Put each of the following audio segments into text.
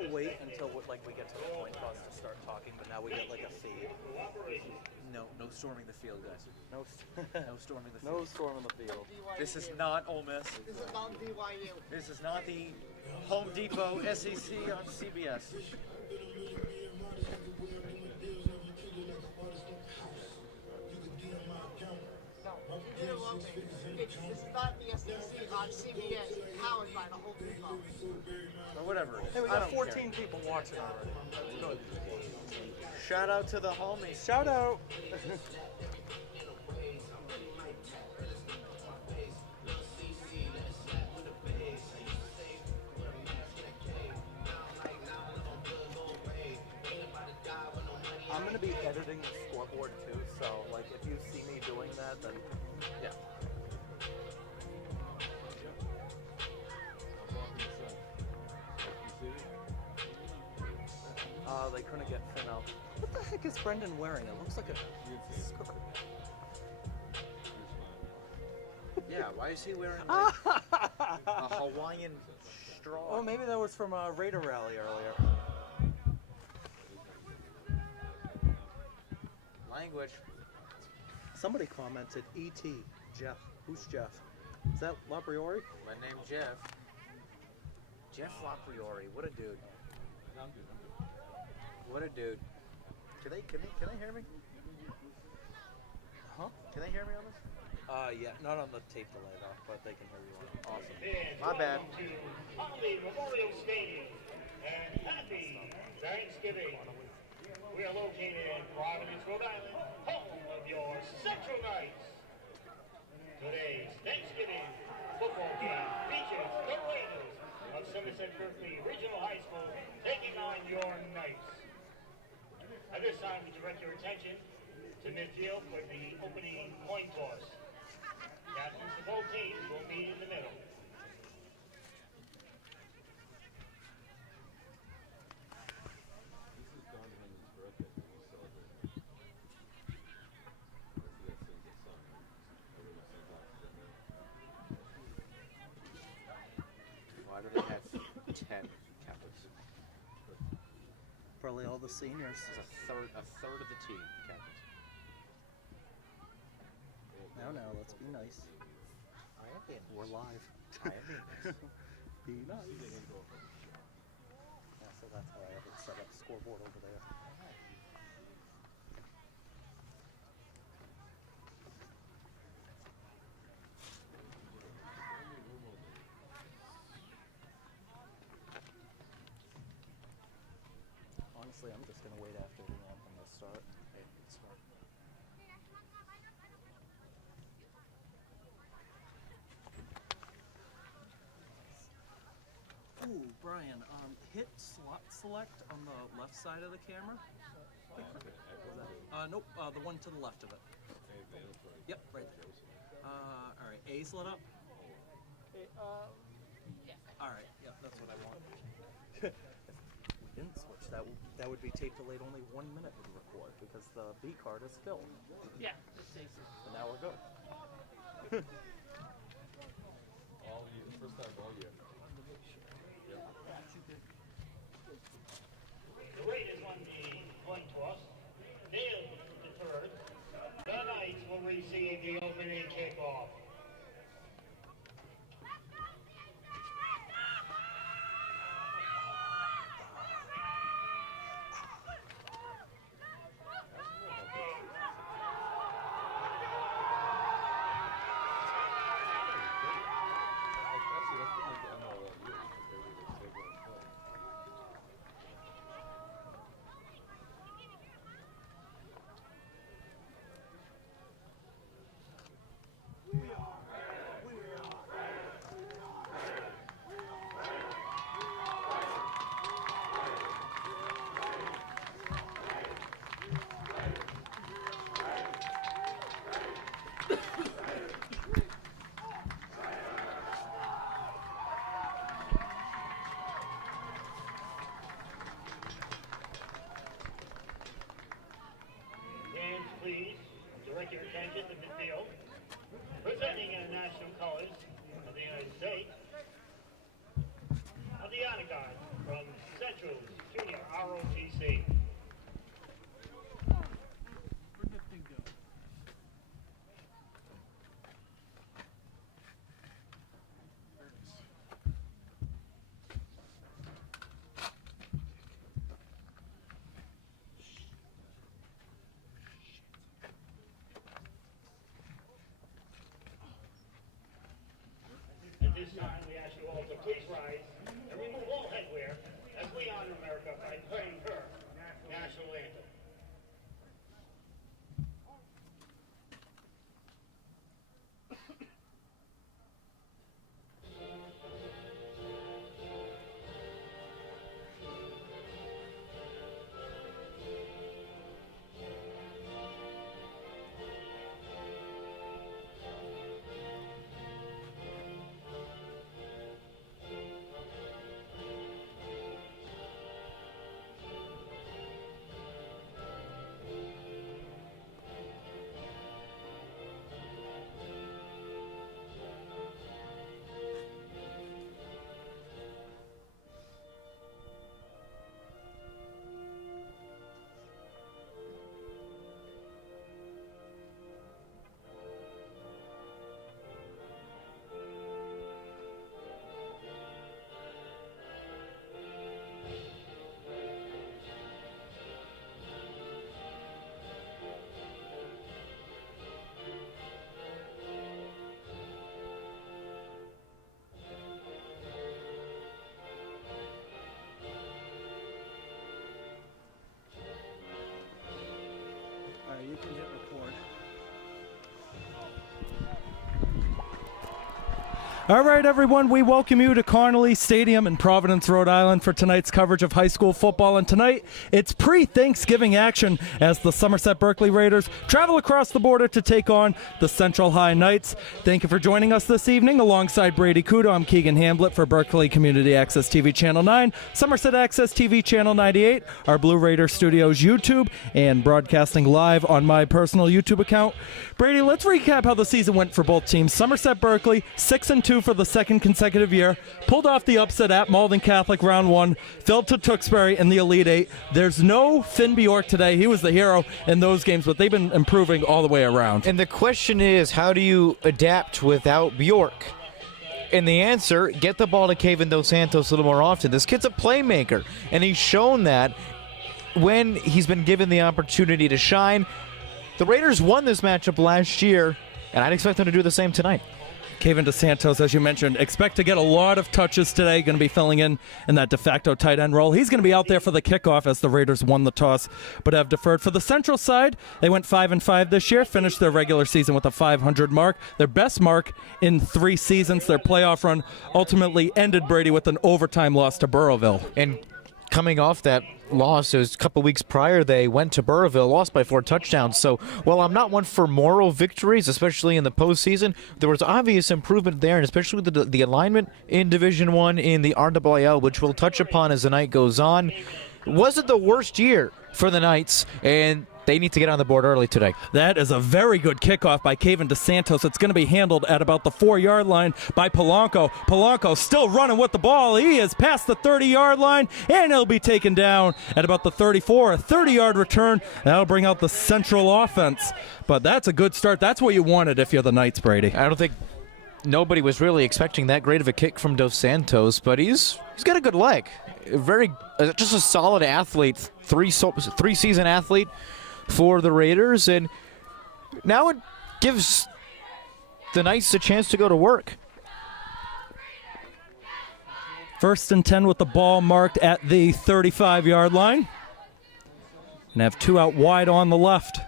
to wait until like we get to the point toss to start talking, but now we get like a feed. No storming the field, guys. No, No storming the field. no storm in the field. This is not Ole Miss. This is not BYU. This is not the Home Depot SEC on CBS. This is not the SEC on CBS, powered by the Home Depot. Or whatever. Hey, we I got don't 14 care. people watching already. That's good. Shout out to the homies. Shout out. I'm going to be editing the scoreboard too, so like if you see me doing that, then yeah. They couldn't get Finn out. What the heck is Brendan wearing? It looks like a skirt. Yeah, why is he wearing like a Hawaiian straw? Oh, maybe that was from a Raider rally earlier. Language. Somebody commented, E.T. Jeff. Who's Jeff? Is that Lapriori? My name's Jeff. Jeff Lapriori. What a dude. What a dude. Can they hear me? Huh? Can they hear me on this? Yeah, not on the tape delay though, but they can hear you on it. Awesome. My bad. To Conley Memorial Stadium and happy Thanksgiving. We are located in Providence, Rhode Island, home of your Central Knights. Today's Thanksgiving football game features the Raiders of Somerset Berkley Regional High School taking on your Knights. At this time, we direct your attention to midfield for the opening coin toss. Captains of both teams will meet in the middle. Why do they have 10 captains? Probably all the seniors. This is a third of the team captains. No, let's be nice. I am being We're live. I am being nice. Be nice. Yeah, so that's why I have it set up scoreboard over there. Honestly, I'm just going to wait after the anthem to start. Hey, it's smart. Ooh, Brian, hit slot select on the left side of the camera. Nope, the one to the left of it. Yep, right there. All right, A's lit up? Yeah. All right, yep, that's what I want. If we didn't switch, that would be tape delayed only 1 minute would record because the B card is filled. Yeah, it takes it. And now we're good. All year, first time all year. The Raiders won the coin toss. They'll deferred. The Knights will receive the opening kickoff. Please direct your attention to midfield. Presenting in the national colors of the United States, of the honor guard from Central ROTC. At this time, we ask you all to please rise and remove all headwear as we honor America by playing her national anthem. You can hit record. All right, everyone, we welcome you to Conley Stadium in Providence, Rhode Island for tonight's coverage of high school football. And tonight, it's pre-Thanksgiving action as the Somerset Berkley Raiders travel across the border to take on the Central High Knights. Thank you for joining us this evening. Alongside Brady, Couto, I'm Keegan, Hamblett for Berkeley Community Access TV Channel 9, Somerset Access TV Channel 98, our Blue Raider Studios YouTube, and broadcasting live on my personal YouTube account. Brady, let's recap how the season went for both teams. Somerset Berkley, 6-2 for the second consecutive year, pulled off the upset at Malden Catholic round 1, fell to Tewksbury in the Elite 8. There's no Finn Bjork today. He was the hero in those games, but they've been improving all the way around. And the question is, how do you adapt without Bjork? And the answer, get the ball to Keegan Dos Santos a little more often. This kid's a playmaker, and he's shown that when he's been given the opportunity to shine. The Raiders won this matchup last year, and I'd expect them to do the same tonight. Keegan Dos Santos, as you mentioned, expect to get a lot of touches today. Going to be filling in that de facto tight end role. He's going to be out there for the kickoff as the Raiders won the toss, but have deferred. For the Central side, they went 5-5 this year, finished their regular season with a 500 mark, their best mark in 3 seasons. Their playoff run ultimately ended, Brady, with an overtime loss to Burrowville. And coming off that loss, it was a couple weeks prior, they went to Burrowville, lost by 4 touchdowns. So while I'm not one for moral victories, especially in the postseason, there was obvious improvement there, and especially with the alignment in Division I in the RWIL, which we'll touch upon as the night goes on. It wasn't the worst year for the Knights, and they need to get on the board early today. That is a very good kickoff by Keegan Dos Santos. It's going to be handled at about the 4-yard line by Polanco. Polanco still running with the ball. He is past the 30-yard line, and he'll be taken down at about the 34. A 30-yard return. That'll bring out the Central offense. But that's a good start. That's what you wanted if you're the Knights, Brady. I don't think nobody was really expecting that great of a kick from Dos Santos, but he's got a good leg. Just a solid athlete, three-season athlete for the Raiders, and now it gives the Knights a chance to go to work. 1st and 10 with the ball marked at the 35-yard line, and have 2 out wide on the left.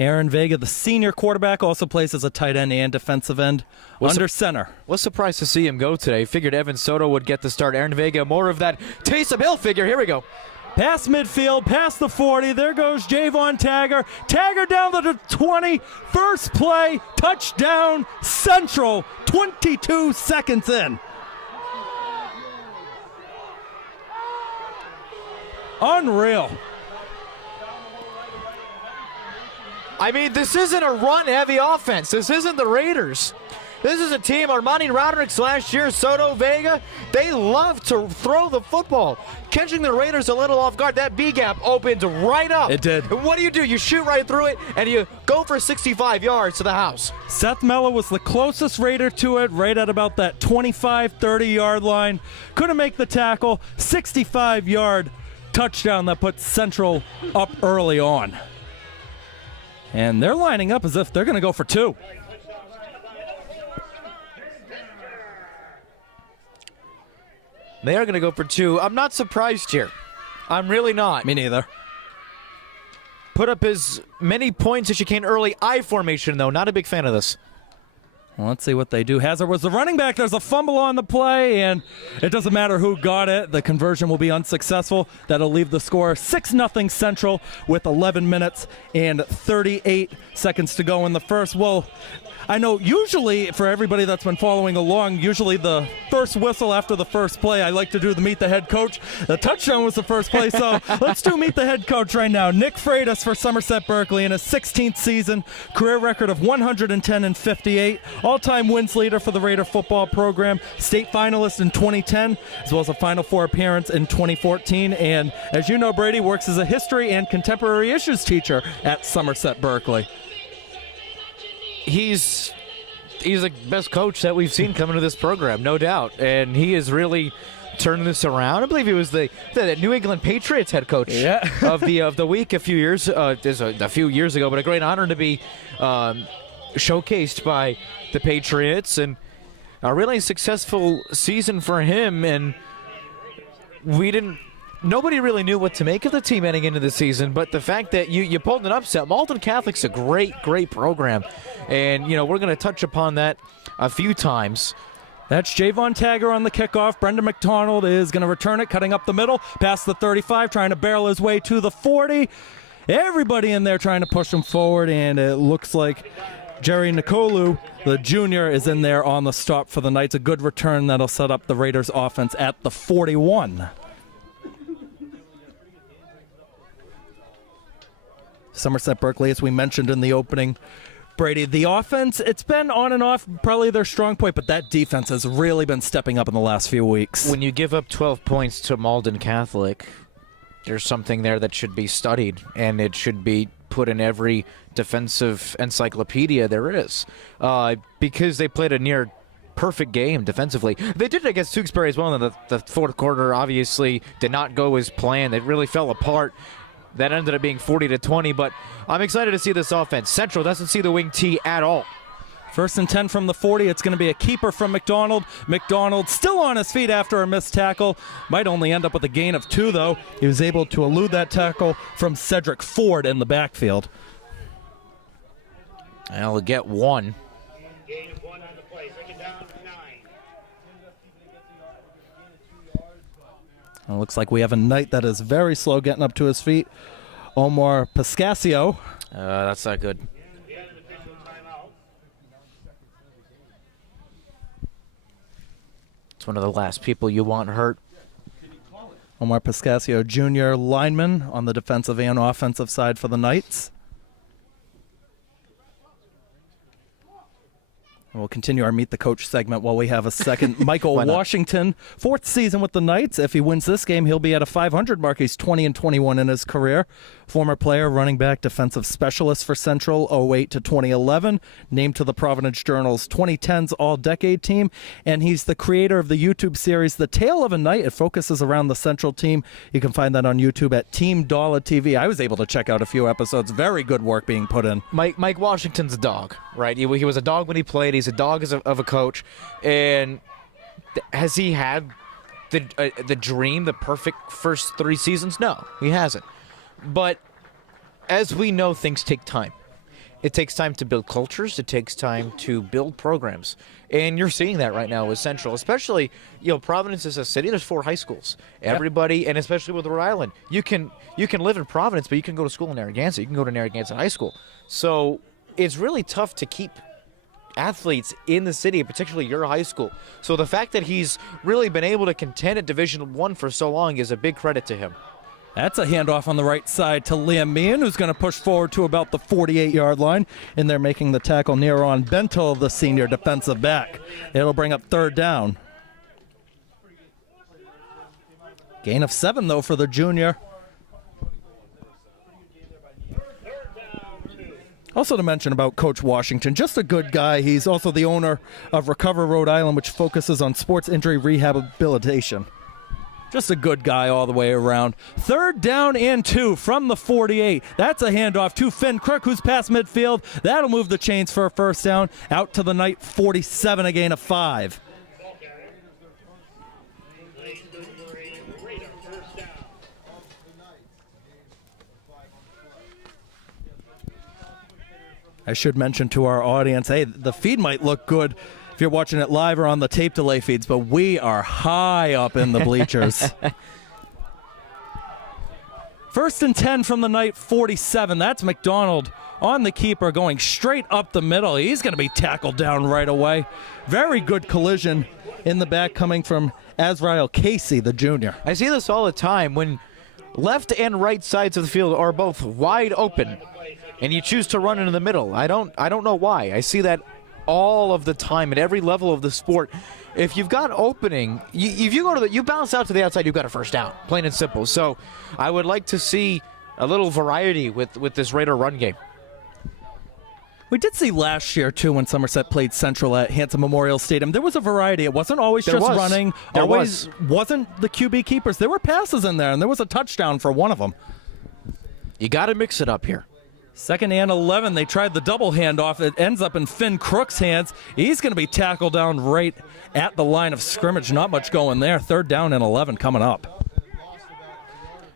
Aaron Vega, the senior quarterback, also plays as a tight end and defensive end under center. Was surprised to see him go today. Figured Evan Soto would get the start. Aaron Vega, more of that Taysom Hill figure. Here we go. Past midfield, past the 40. There goes Javon Tagger. Tagger down to the 20. First play, touchdown, Central, 22 seconds in. Unreal. I mean, this isn't a run-heavy offense. This isn't the Raiders. This is a team, Armani Roderick's last year, Soto, Vega, they love to throw the football. Catching the Raiders a little off guard, that B-gap opened right up. It did. And what do? You shoot right through it, and you go for 65 yards to the house. Seth Mello was the closest Raider to it, right at about that 25, 30-yard line. Couldn't make the tackle. 65-yard touchdown that puts Central up early on. And they're lining up as if they're going to go for 2. They are going to go for 2. I'm not surprised here. I'm really not. Me neither. Put up as many points as you can early. I formation, though. Not a big fan of this. Well, let's see what they do. Hazard was the running back. There's a fumble on the play, and it doesn't matter who got it. The conversion will be unsuccessful. That'll leave the score 6-0 Central with 11 minutes and 38 seconds to go in the first. Well, I know usually for everybody that's been following along, usually the first whistle after the first play, I like to do the meet the head coach. The touchdown was the first play, so let's do meet the head coach right now. Nick Freitas for Somerset Berkley in his 16th season, career record of 110-58, all-time wins leader for the Raider football program, state finalist in 2010, as well as a Final Four appearance in 2014, and as you know, Brady works as a history and contemporary issues teacher at Somerset Berkley. He's the best coach that we've seen coming to this program, no doubt, and he has really turned this around. I believe he was the New England Patriots head coach of the week a few years ago. But a great honor to be showcased by the Patriots, and a really successful season for him. And nobody really knew what to make of the team heading into the season, but the fact that you pulled an upset. Malden Catholic's a great program, and we're going to touch upon that a few times. That's Javon Tagger on the kickoff. Brendan McDonald is going to return it, cutting up the middle, past the 35, trying to barrel his way to the 40. Everybody in there trying to push him forward, and it looks like Jerry Nikolu, the junior, is in there on the stop for the Knights. A good return that'll set up the Raiders offense at the 41. Somerset Berkley, as we mentioned in the opening, Brady, the offense, it's been on and off, probably their strong point, but that defense has really been stepping up in the last few weeks. When you give up 12 points to Malden Catholic, there's something there that should be studied, and it should be put in every defensive encyclopedia there is, because they played a near perfect game defensively. They did it against Tewksbury as well, and the fourth quarter obviously did not go as planned. It really fell apart. That ended up being 40-20, but I'm excited to see this offense. Central doesn't see the wing T at all. 1st and 10 from the 40. It's going to be a keeper from McDonald. McDonald still on his feet after a missed tackle. Might only end up with a gain of 2, though. He was able to elude that tackle from Cedric Ford in the backfield. I'll get 1. Gain of 1 on the play. Second down, 9. It looks like we have a Knight that is very slow getting up to his feet. Omar Pascasio. That's not good. We had an official timeout. It's one of the last people you want hurt. Omar Pascasio, junior lineman on the defensive and offensive side for the Knights. We'll continue our Meet the Coach segment while we have a second. Michael Washington, 4th season with the Knights. If he wins this game, he'll be at a 500 mark. He's 20-21 in his career. Former player, running back, defensive specialist for Central, 08 to 2011. Named to the Providence Journal's 2010s All-Decade team. And he's the creator of the YouTube series The Tale of a Knight. It focuses around the Central team. You can find that on YouTube at Team Dollar TV. I was able to check out a few episodes. Very good work being put in. Mike Washington's a dog, right? He was a dog when he played. He's a dog of a coach. And has he had the dream, the perfect first 3 seasons? No, he hasn't. But as we know, things take time. It takes time to build cultures. It takes time to build programs. And you're seeing that right now with Central, especially, Providence is a city. There's 4 high schools. Everybody, and especially with Rhode Island, you can live in Providence, but you can go to school in Narragansett. You can go to Narragansett High School. So it's really tough to keep athletes in the city, particularly your high school. So the fact that he's really been able to contend at Division I for so long is a big credit to him. That's a handoff on the right side to Liam Meehan, who's going to push forward to about the 48-yard line. And they're making the tackle near on Bentel, the senior defensive back. It'll bring up third down. Gain of 7, though, for the junior. Also to mention about Coach Washington, just a good guy. He's also the owner of Recover Rhode Island, which focuses on sports injury rehabilitation. Just a good guy all the way around. Third down and 2 from the 48. That's a handoff to Finn Crook, who's past midfield. That'll move the chains for a first down. Out to the night 47, a gain of 5. I should mention to our audience, hey, the feed might look good if you're watching it live or on the tape delay feeds, but we are high up in the bleachers. First and 10 from the night 47. That's McDonald on the keeper going straight up the middle. He's going to be tackled down right away. Very good collision in the back coming from Azrael Casey, the junior. I see this all the time when left and right sides of the field are both wide open and you choose to run into the middle. I don't know why. I see that all of the time at every level of the sport. If you've got opening, if you go to you bounce out to the outside, you've got a first down, plain and simple. So I would like to see a little variety with this Raider run game. We did see last year, too, when Somerset played Central at Hanson Memorial Stadium. There was a variety. It wasn't always running. Wasn't the QB keepers. There were passes in there, and there was a touchdown for one of them. You got to mix it up here. Second and 11. They tried the double handoff. It ends up in Finn Crook's hands. He's going to be tackled down right at the line of scrimmage. Not much going there. Third down and 11 coming up.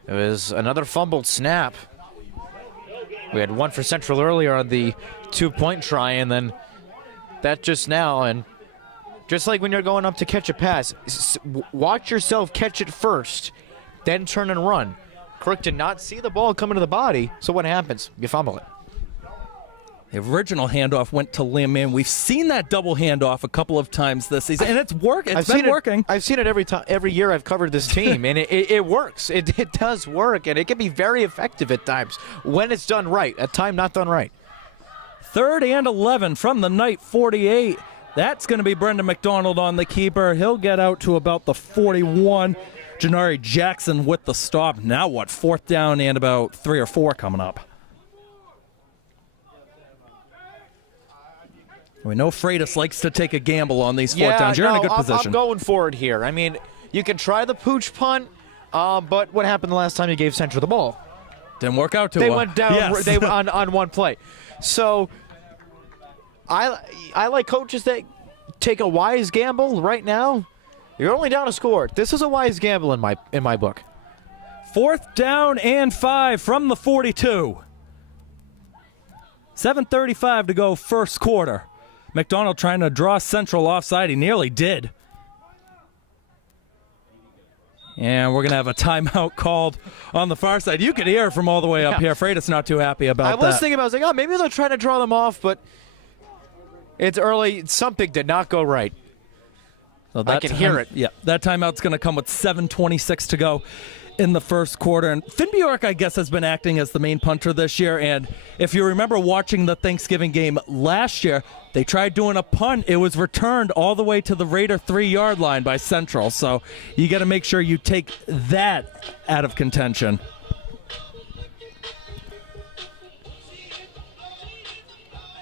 It was another fumbled snap. We had one for Central earlier on the 2-point try, and then that just now. And just like when you're going up to catch a pass, watch yourself catch it first, then turn and run. Crook did not see the ball coming to the body, so what happens? You fumble it. The original handoff went to Liam Meehan. We've seen that double handoff a couple of times this season, and it's working. It's been working. I've seen it every year I've covered this team, and it works. It does work, and it can be very effective at times when it's done right. At times, not done right. Third and 11 from the night 48. That's going to be Brendan McDonald on the keeper. He'll get out to about the 41. Janari Jackson with the stop. Now what? Fourth down and about 3 or 4 coming up. We know Freitas likes to take a gamble on these fourth downs. You're in a good position. I'm going for it here. I mean, you can try the pooch punt, but what happened the last time you gave Central the ball? Didn't work out too well. They went down. Yes. They on one play. So I like coaches that take a wise gamble right now. You're only down a score. This is a wise gamble in my book. Fourth down and 5 from the 42. 7:35 to go first quarter. McDonald trying to draw Central offside. He nearly did. And we're going to have a timeout called on the far side. You could hear it from all the way up here. Freitas not too happy about that. I was thinking, oh, maybe they're trying to draw them off, but it's early. Something did not go right. So I can hear it. Yeah, that timeout's going to come with 7:26 to go in the first quarter. And Finn Bjork, I guess, has been acting as the main punter this year. And if you remember watching the Thanksgiving game last year, they tried doing a punt. It was returned all the way to the Raider 3-yard line by Central. So you got to make sure you take that out of contention.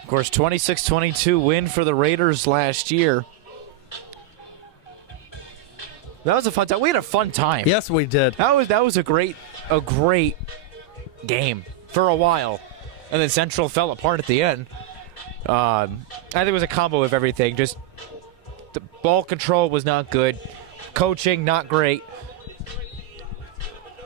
Of course, 26-22 win for the Raiders last year. That was a fun time. We had a fun time. Yes, we did. That was a great game for a while, and then Central fell apart at the end. I think it was a combo of everything. Just the ball control was not good, coaching not great,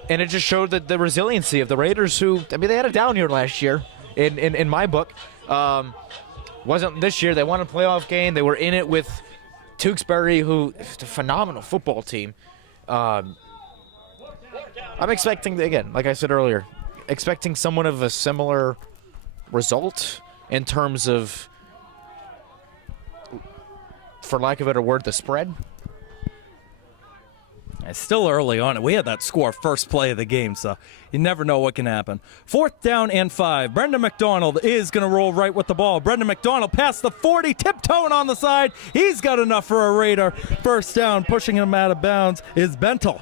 and it just showed the resiliency of the Raiders. Who, I mean, they had a down year last year in my book. Wasn't this year. They won a playoff game. They were in it with Tewksbury, who is a phenomenal football team. I'm expecting, again, like I said earlier, expecting somewhat of a similar result in terms of, for lack of a better word, the spread. It's still early on. We had that score first play of the game, so you never know what can happen. 4th down and 5. Brendan McDonald is going to roll right with the ball. Brendan McDonald past the 40, tiptoeing on the side. He's got enough for a Raider. First down, pushing him out of bounds is Bentel.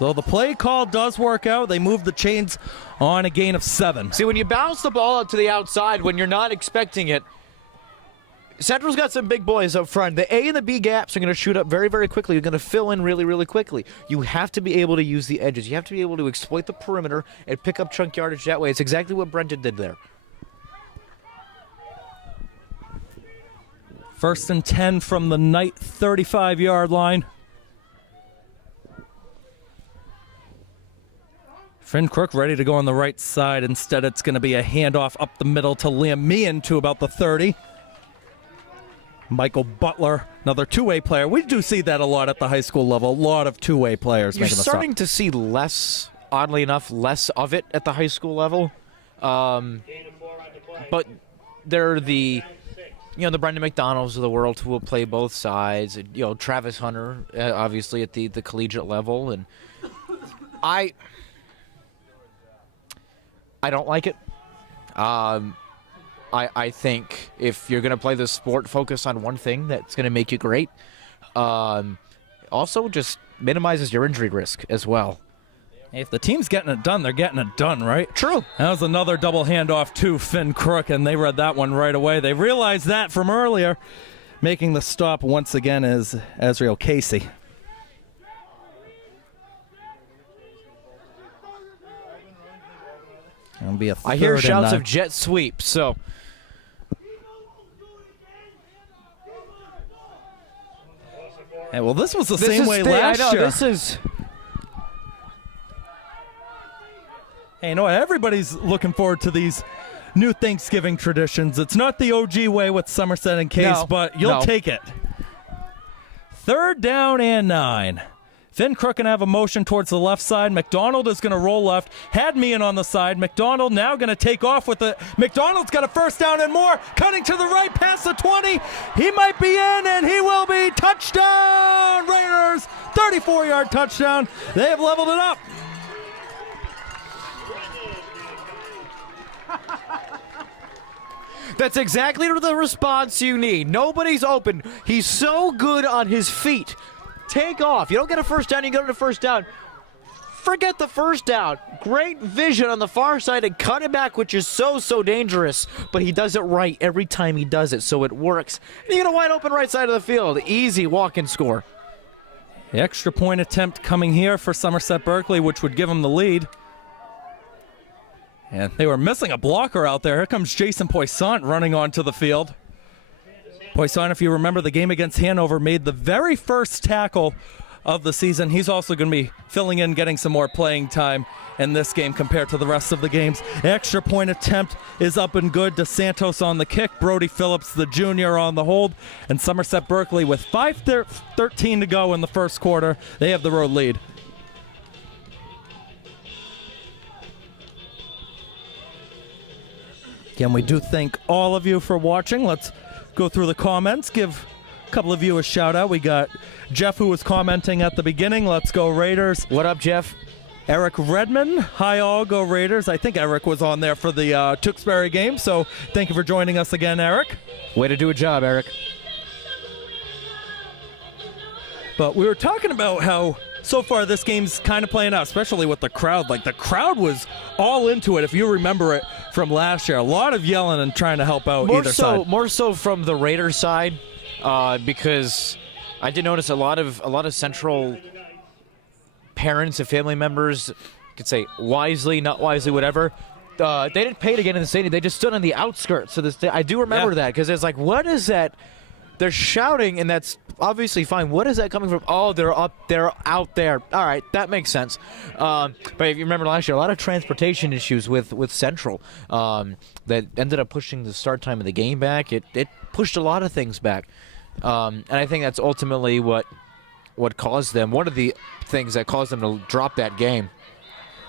So the play call does work out. They move the chains on a gain of 7. See, when you bounce the ball out to the outside when you're not expecting it, Central's got some big boys up front. The A and the B gaps are going to shoot up very, very quickly. You're going to fill in really, really quickly. You have to be able to use the edges. You have to be able to exploit the perimeter and pick up chunk yardage that way. It's exactly what Brendan did there. 1st and 10 from the Knight 35-yard line. Finn Crook ready to go on the right side. Instead, it's going to be a handoff up the middle to Liam Meehan to about the 30. Michael Butler, another two-way player. We do see that a lot at the high school level. A lot of two-way players You're making the starting stop. to see less, oddly enough, less of it at the high school level. But they're the, the Brendan McDonalds of the world who will play both sides. And, Travis Hunter, obviously at the collegiate level, and I don't like it. I think if you're going to play the sport, focus on one thing that's going to make you great. Also, just minimizes your injury risk as well. Hey, if the team's getting it done, they're getting it done, right? True. That was another double handoff to Finn Crook, and they read that one right away. They realized that from earlier. Making the stop once again is Azriel Casey. It'll be a I hear third shouts and of jet sweep, so... Hey, well, this was the same way last year. This is... Hey, you know what? Everybody's looking forward to these new Thanksgiving traditions. It's not the OG way with Somerset and Case, No, but you'll no. take it. 3rd down and 9. Finn Crook can have a motion towards the left side. McDonald is going to roll left. Had Meehan on the side. McDonald now going to take off with it. McDonald's got a first down and more. Cutting to the right past the 20. He might be in, and he will be. Touchdown, Raiders. 34-yard touchdown. They have leveled it up. That's exactly the response you need. Nobody's open. He's so good on his feet. Take off. You don't get a first down, you go to the first down. Forget the first down. Great vision on the far side and cut it back, which is so dangerous. But he does it right every time he does it, so it works. And you get a wide open right side of the field. Easy walk and score. The extra point attempt coming here for Somerset Berkley, which would give them the lead. And they were missing a blocker out there. Here comes Jason Poissant running onto the field. Poissant, if you remember the game against Hanover, made the very first tackle of the season. He's also going to be filling in, getting some more playing time in this game compared to the rest of the games. Extra point attempt is up and good. DeSantos on the kick. Brody Phillips, the junior, on the hold. And Somerset Berkley with 5:13 to go in the first quarter. They have the road lead. Again, we do thank all of you for watching. Let's go through the comments, give a couple of you a shout out. We got Jeff, who was commenting at the beginning. Let's go Raiders. What up, Jeff? Eric Redmond, hi all, go Raiders. I think Eric was on there for the Tewksbury game, so thank you for joining us again, Eric. Way to do a job, Eric. But we were talking about how so far this game's kind of playing out, especially with the crowd. Like, the crowd was all into it, if you remember it from last year. A lot of yelling and trying to help out either side. More so from the Raiders side, because I did notice a lot of Central parents and family members, could say wisely, not wisely, whatever. They didn't pay to get in the stadium. They just stood on the outskirts. So I do remember that, because it's like, what is that? They're shouting, and that's obviously fine. What is that coming from? Oh, they're up there, out there. All right, that makes sense. But if you remember last year, a lot of transportation issues with Central that ended up pushing the start time of the game back. It pushed a lot of things back, and I think that's ultimately what caused them. One of the things that caused them to drop that game.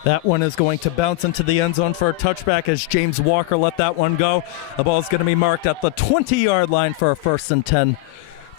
That one is going to bounce into the end zone for a touchback as James Walker let that one go. The ball is going to be marked at the 20-yard line for a 1st and 10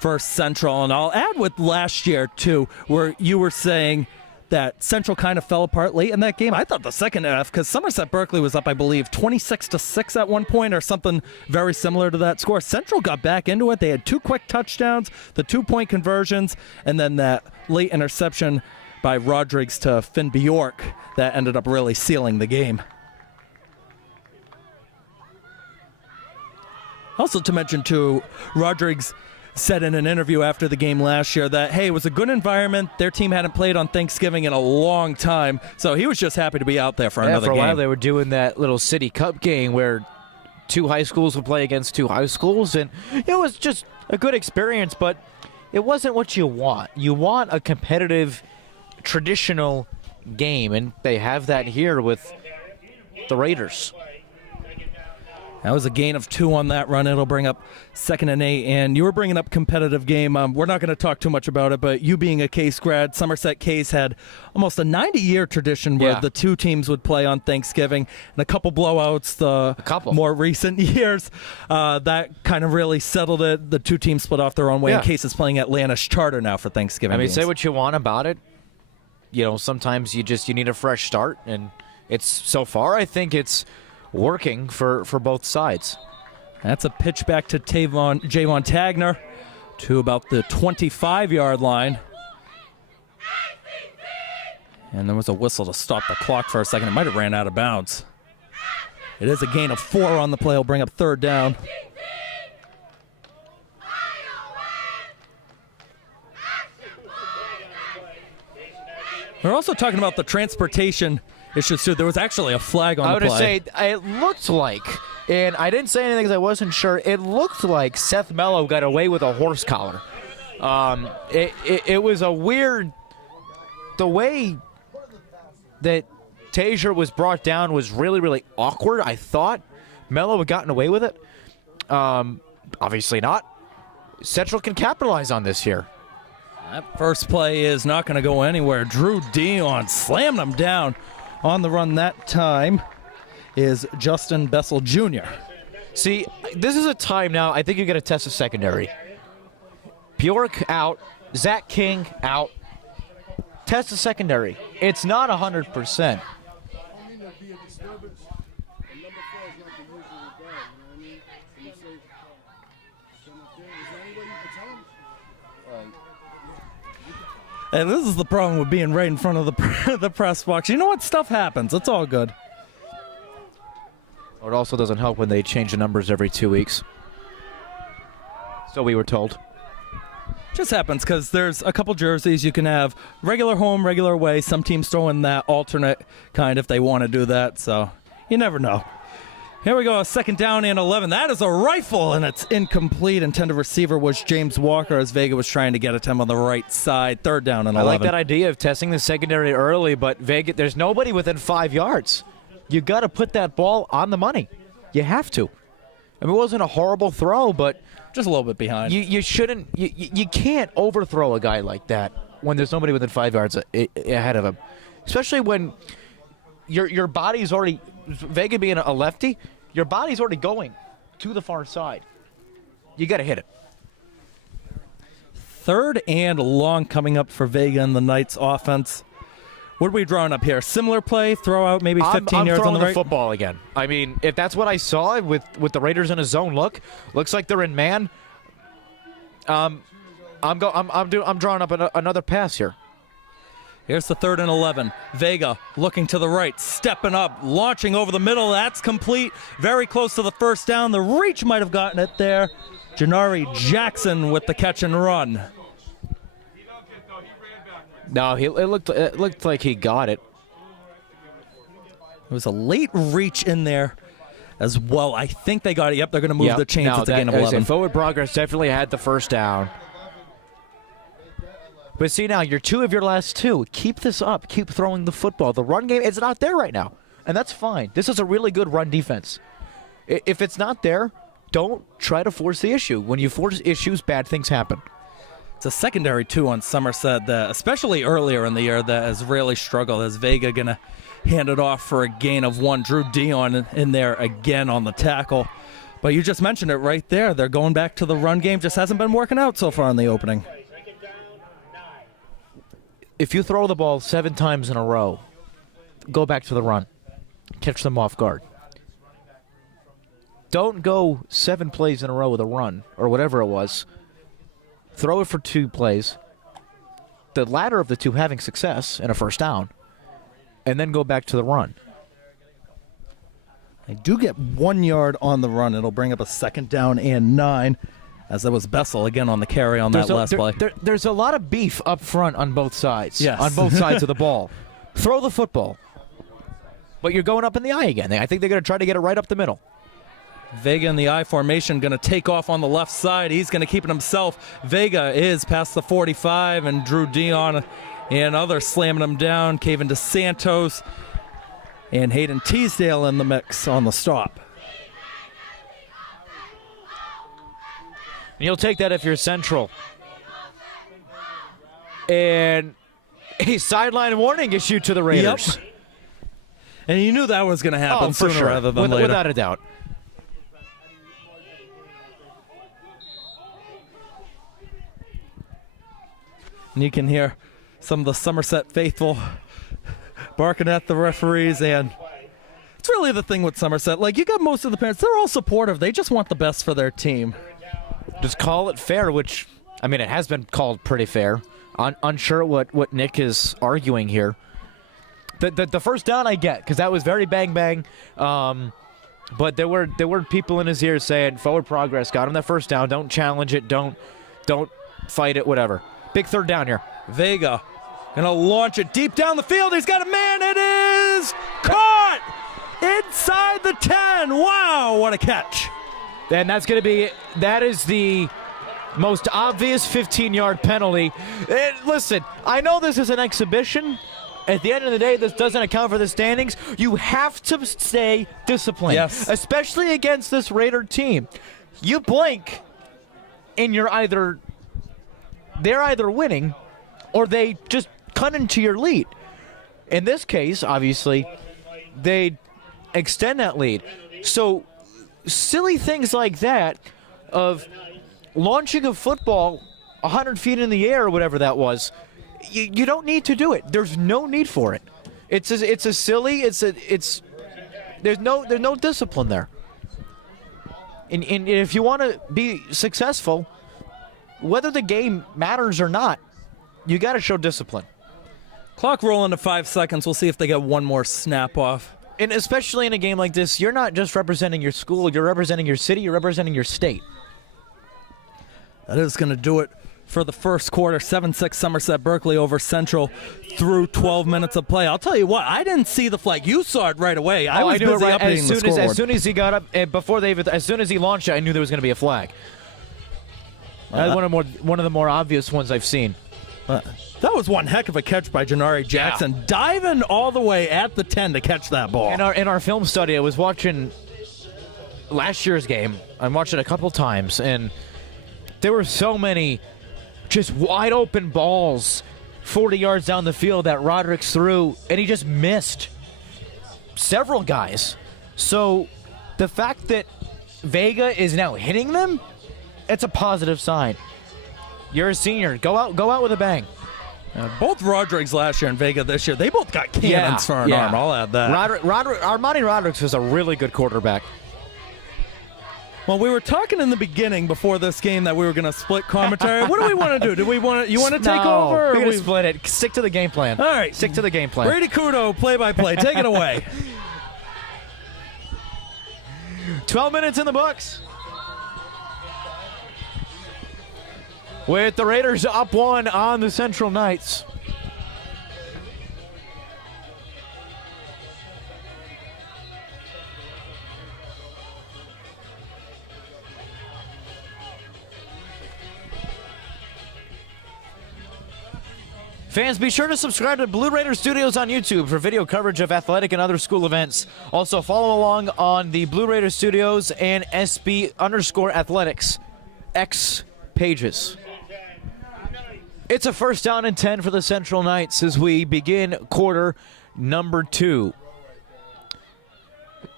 for Central. And I'll add with last year, too, where you were saying that Central kind of fell apart late in that game. I thought the second half, because Somerset Berkley was up, I believe, 26-6 at one point or something very similar to that score. Central got back into it. They had 2 quick touchdowns, the 2-point conversions, and then that late interception by Rodrigues to Finn Bjork that ended up really sealing the game. Also to mention, too, Rodrigues said in an interview after the game last year that, hey, it was a good environment. Their team hadn't played on Thanksgiving in a long time, so he was just happy to be out there for another game. For a while they were doing that little City Cup game where 2 high schools would play against 2 high schools, and it was just a good experience, but it wasn't what you want. You want a competitive, traditional game, and they have that here with the Raiders. That was a gain of 2 on that run. It'll bring up 2nd and 8. And you were bringing up competitive game. We're not going to talk too much about it, but you being a Case grad, Somerset Case had almost a 90-year tradition where the 2 teams would play on Thanksgiving, and a couple blowouts more recent years. That kind of really settled it. The 2 teams split off their own way, and Case is playing Atlantis Charter now for Thanksgiving games. Say what you want about it. You know, sometimes you need a fresh start, and so far I think it's working for both sides. That's a pitch back to Javon Tagner to about the 25-yard line. And there was a whistle to stop the clock for a second. It might have ran out of bounds. It is a gain of 4 on the play. Will bring up 3rd down. We're also talking about the transportation issues, too. There was actually a flag on the play. I would say it looked like, and I didn't say anything because I wasn't sure, it looked like Seth Mello got away with a horse collar. It was a weird, the way that Taser was brought down was really, really awkward. I thought Mello had gotten away with it. Obviously not. Central can capitalize on this here. That first play is not going to go anywhere. Drew Dion slammed him down. On the run that time is Justin Bessel Jr. See, this is a time now, I think you got to test the secondary. Bjork out, Zach King out. Test the secondary. It's not 100%. And this is the problem with being right in front of the press box. You know what? Stuff happens. It's all good. It also doesn't help when they change the numbers every 2 weeks. So we were told. Just happens because there's a couple jerseys you can have regular home, regular away. Some teams throw in that alternate kind if they want to do that. So you never know. Here we go, a 2nd down and 11. That is a rifle, and it's incomplete. Intended receiver was James Walker as Vega was trying to get at him on the right side. 3rd down and 11. I like that idea of testing the secondary early, but Vega, there's nobody within 5 yards. You got to put that ball on the money. You have to. I mean, it wasn't a horrible throw, but just a little bit behind. You shouldn't. You can't overthrow a guy like that when there's nobody within 5 yards ahead of him, especially when your body's already. Vega being a lefty, your body's already going to the far side. You got to hit it. 3rd and long coming up for Vega and the Knights offense. What are we drawing up here? Similar play, throw out maybe 15 yards on the right? I'm throwing the football again. I mean, if that's what I saw with the Raiders in a zone look, looks like they're in man. I'm drawing up another pass here. Here's the 3rd and 11. Vega looking to the right, stepping up, launching over the middle. That's complete. Very close to the 1st down. The reach might have gotten it there. Janari Jackson with the catch and run. No, it looked like he got it. It was a late reach in there as well. I think they got it. Yep, they're going to move the chains. It's a gain of 11. Forward progress definitely had the 1st down. But see now, you're 2 of your last 2. Keep this up. Keep throwing the football. The run game is not there right now, and that's fine. This is a really good run defense. If it's not there, don't try to force the issue. When you force issues, bad things happen. It's a secondary, too, on Somerset, that, especially earlier in the year, that has really struggled. As Vega going to hand it off for a gain of 1. Drew Dion in there again on the tackle. But you just mentioned it right there. They're going back to the run game. Just hasn't been working out so far in the opening. If you throw the ball 7 times in a row, go back to the run. Catch them off guard. Don't go 7 plays in a row with a run or whatever it was. Throw it for 2 plays. The latter of the 2 having success in a first down, and then go back to the run. They do get 1 yard on the run. It'll bring up a 2nd down and 9, as that was Bessel again on the carry on that last play. There's a lot of beef up front on both sides. Yes. On both sides of the ball. Throw the football. But you're going up in the eye again. I think they're going to try to get it right up the middle. Vega in the I formation going to take off on the left side. He's going to keep it himself. Vega is past the 45, and Drew Dion and others slamming him down. Caven DeSantos and Hayden Teasdale in the mix on the stop. And you'll take that if you're Central. And a sideline warning issued to the Raiders. Yep. And you knew that was going to happen for sooner sure. rather than later. Without a doubt. And you can hear some of the Somerset faithful barking at the referees, and it's really the thing with Somerset. Like, you got most of the parents, they're all supportive. They just want the best for their team. Just call it fair, which, I mean, it has been called pretty fair. Unsure what Nick is arguing here. The first down I get, because that was very bang-bang. But there were people in his ears saying, forward progress, got him that first down. Don't challenge it. Don't fight it, whatever. Big 3rd down here. Vega gonna launch it deep down the field. He's got a man. It is caught inside the 10. Wow, what a catch. And that is the most obvious 15-yard penalty. Listen, I know this is an exhibition. At the end of the day, this doesn't account for the standings. You have to stay disciplined, yes, especially against this Raider team. You blink, and they're either winning or they just cut into your lead. In this case, obviously, they extend that lead. So silly things like that of launching a football 100 feet in the air or whatever that was, you don't need to do it. There's no need for it. There's no discipline there. And if you want to be successful, whether the game matters or not, you got to show discipline. Clock rolling to 5 seconds. We'll see if they get one more snap off. And especially in a game like this, you're not just representing your school, you're representing your city, you're representing your state. That is going to do it for the first quarter. 7-6 Somerset Berkley over Central through 12 minutes of play. I'll tell you what, I didn't see the flag. You saw it right away. I was busy updating the scoreboard. As soon as he got up, as soon as he launched it, I knew there was going to be a flag. That's one of the more obvious ones I've seen. That was one heck of a catch by Janari Jackson, diving all the way at the 10 to catch that ball. In our film study, I was watching last year's game. I watched it a couple times, and there were so many just wide open balls 40 yards down the field that Roderick's threw, and he just missed several guys. So the fact that Vega is now hitting them, it's a positive sign. You're a senior. Go out with a bang. Both Rodrigues last year and Vega this year, they both got cannons for an arm. I'll add that. Armani Rodrigues was a really good quarterback. Well, we were talking in the beginning before this game that we were going to split commentary. What do we want to do? You want to take over? We're going to split it. Stick to the game plan. All right. Stick to the game plan. Brady Couto, play-by-play. Take it away. 12 minutes in the books. With the Raiders up 1 on the Central Knights. Fans, be sure to subscribe to Blue Raider Studios on YouTube for video coverage of athletic and other school events. Also, follow along on the Blue Raider Studios and SB_athletics X pages. It's a first down and 10 for the Central Knights as we begin quarter number 2.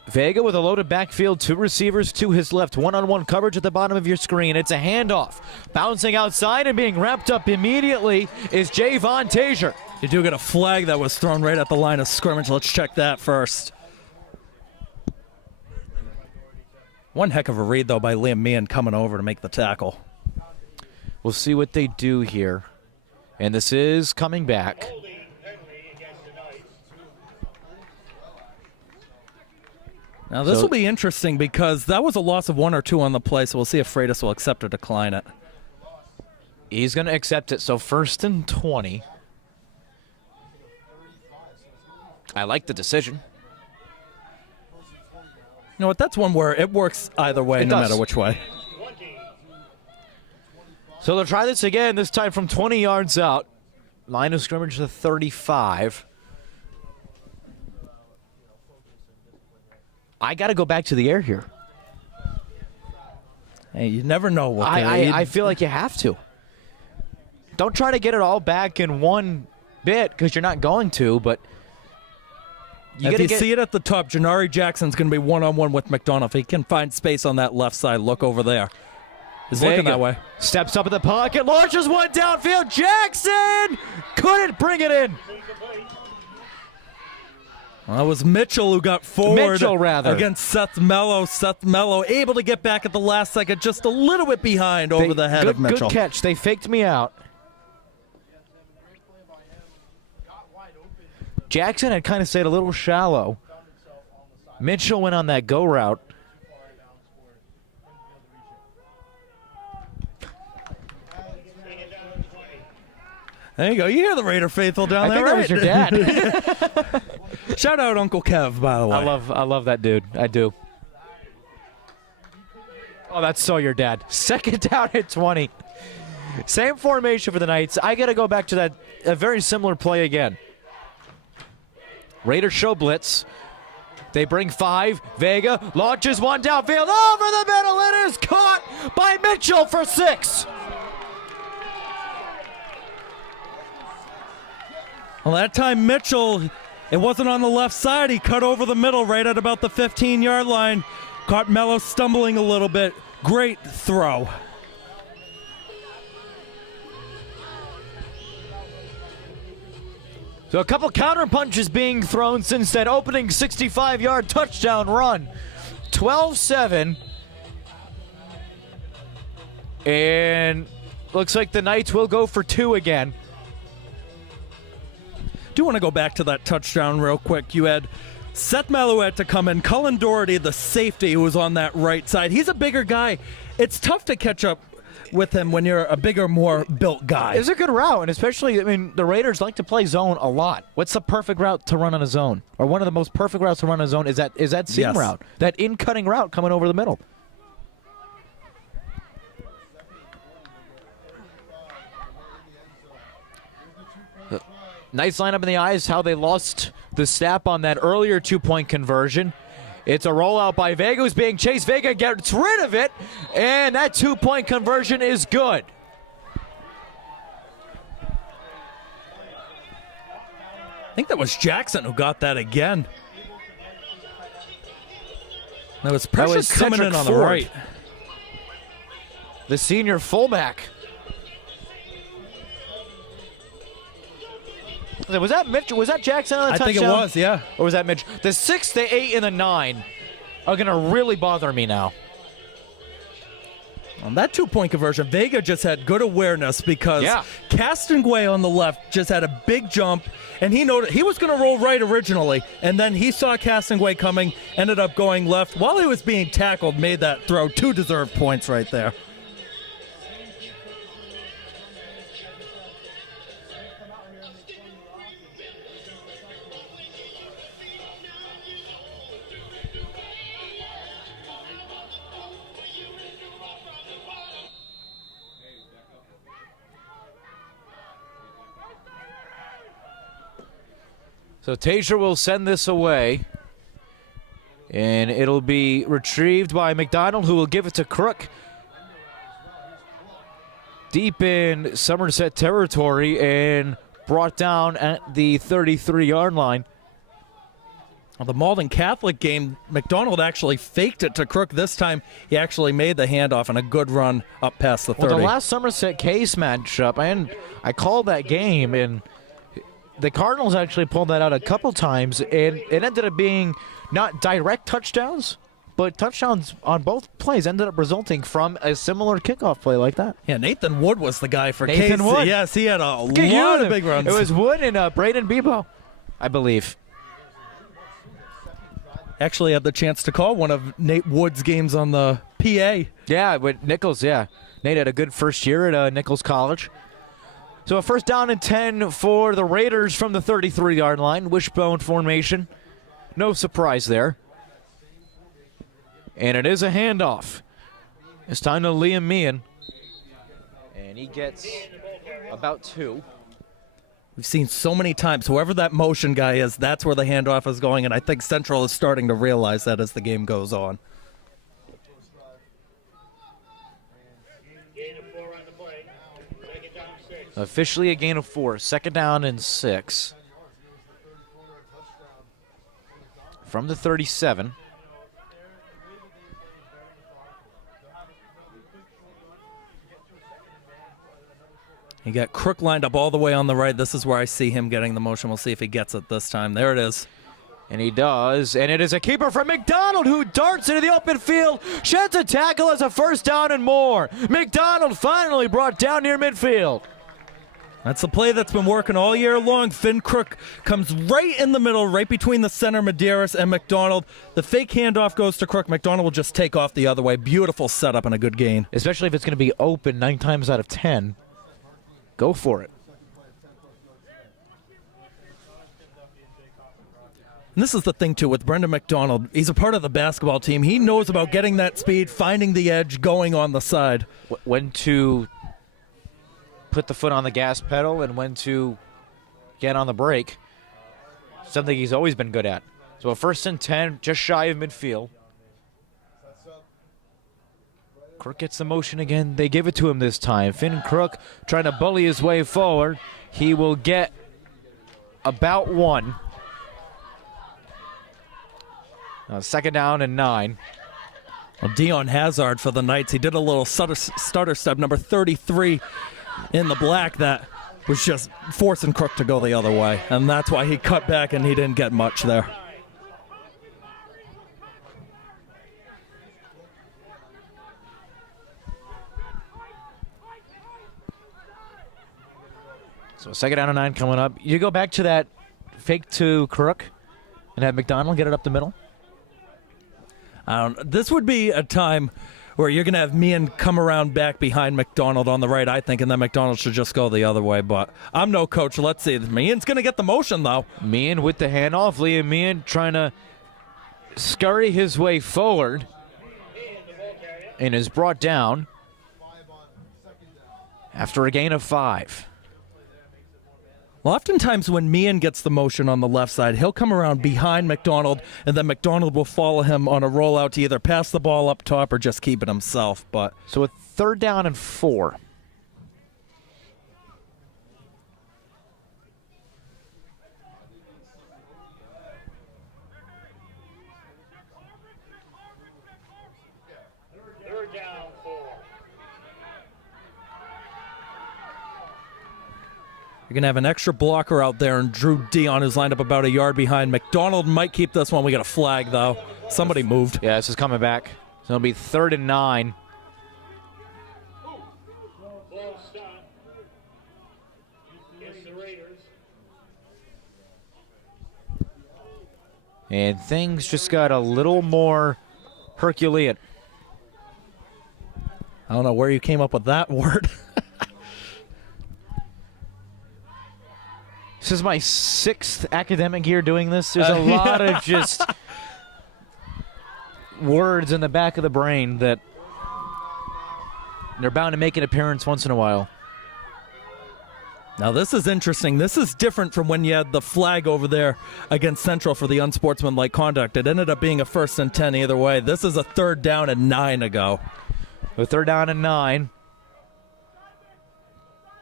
Vega with a loaded backfield, 2 receivers to his left, one-on-one coverage at the bottom of your screen. It's a handoff. Bouncing outside and being wrapped up immediately is Javon Tazier. You do get a flag that was thrown right at the line of scrimmage. Let's check that first. One heck of a read, though, by Liam Meehan coming over to make the tackle. We'll see what they do here. And this is coming back. Now, this will be interesting because that was a loss of 1 or 2 on the play, so we'll see if Freitas will accept or decline it. He's going to accept it, so 1st and 20. I like the decision. You know what? That's one where it works either way, no matter which way. So they'll try this again, this time from 20 yards out. Line of scrimmage to 35. I got to go back to the air here. Hey, you never know what I feel like you have to. Don't try to get it all back in one bit because you're not going to, but if you see it at the top, Janari Jackson's going to be one-on-one with McDonough. If he can find space on that left side, look over there. He's looking that way. Steps up in the pocket, launches one downfield. Jackson couldn't bring it in. Well, that was Mitchell who got forward against Seth Mello. Seth Mello able to get back at the last second, just a little bit behind over the head of Mitchell. Good catch. They faked me out. Jackson had kind of stayed a little shallow. Mitchell went on that go route. There you go. You hear the Raider faithful down there, right? I think that was your dad. Shout out Uncle Kev, by the way. I love that dude. I do. Oh, that's so your dad. 2nd down at 20. Same formation for the Knights. I got to go back to a very similar play again. Raiders show blitz. They bring 5. Vega launches one downfield over the middle. It is caught by Mitchell for 6. Well, that time Mitchell, it wasn't on the left side. He cut over the middle right at about the 15-yard line. Caught Mello stumbling a little bit. Great throw. So a couple counter punches being thrown since that opening 65-yard touchdown run. 12-7. And looks like the Knights will go for 2 again. Do want to go back to that touchdown real quick. You had Seth Malouette to come in. Cullen Doherty, the safety who was on that right side. He's a bigger guy. It's tough to catch up with him when you're a bigger, more built guy. It's a good route, and especially, I mean, the Raiders like to play zone a lot. What's the perfect route to run on a zone? Or one of the most perfect routes to run on a zone is that seam route, that in-cutting route coming over the middle. Nice lineup in the eyes, how they lost the snap on that earlier 2-point conversion. It's a rollout by Vega who's being chased. Vega gets rid of it, and that 2-point conversion is good. I think that was Jackson who got that again. That was Precious coming in on the right. The senior fullback. Was that Mitchell? Was that Jackson on the touchdown? I think it was, yeah. Or was that Mitch? The 6, the 8, and the 9 are going to really bother me now. On that 2-point conversion, Vega just had good awareness because Castonguay on the left just had a big jump, and he noted he was going to roll right originally, and then he saw Castonguay coming, ended up going left. While he was being tackled, made that throw. 2 deserved points right there. So Tazier will send this away, and it'll be retrieved by McDonald, who will give it to Crook. Deep in Somerset territory and brought down at the 33-yard line. Well, the Malden Catholic game, McDonald actually faked it to Crook. This time, he actually made the handoff and a good run up past the 30. Well, the last Somerset Case matchup, and I called that game, and the Cardinals actually pulled that out a couple times, and it ended up being not direct touchdowns, but touchdowns on both plays ended up resulting from a similar kickoff play like that. Yeah, Nathan Wood was the guy for Nathan Case. Wood. Yes, he had a lot Good. of big runs. It was Wood and Braden Bebo, I believe. Actually had the chance to call one of Nate Wood's games on the PA. Yeah, with Nichols, yeah. Nate had a good first year at Nichols College. So a first down and 10 for the Raiders from the 33-yard line. Wishbone formation. No surprise there. And it is a handoff. It's time to Liam Meehan. And he gets about 2. We've seen so many times, whoever that motion guy is, that's where the handoff is going, and I think Central is starting to realize that as the game goes on. Gain of 4 on the play. Second down 6. Officially a gain of 4. Second down and 6. From the 37. You got Crook lined up all the way on the right. This is where I see him getting the motion. We'll see if he gets it this time. There it is. And he does, and it is a keeper from McDonald who darts into the open field, sheds a tackle as a first down and more. McDonald finally brought down near midfield. That's the play that's been working all year long. Finn Crook comes right in the middle, right between the center, Medeiros, and McDonald. The fake handoff goes to Crook. McDonald will just take off the other way. Beautiful setup and a good gain. Especially if it's going to be open 9 times out of 10. Go for it. And this is the thing, too, with Brendan McDonald. He's a part of the basketball team. He knows about getting that speed, finding the edge, going on the side. When to put the foot on the gas pedal and when to get on the brake. Something he's always been good at. So a first and 10, just shy of midfield. Crook gets the motion again. They give it to him this time. Finn Crook trying to bully his way forward. He will get about 1. Second down and 9. Well, Dion Hazard for the Knights. He did a little stutter step, number 33 in the black, that was just forcing Crook to go the other way. And that's why he cut back and he didn't get much there. So second down and 9 coming up. You go back to that fake to Crook and have McDonald get it up the middle? This would be a time where you're going to have Meehan come around back behind McDonald on the right, I think, and then McDonald should just go the other way. But I'm no coach. Let's see. Meehan's going to get the motion, though. Meehan with the handoff. Liam Meehan trying to scurry his way forward and is brought down after a gain of 5. Well, oftentimes when Meehan gets the motion on the left side, he'll come around behind McDonald, and then McDonald will follow him on a rollout to either pass the ball up top or just keep it himself. But so a third down and 4. Third down 4. you're going to have an extra blocker out there, and Drew Dion, who's lined up about a yard behind. McDonald might keep this one. We got a flag, though. Somebody moved. Yeah, this is coming back. So it'll be 3rd and 9. Ball stop. Against the Raiders. And things just got a little more Herculean. I don't know where you came up with that word. This is my 6th academic year doing this. There's a lot of just words in the back of the brain that they're bound to make an appearance once in a while. Now, this is interesting. This is different from when you had the flag over there against Central for the unsportsmanlike conduct. It ended up being a 1st and 10 either way. This is a 3rd down and 9 ago. A 3rd down and 9.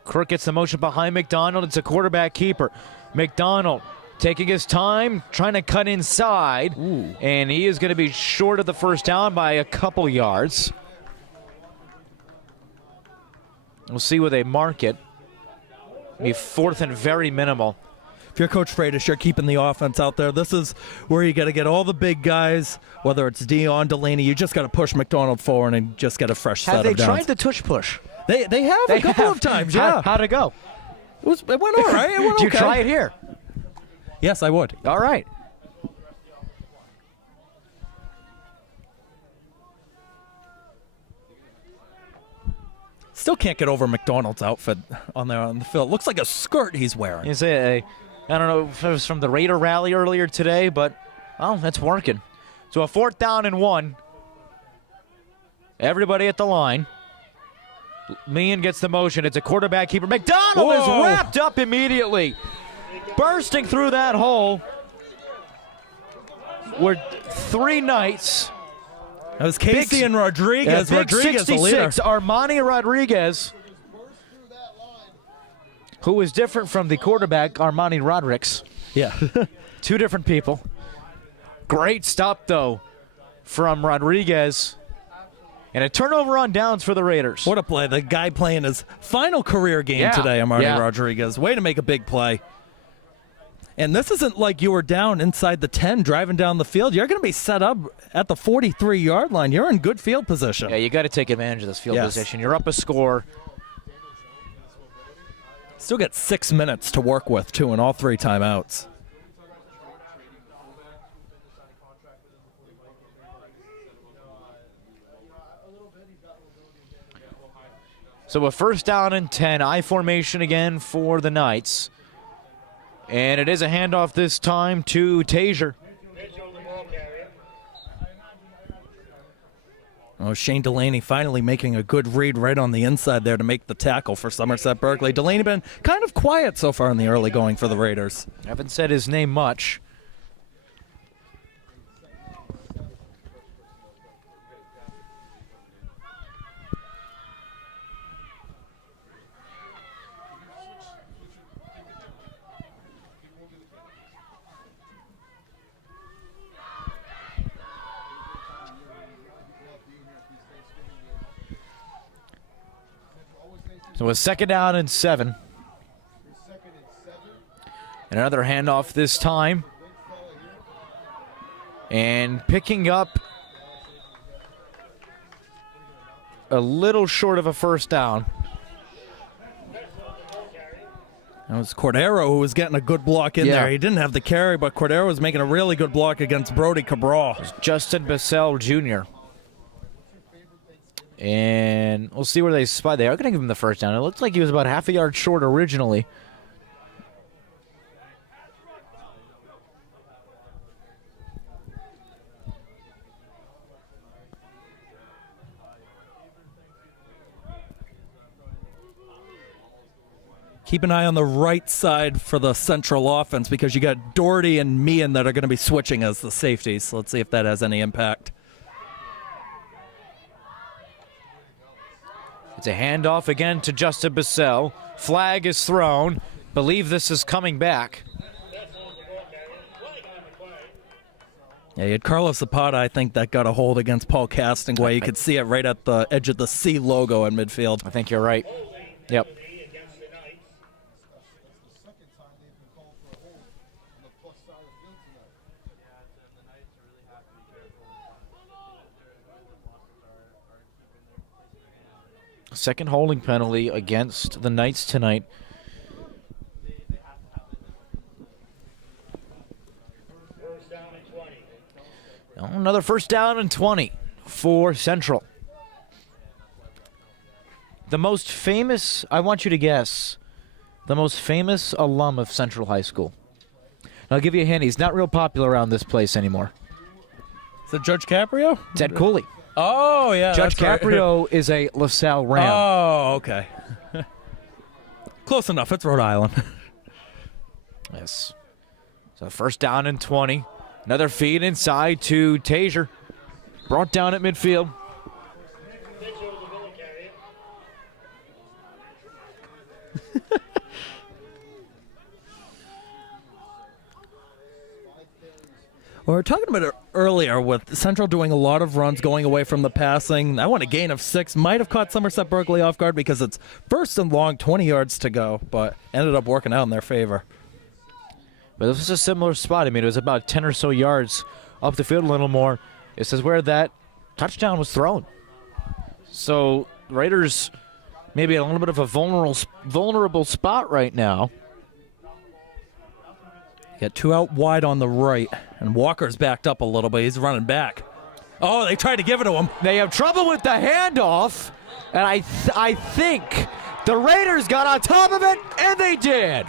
Crook gets the motion behind McDonald. It's a quarterback keeper. McDonald taking his time, trying to cut inside. Ooh. And he is going to be short of the first down by a couple yards. We'll see where they mark it. Be fourth and very minimal. If you're Coach Freitas, you're keeping the offense out there. This is where you got to get all the big guys, whether it's Dion, Delaney. You just got to push McDonald forward and just get a fresh set Have of they downs. tried the tush push? They have a couple of times, yeah. How'd it go? It went all right. It went Do you okay. try it here? Yes, I would. All right. Still can't get over McDonald's outfit on the field. Looks like a skirt he's wearing. You say, I don't know if it was from the Raider rally earlier today, but, oh, that's working. So a 4th down and 1. Everybody at the line. Meehan gets the motion. It's a quarterback keeper. McDonald Whoa. is wrapped up immediately. Bursting through that hole were 3 Knights. That was Casey Big- and Rodriguez. Big Rodriguez, the leader. 66, Armani Rodriguez, who is different from the quarterback, Armani Rodriguez. Yeah. 2 different people. Great stop, though, from Rodriguez. And a turnover on downs for the Raiders. What a play. The guy playing his final career game today, Armani Rodriguez. Way to make a big play. And this isn't like you were down inside the 10 driving down the field. You're going to be set up at the 43-yard line. You're in good field position. Yeah, you got to take advantage of this field position. You're up a score. Still got 6 minutes to work with, too, in all 3 timeouts. So a 1st down and 10, I formation again for the Knights. And it is a handoff this time to Tazier. Oh, Shane Delaney finally making a good read right on the inside there to make the tackle for Somerset Berkley. Delaney been kind of quiet so far in the early going for the Raiders. Haven't said his name much. So a 2nd down and 7. And another handoff this time. And picking up a little short of a 1st down. That was Cordero who was getting a good block in there. He didn't have the carry, but Cordero was making a really good block against Brody Cabral. Justin Bissell Jr. And we'll see where they spot. They are going to give him the 1st down. It looks like he was about half a yard short originally. Keep an eye on the right side for the central offense because you got Doherty and Meehan that are going to be switching as the safeties. So let's see if that has any impact. It's a handoff again to Justin Bissell. Flag is thrown. Believe this is coming back. Yeah, you had Carlos Zapata, I think, that got a hold against Paul Castingway. You could see it right at the edge of the C logo in midfield. I think you're right. Yep. Second holding penalty against the Knights tonight. Another 1st down and 20 for Central. The most famous, I want you to guess, the most famous alum of Central High School. And I'll give you a hint. He's not real popular around this place anymore. Is it Judge Caprio? Ted Cooley. Oh, yeah. Judge that's right. Caprio is a LaSalle Ram. Oh, okay. Close enough. It's Rhode Island. Yes. So 1st down and 20. Another feed inside to Tazier. Brought down at midfield. We were talking about it earlier with Central doing a lot of runs going away from the passing. I want a gain of 6. Might have caught Somerset Berkley off guard because it's first and long, 20 yards to go, but ended up working out in their favor. But this was a similar spot. I mean, it was about 10 or so yards up the field a little more. This is where that touchdown was thrown. So Raiders maybe a little bit of a vulnerable spot right now. Got 2 out wide on the right, and Walker's backed up a little bit. He's running back. Oh, they tried to give it to him. They have trouble with the handoff, and I think the Raiders got on top of it, and they did.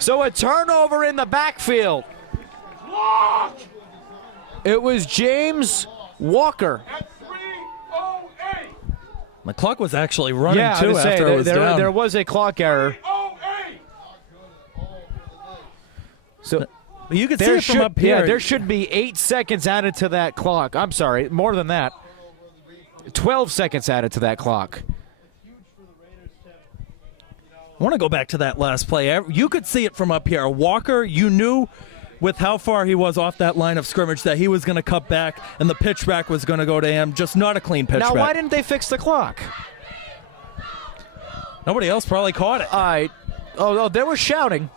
So a turnover in the backfield. It was James Walker. The clock was actually running, Yeah, too, after it was down. there was a clock error. So You can see it from up here. Yeah, there should be 8 seconds added to that clock. I'm sorry, more than that. 12 seconds added to that clock. I want to go back to that last play. You could see it from up here. Walker, you knew with how far he was off that line of scrimmage that he was going to cut back and the pitch back was going to go to him. Just not a clean pitch Now, back. why didn't they fix the clock? Nobody else probably caught it. Oh, there was shouting,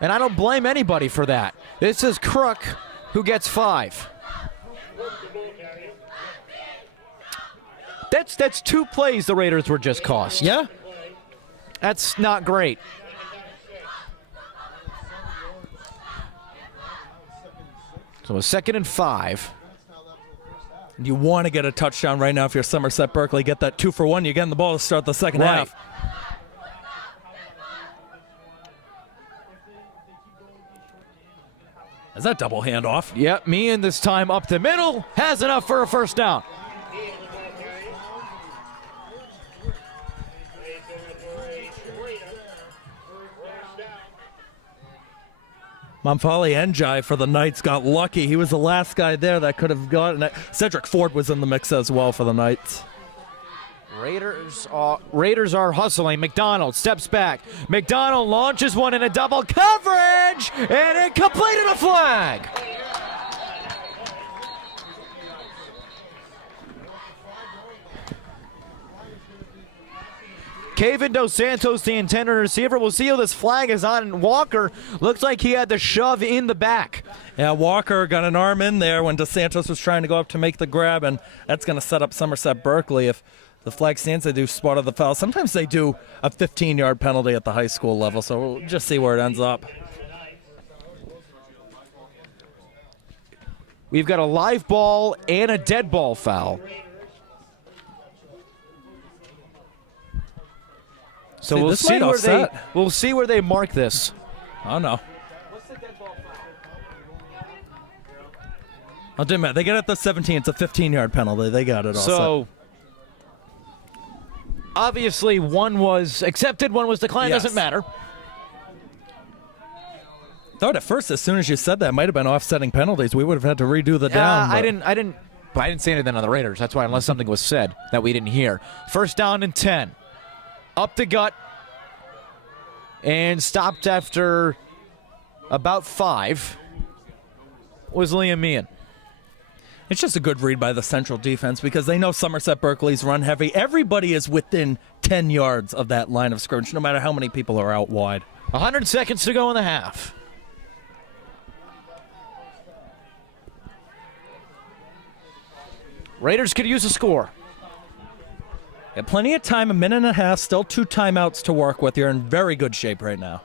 and I don't blame anybody for that. This is Crook who gets 5. That's 2 plays the Raiders were just cost. Yeah? That's not great. So a 2nd and 5. You want to get a touchdown right now if you're Somerset Berkley. Get that 2 for 1. You get in the ball to start the second half. Is that double handoff? Yep, Meehan this time up the middle. Has enough for a first down. Momfali Njai for the Knights got lucky. He was the last guy there that could have gotten it. Cedric Ford was in the mix as well for the Knights. Raiders are hustling. McDonald steps back. McDonald launches one in a double coverage, and it completed a flag. Kevin Dos Santos, the intended receiver. We'll see how this flag is on. Walker looks like he had the shove in the back. Yeah, Walker got an arm in there when Dos Santos was trying to go up to make the grab, and that's going to set up Somerset Berkley. If the flag stands, they do spotted the foul. Sometimes they do a 15-yard penalty at the high school level, so we'll just see where it ends up. We've got a live ball and a dead ball foul. So we'll see where they mark this. Oh no. I'll do it. They get it at the 17. It's a 15-yard penalty. They got it all So obviously one was accepted, one was declined. Yes. Doesn't matter. Thought at first, as soon as you said that, might have been offsetting penalties. We would have had to redo the down. I didn't say anything on the Raiders. That's why, unless something was said that we didn't hear. First down and 10. Up the gut. And stopped after about 5 was Liam Meehan. It's just a good read by the Central defense because they know Somerset Berkley's run heavy. Everybody is within 10 yards of that line of scrimmage, no matter how many people are out wide. 100 seconds to go in the half. Raiders could use a score. Got plenty of time, a minute and a half, still 2 timeouts to work with. You're in very good shape right now.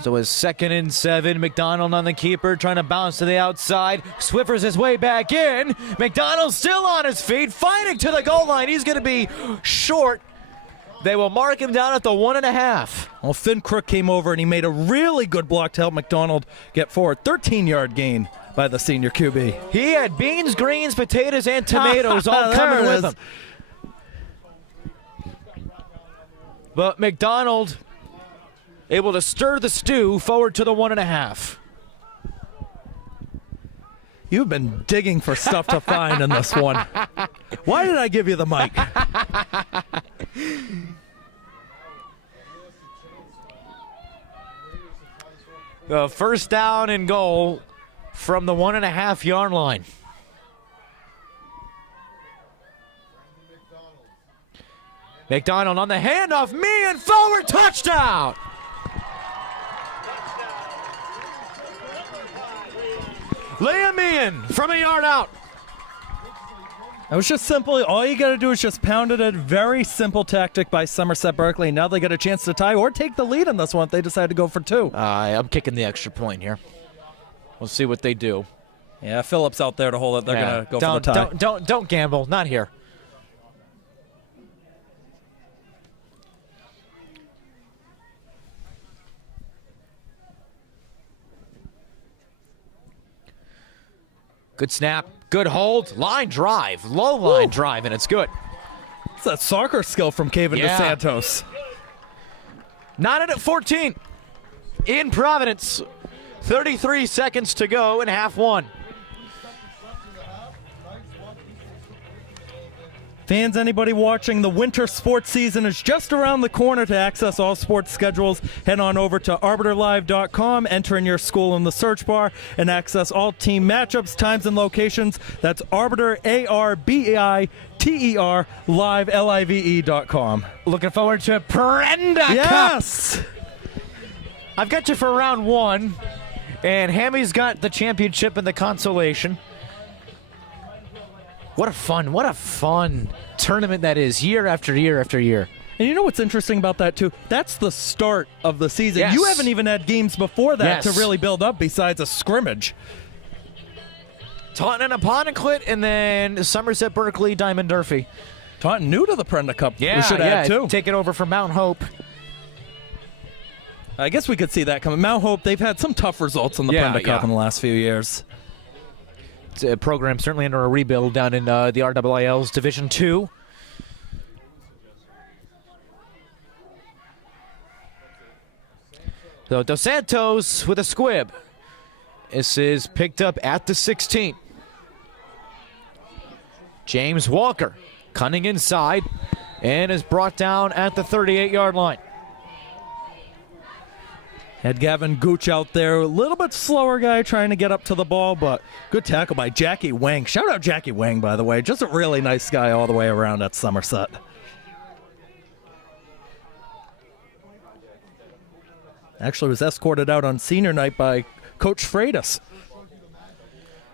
So it's 2nd and 7. McDonald on the keeper, trying to bounce to the outside. Swiffers his way back in. McDonald still on his feet, fighting to the goal line. He's going to be short. They will mark him down at the 1.5. Well, Finn Crook came over and he made a really good block to help McDonald get forward. 13-yard gain by the senior QB. He had beans, greens, potatoes, and tomatoes all coming with him. But McDonald able to stir the stew forward to the 1.5. You've been digging for stuff to find in this one. Why did I give you the mic? First down and goal from the 1.5-yard line. McDonald on the handoff, Meehan forward, touchdown! Liam Meehan from a yard out. It was just simply, all you got to do is just pound it. A very simple tactic by Somerset Berkley. Now they get a chance to tie or take the lead in this one if they decide to go for two. I'm kicking the extra point here. We'll see what they do. Yeah, Phillips out there to hold it. They're going to go for the tie. Don't gamble. Not here. Good snap, good hold, line drive, low line drive, and it's good. It's that soccer skill from Keegan to Santos. 9 at 14 in Providence. 33 seconds to go in half one. Fans, anybody watching, the winter sports season is just around the corner. To access all sports schedules, head on over to arbiterlive.com, enter in your school in the search bar, and access all team matchups, times, and locations. That's Arbiter, ARBEITER, live, LIVE.com. Looking forward to Prenda Yes! Cup. I've got you for round one, and Hammy's got the championship and the consolation. What a fun tournament that is, year after year after year. And you know what's interesting about that, too? That's the start of the season. Yes. You haven't even had games before that to really build up besides a scrimmage. Taunton and Apponequet, and then Somerset Berkley, Diamond Durfee. Taunton new to the Prenda Cup. Yeah, we should add, too. Take it over from Mount Hope. I guess we could see that coming. Mount Hope, they've had some tough results in the Prenda Cup in the last few years. It's a program certainly under a rebuild down in the RIIL's Division II. So Dos Santos with a squib. This is picked up at the 16. James Walker cutting inside and is brought down at the 38-yard line. Had Gavin Gooch out there, a little bit slower guy trying to get up to the ball, but good tackle by Jackie Wang. Shout out Jackie Wang, by the way. Just a really nice guy all the way around at Somerset. Actually was escorted out on senior night by Coach Freitas.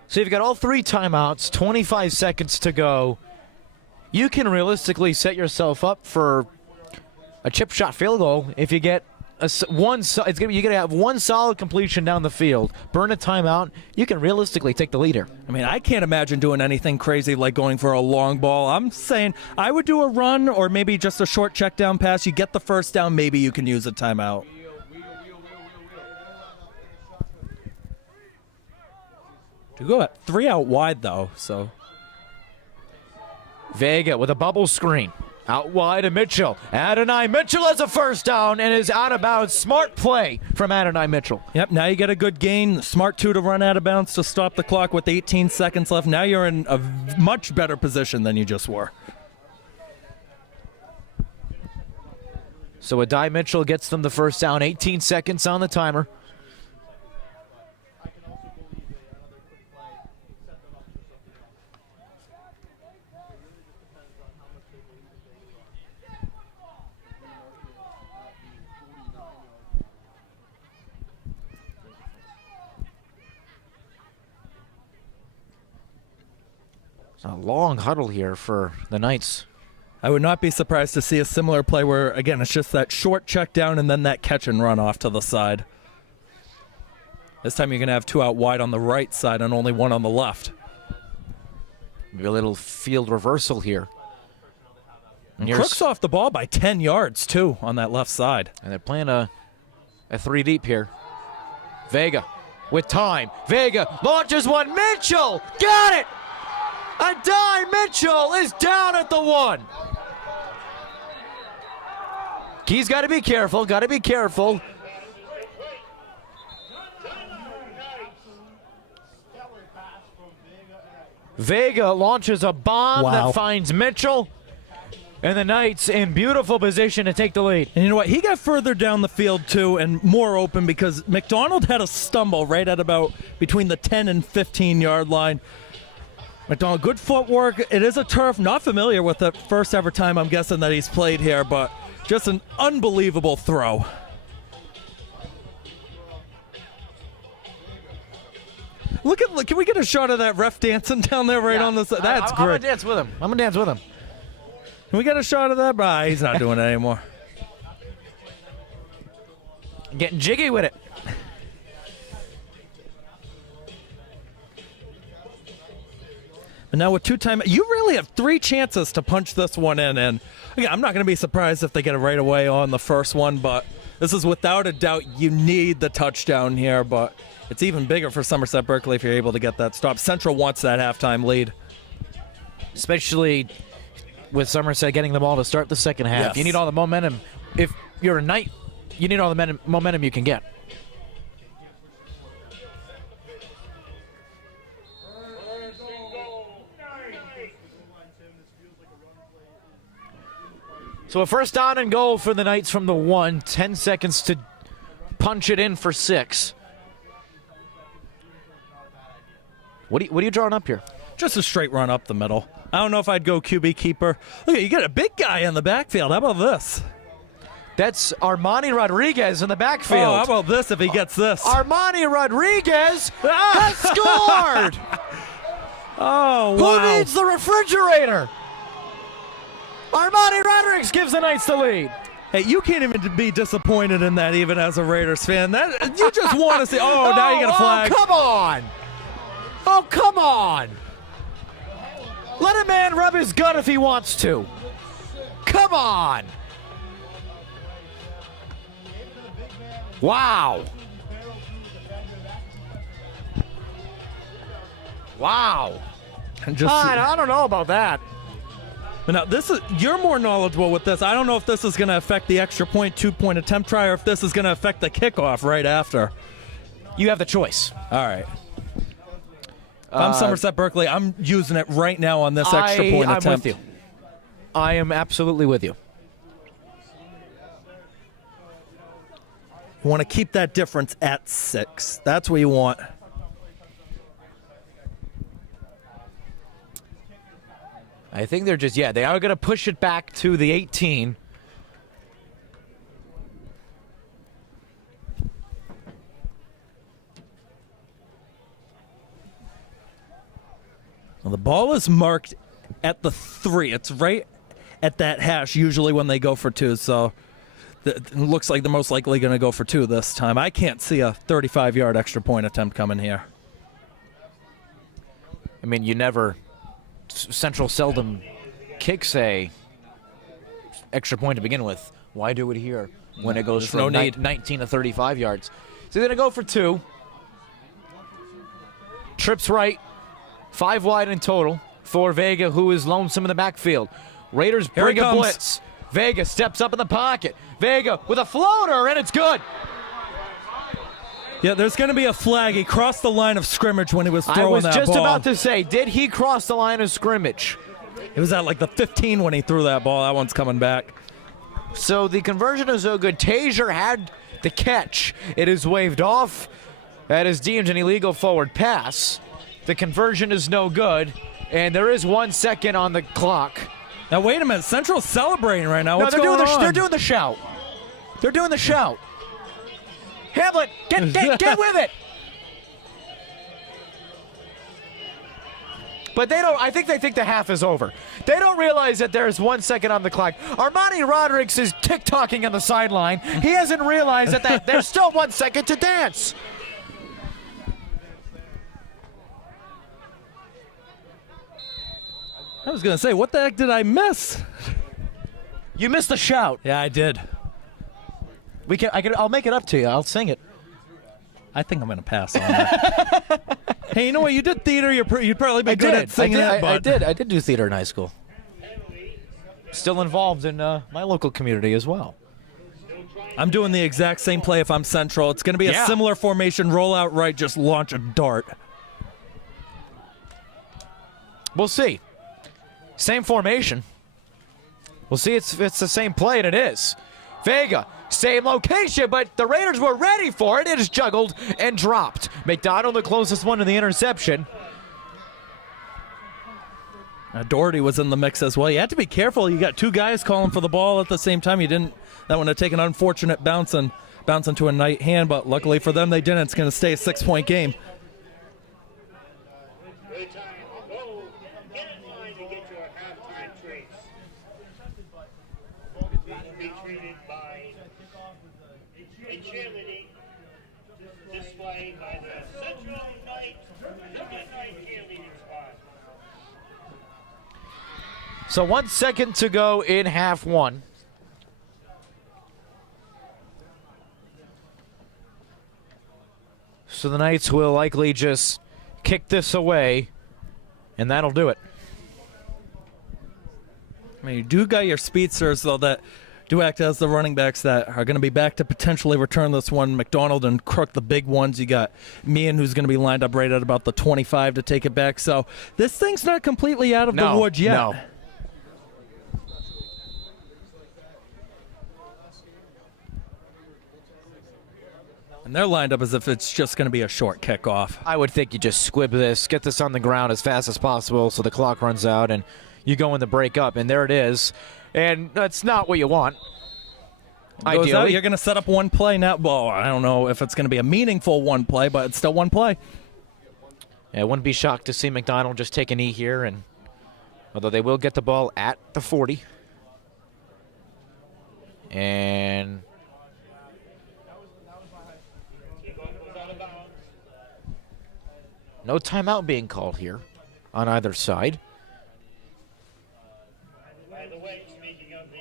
So you've got all three timeouts, 25 seconds to go. You can realistically set yourself up for a chip shot field goal if you get you're gonna have one solid completion down the field, burn a timeout. You can realistically take the leader. I mean, I can't imagine doing anything crazy like going for a long ball. I'm saying I would do a run or maybe just a short check down pass. You get the first down, maybe you can use a timeout. To go at 3 out wide though, so Vega with a bubble screen. Out wide to Mitchell. Adonai Mitchell has a first down and is out of bounds. Smart play from Adonai Mitchell. Yep, now you get a good gain. Smart to run out of bounds to stop the clock with 18 seconds left. Now you're in a much better position than you just were. So Adonai Mitchell gets them the first down. 18 seconds on the timer. A long huddle here for the Knights. I would not be surprised to see a similar play where, again, it's just that short check down and then that catch and run off to the side. This time you're going to have 2 out wide on the right side and only 1 on the left. Maybe a little field reversal here. And Crook's off the ball by 10 yards, too, on that left side. And they're playing a 3 deep here. Vega with time. Vega launches one. Mitchell got it! Adonai Mitchell is down at the 1. He's got to be careful, Vega launches a bomb that finds Mitchell. And the Knights in beautiful position to take the lead. And you know what? He got further down the field, too, and more open because McDonald had a stumble right at about between the 10 and 15-yard line. McDonald, good footwork. It is a turf. Not familiar with it. First ever time I'm guessing that he's played here, but just an unbelievable throw. Look, can we get a shot of that ref dancing down there right on the side? That's great. I'm going to dance with him. I'm going to dance with him. Can we get a shot of that? Bah, he's not doing it anymore. Getting jiggy with it. And now with two-time, you really have 3 chances to punch this one in. And again, I'm not going to be surprised if they get it right away on the first one, but this is without a doubt you need the touchdown here. But it's even bigger for Somerset Berkley if you're able to get that stop. Central wants that halftime lead. Especially with Somerset getting the ball to start the second half. Yes. You need all the momentum. If you're a Knight, you need all the momentum you can get. So a first down and goal for the Knights from the 1. 10 seconds to punch it in for 6. What are you drawing up here? Just a straight run up the middle. I don't know if I'd go QB keeper. Look, you got a big guy in the backfield. How about this? That's Armani Rodriguez in the backfield. Oh, how about this if he gets this? Armani Rodriguez has scored! Oh, wow. Who needs the refrigerator? Armani Rodriguez gives the Knights the lead. Hey, you can't even be disappointed in that even as a Raiders fan. That you just want to see. Oh, now you got a flag. Oh, come on. Oh, come on. Let a man rub his gut if he wants to. Come on. Wow. Wow. I don't know about that. But now you're more knowledgeable with this. I don't know if this is going to affect the extra point, 2-point attempt try, or if this is going to affect the kickoff right after. You have the choice. All right. If I'm Somerset Berkley, I'm using it right now on this extra point attempt. I'm with you. I am absolutely with you. You want to keep that difference at 6. That's what you want. I think they're just, they are going to push it back to the 18. Well, the ball is marked at the 3. It's right at that hash usually when they go for 2, so it looks like they're most likely going to go for 2 this time. I can't see a 35-yard extra point attempt coming here. I mean, Central seldom kicks a extra point to begin with. Why do it here when it goes from 19 to 35 yards? So they're going to go for 2. Trips right. 5 wide in total for Vega, who is lonesome in the backfield. Raiders bring a blitz. Vega steps up in the pocket. Vega with a floater, and it's good. Yeah, there's going to be a flag. He crossed the line of scrimmage when he was throwing that ball. I was just about to say, did he cross the line of scrimmage? It was at like the 15 when he threw that ball. That one's coming back. So the conversion is so good. Taser had the catch. It is waved off. That is deemed an illegal forward pass. The conversion is no good, and there is 1 second on the clock. Now, wait a minute. Central's celebrating right now. What's going on? They're doing the shout. They're doing the shout. Hamblett, get with it. But I think they think the half is over. They don't realize that there's 1 second on the clock. Armani Rodriguez is tick-tocking on the sideline. He hasn't realized that there's still 1 second to dance. I was going to say, what the heck did I miss? You missed the shout. Yeah, I did. I'll make it up to you. I'll sing it. I think I'm going to pass on that. Hey, you know what? You did theater. You'd probably be good at singing that. I did do theater in high school. Still involved in my local community as well. I'm doing the exact same play if I'm Central. It's going to be a similar formation. Roll out right, just launch a dart. We'll see. Same formation. We'll see it's the same play, and it is. Vega, same location, but the Raiders were ready for it. It is juggled and dropped. McDonald, the closest one to the interception. Doherty was in the mix as well. You had to be careful. You got two guys calling for the ball at the same time. You didn't. That would have taken an unfortunate bounce into a night hand, but luckily for them, they didn't. It's going to stay a 6-point game. Good time. Go. Get in line to get your halftime treats. Be treated by a cheerleading display by the Central Night cheerleading squad. So 1 second to go in half one. So the Knights will likely just kick this away, and that'll do it. I mean, you do got your speedsters, though, that do act as the running backs that are going to be back to potentially return this one. McDonald and Crook, the big ones. You got Meehan, who's going to be lined up right at about the 25 to take it back. So this thing's not completely out of the woods yet. No. And they're lined up as if it's just going to be a short kickoff. I would think you just squib this, get this on the ground as fast as possible so the clock runs out and you go in the break up, and there it is. And that's not what you want. Goes Ideally. out, you're going to set up one play now. Well, I don't know if it's going to be a meaningful one play, but it's still one play. Yeah, I wouldn't be shocked to see McDonald just take a knee here, and although they will get the ball at the 40. And no timeout being called here on either side. By the way, speaking of the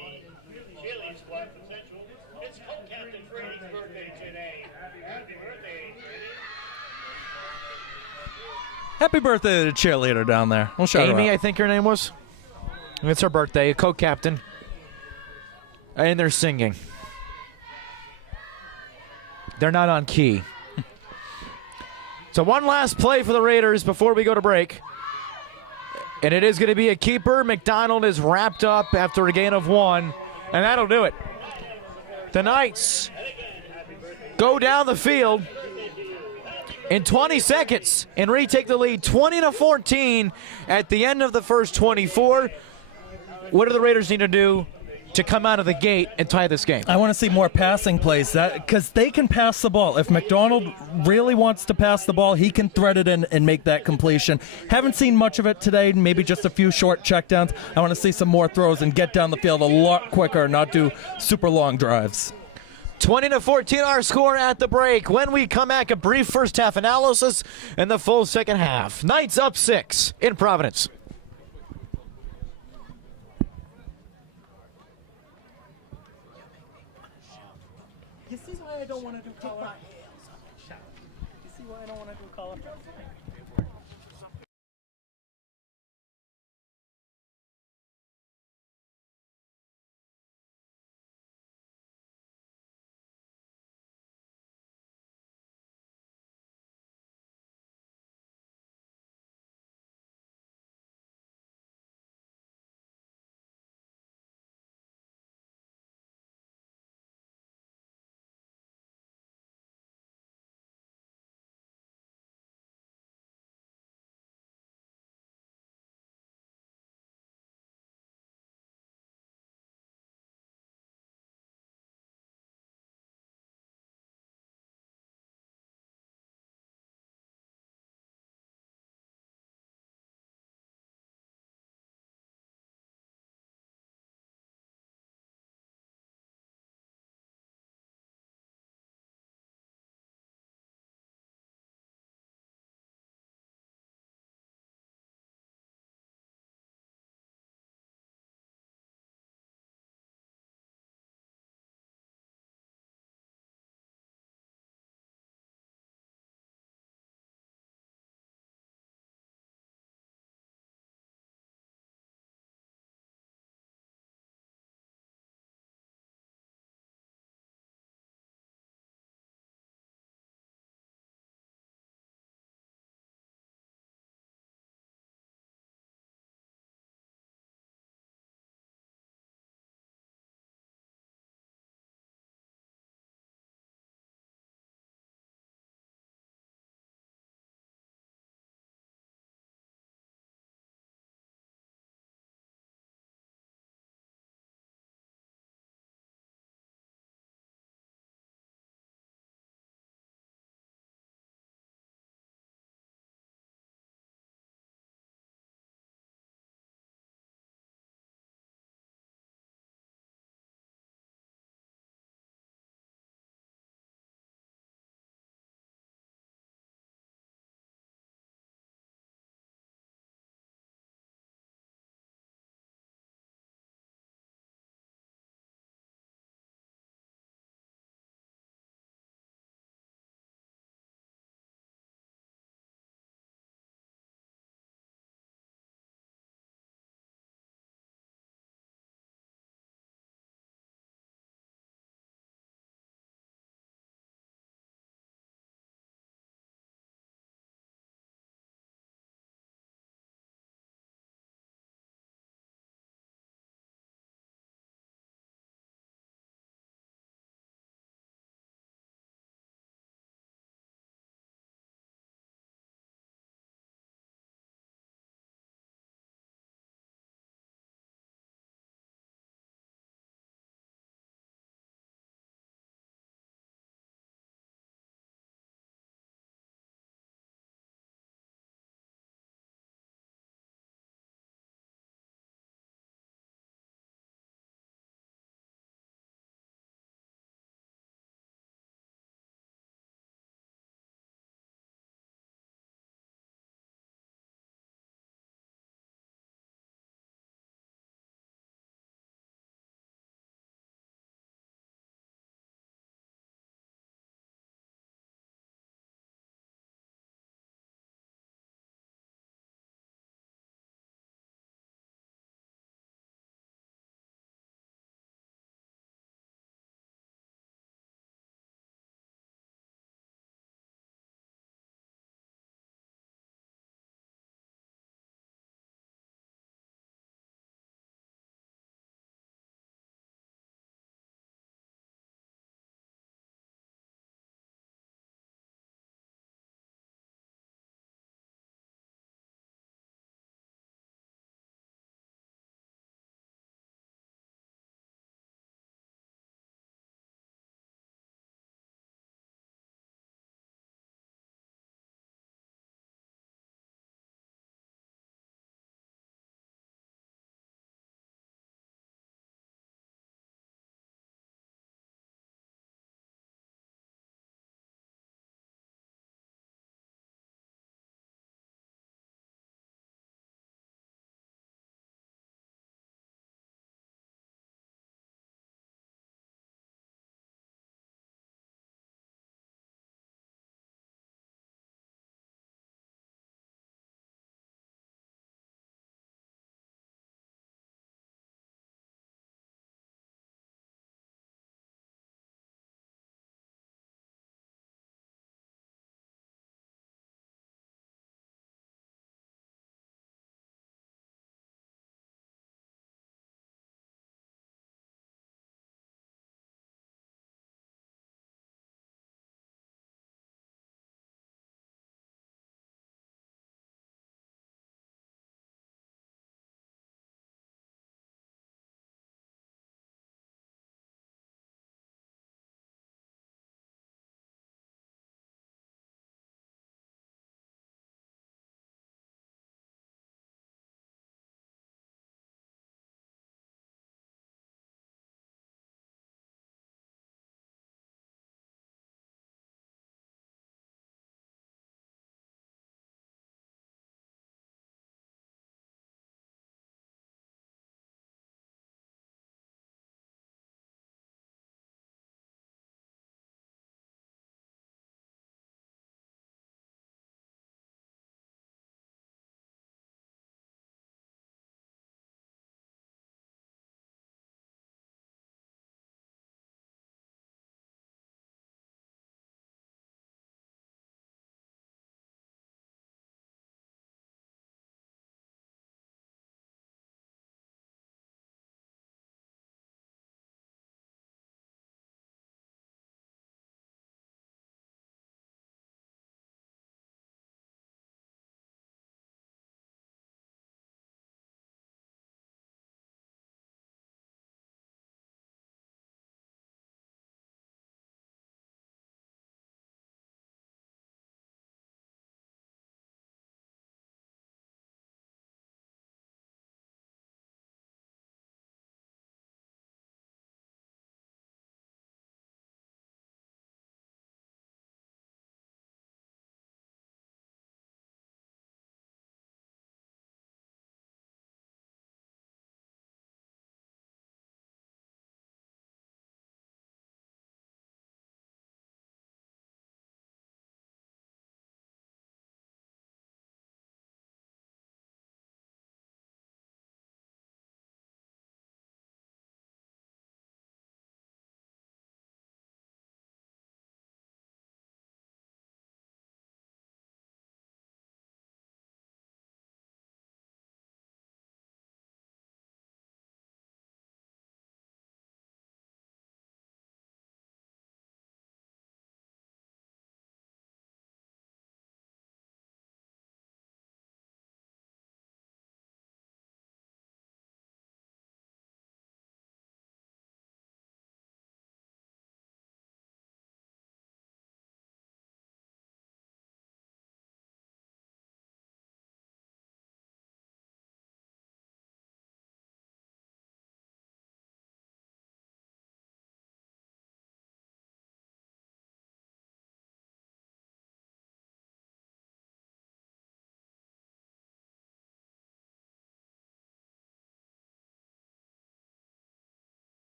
cheerleading squad from Central, it's co-captain Brady's birthday today. Happy birthday, Brady. Happy birthday to the cheerleader down there. We'll shout her Amy, out. I think her name was. It's her birthday, co-captain. And they're singing. They're not on key. So one last play for the Raiders before we go to break. And it is going to be a keeper. McDonald is wrapped up after a gain of 1. And that'll do it. The Knights go down the field in 20 seconds and retake the lead 20-14 at the end of the first 24. What do the Raiders need to do to come out of the gate and tie this game? I want to see more passing plays, because they can pass the ball. If McDonald really wants to pass the ball, he can thread it in and make that completion. Haven't seen much of it today, maybe just a few short checkdowns. I want to see some more throws and get down the field a lot quicker, not do super long drives. 20-14 our score at the break. When we come back, a brief first half analysis and the full second half. Knights up 6 in Providence. You see why I don't want to do call-up? You see why I don't want to do call-up?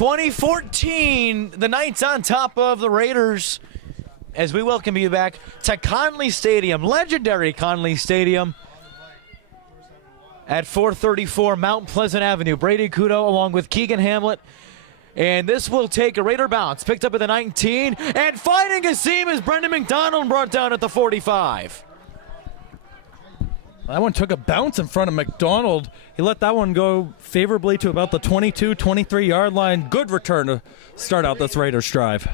2014, the Knights on top of the Raiders as we welcome you back to Conley Stadium, legendary Conley Stadium at 434 Mount Pleasant Avenue. Brady, Couto along with Keegan, Hamblett. And this will take a Raider bounce. Picked up at the 19. And finding a seam is Brendan McDonald, brought down at the 45. That one took a bounce in front of McDonald. He let that one go favorably to about the 22, 23-yard line. Good return to start out this Raiders drive.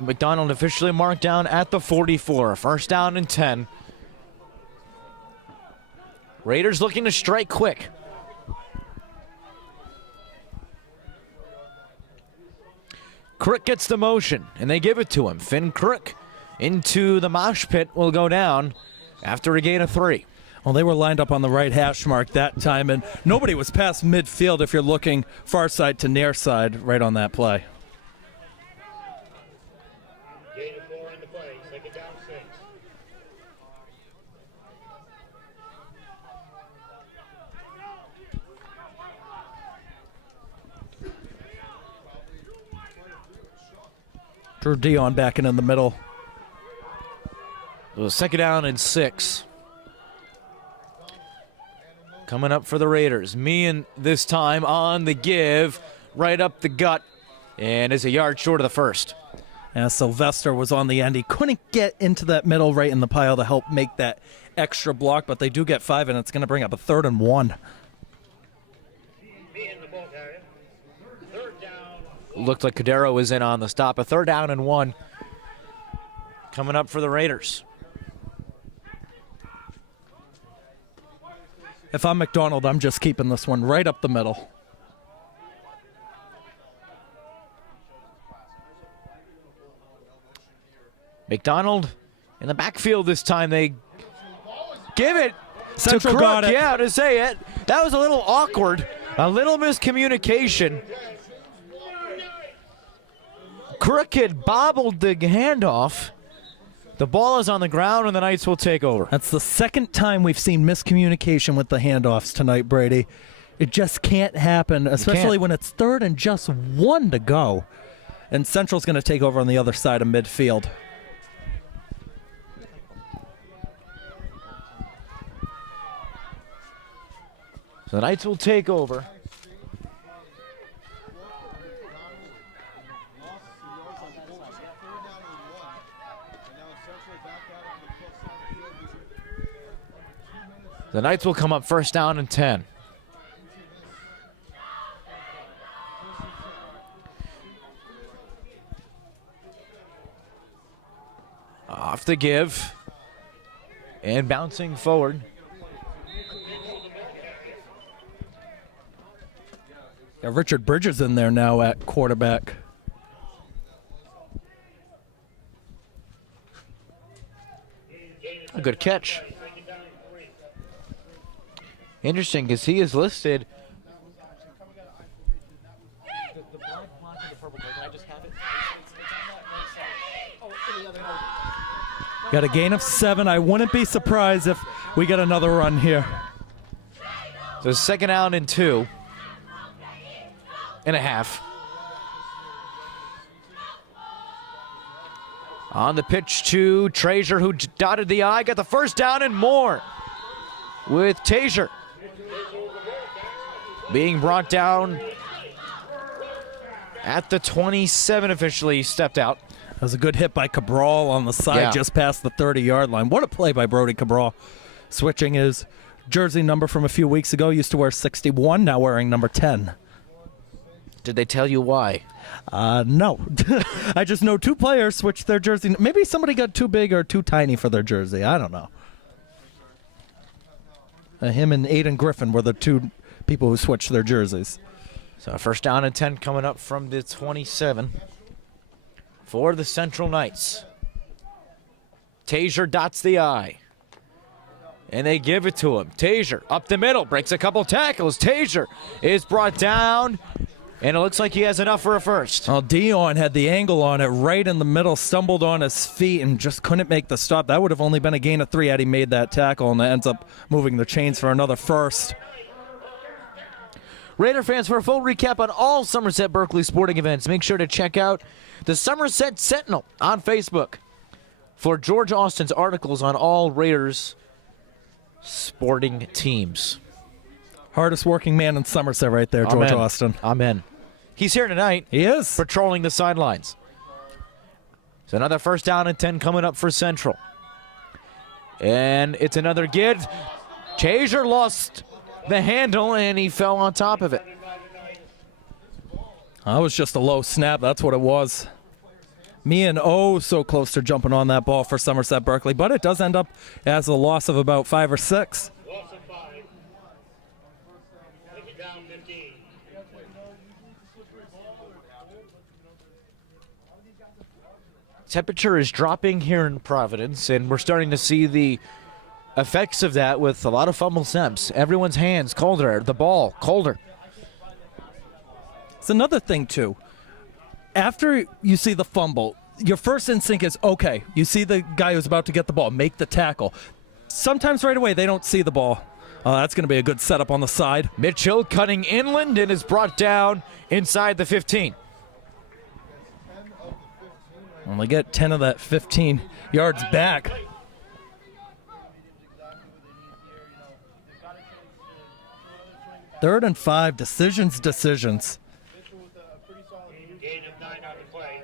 McDonald officially marked down at the 44. First down and 10. Raiders looking to strike quick. Crook gets the motion, and they give it to him. Finn Crook into the mosh pit will go down after a gain of 3. Well, they were lined up on the right hash mark that time, and nobody was past midfield if you're looking far side to near side right on that play. Gain of 4 in the play. Second down, 6. Drew Dion backing in the middle. So second down and 6. Coming up for the Raiders. Meehan this time on the give. Right up the gut. And is a yard short of the first. Yeah, Sylvester was on the end. He couldn't get into that middle right in the pile to help make that extra block, but they do get 5, and it's going to bring up a 3rd and 1. Meehan, the ball carrier. Third down. Looked like Cadero was in on the stop. A 3rd down and 1 coming up for the Raiders. If I'm McDonald, I'm just keeping this one right up the middle. McDonald in the backfield this time. They give it Central to Crook. got it. Yeah, to say it. That was a little awkward. A little miscommunication. Crook had bobbled the handoff. The ball is on the ground, and the Knights will take over. That's the second time we've seen miscommunication with the handoffs tonight, Brady. It just can't happen, especially when it's 3rd and just 1 to go. And Central's going to take over on the other side of midfield. So the Knights will take over. The Knights will come up first down and 10. Off the give. And bouncing forward. Got Richard Bridges in there now at quarterback. A good catch. Interesting, because he is listed. Got a gain of 7. I wouldn't be surprised if we get another run here. So second down and 2 and a half. On the pitch to Trazier, who dotted the I, got the first down and more with Tazier being brought down at the 27. Officially stepped out. That was a good hit by Cabral on the side just past the 30-yard line. What a play by Brody Cabral. Switching his jersey number from a few weeks ago. Used to wear 61, now wearing number 10. Did they tell you why? No. I just know 2 players switched their jersey. Maybe somebody got too big or too tiny for their jersey. I don't know. Him and Aiden Griffin were the 2 people who switched their jerseys. So first down and 10 coming up from the 27 for the Central Knights. Tazier dots the I. And they give it to him. Tazier up the middle, breaks a couple tackles. Tazier is brought down And it looks like he has enough for a first. Well, Dion had the angle on it right in the middle, stumbled on his feet, and just couldn't make the stop. That would have only been a gain of 3 had he made that tackle, and that ends up moving the chains for another first. Raider fans, for a full recap on all Somerset Berkley sporting events, make sure to check out the Somerset Sentinel on Facebook for George Austin's articles on all Raiders sporting teams. Hardest working man in Somerset right there, George Amen. Austin. Amen. He's here tonight. He is. Patrolling the sidelines. So another first down and 10 coming up for Central. And it's another give. Chaser lost the handle, and he fell on top of it. That was just a low snap. That's what it was. Me and O so close to jumping on that ball for Somerset Berkley, but it does end up as a loss of about 5 or 6. Loss of 5. Take it down 15. Temperature is dropping here in Providence, and we're starting to see the effects of that with a lot of fumble snaps. Everyone's hands colder, the ball colder. It's another thing, too. After you see the fumble, your first instinct is, okay, you see the guy who's about to get the ball, make the tackle. Sometimes right away they don't see the ball. That's going to be a good setup on the side. Mitchell cutting inland and is brought down inside the 15. Only get 10 of that 15 yards back. Third and 5, decisions. Gain of 9 on the play.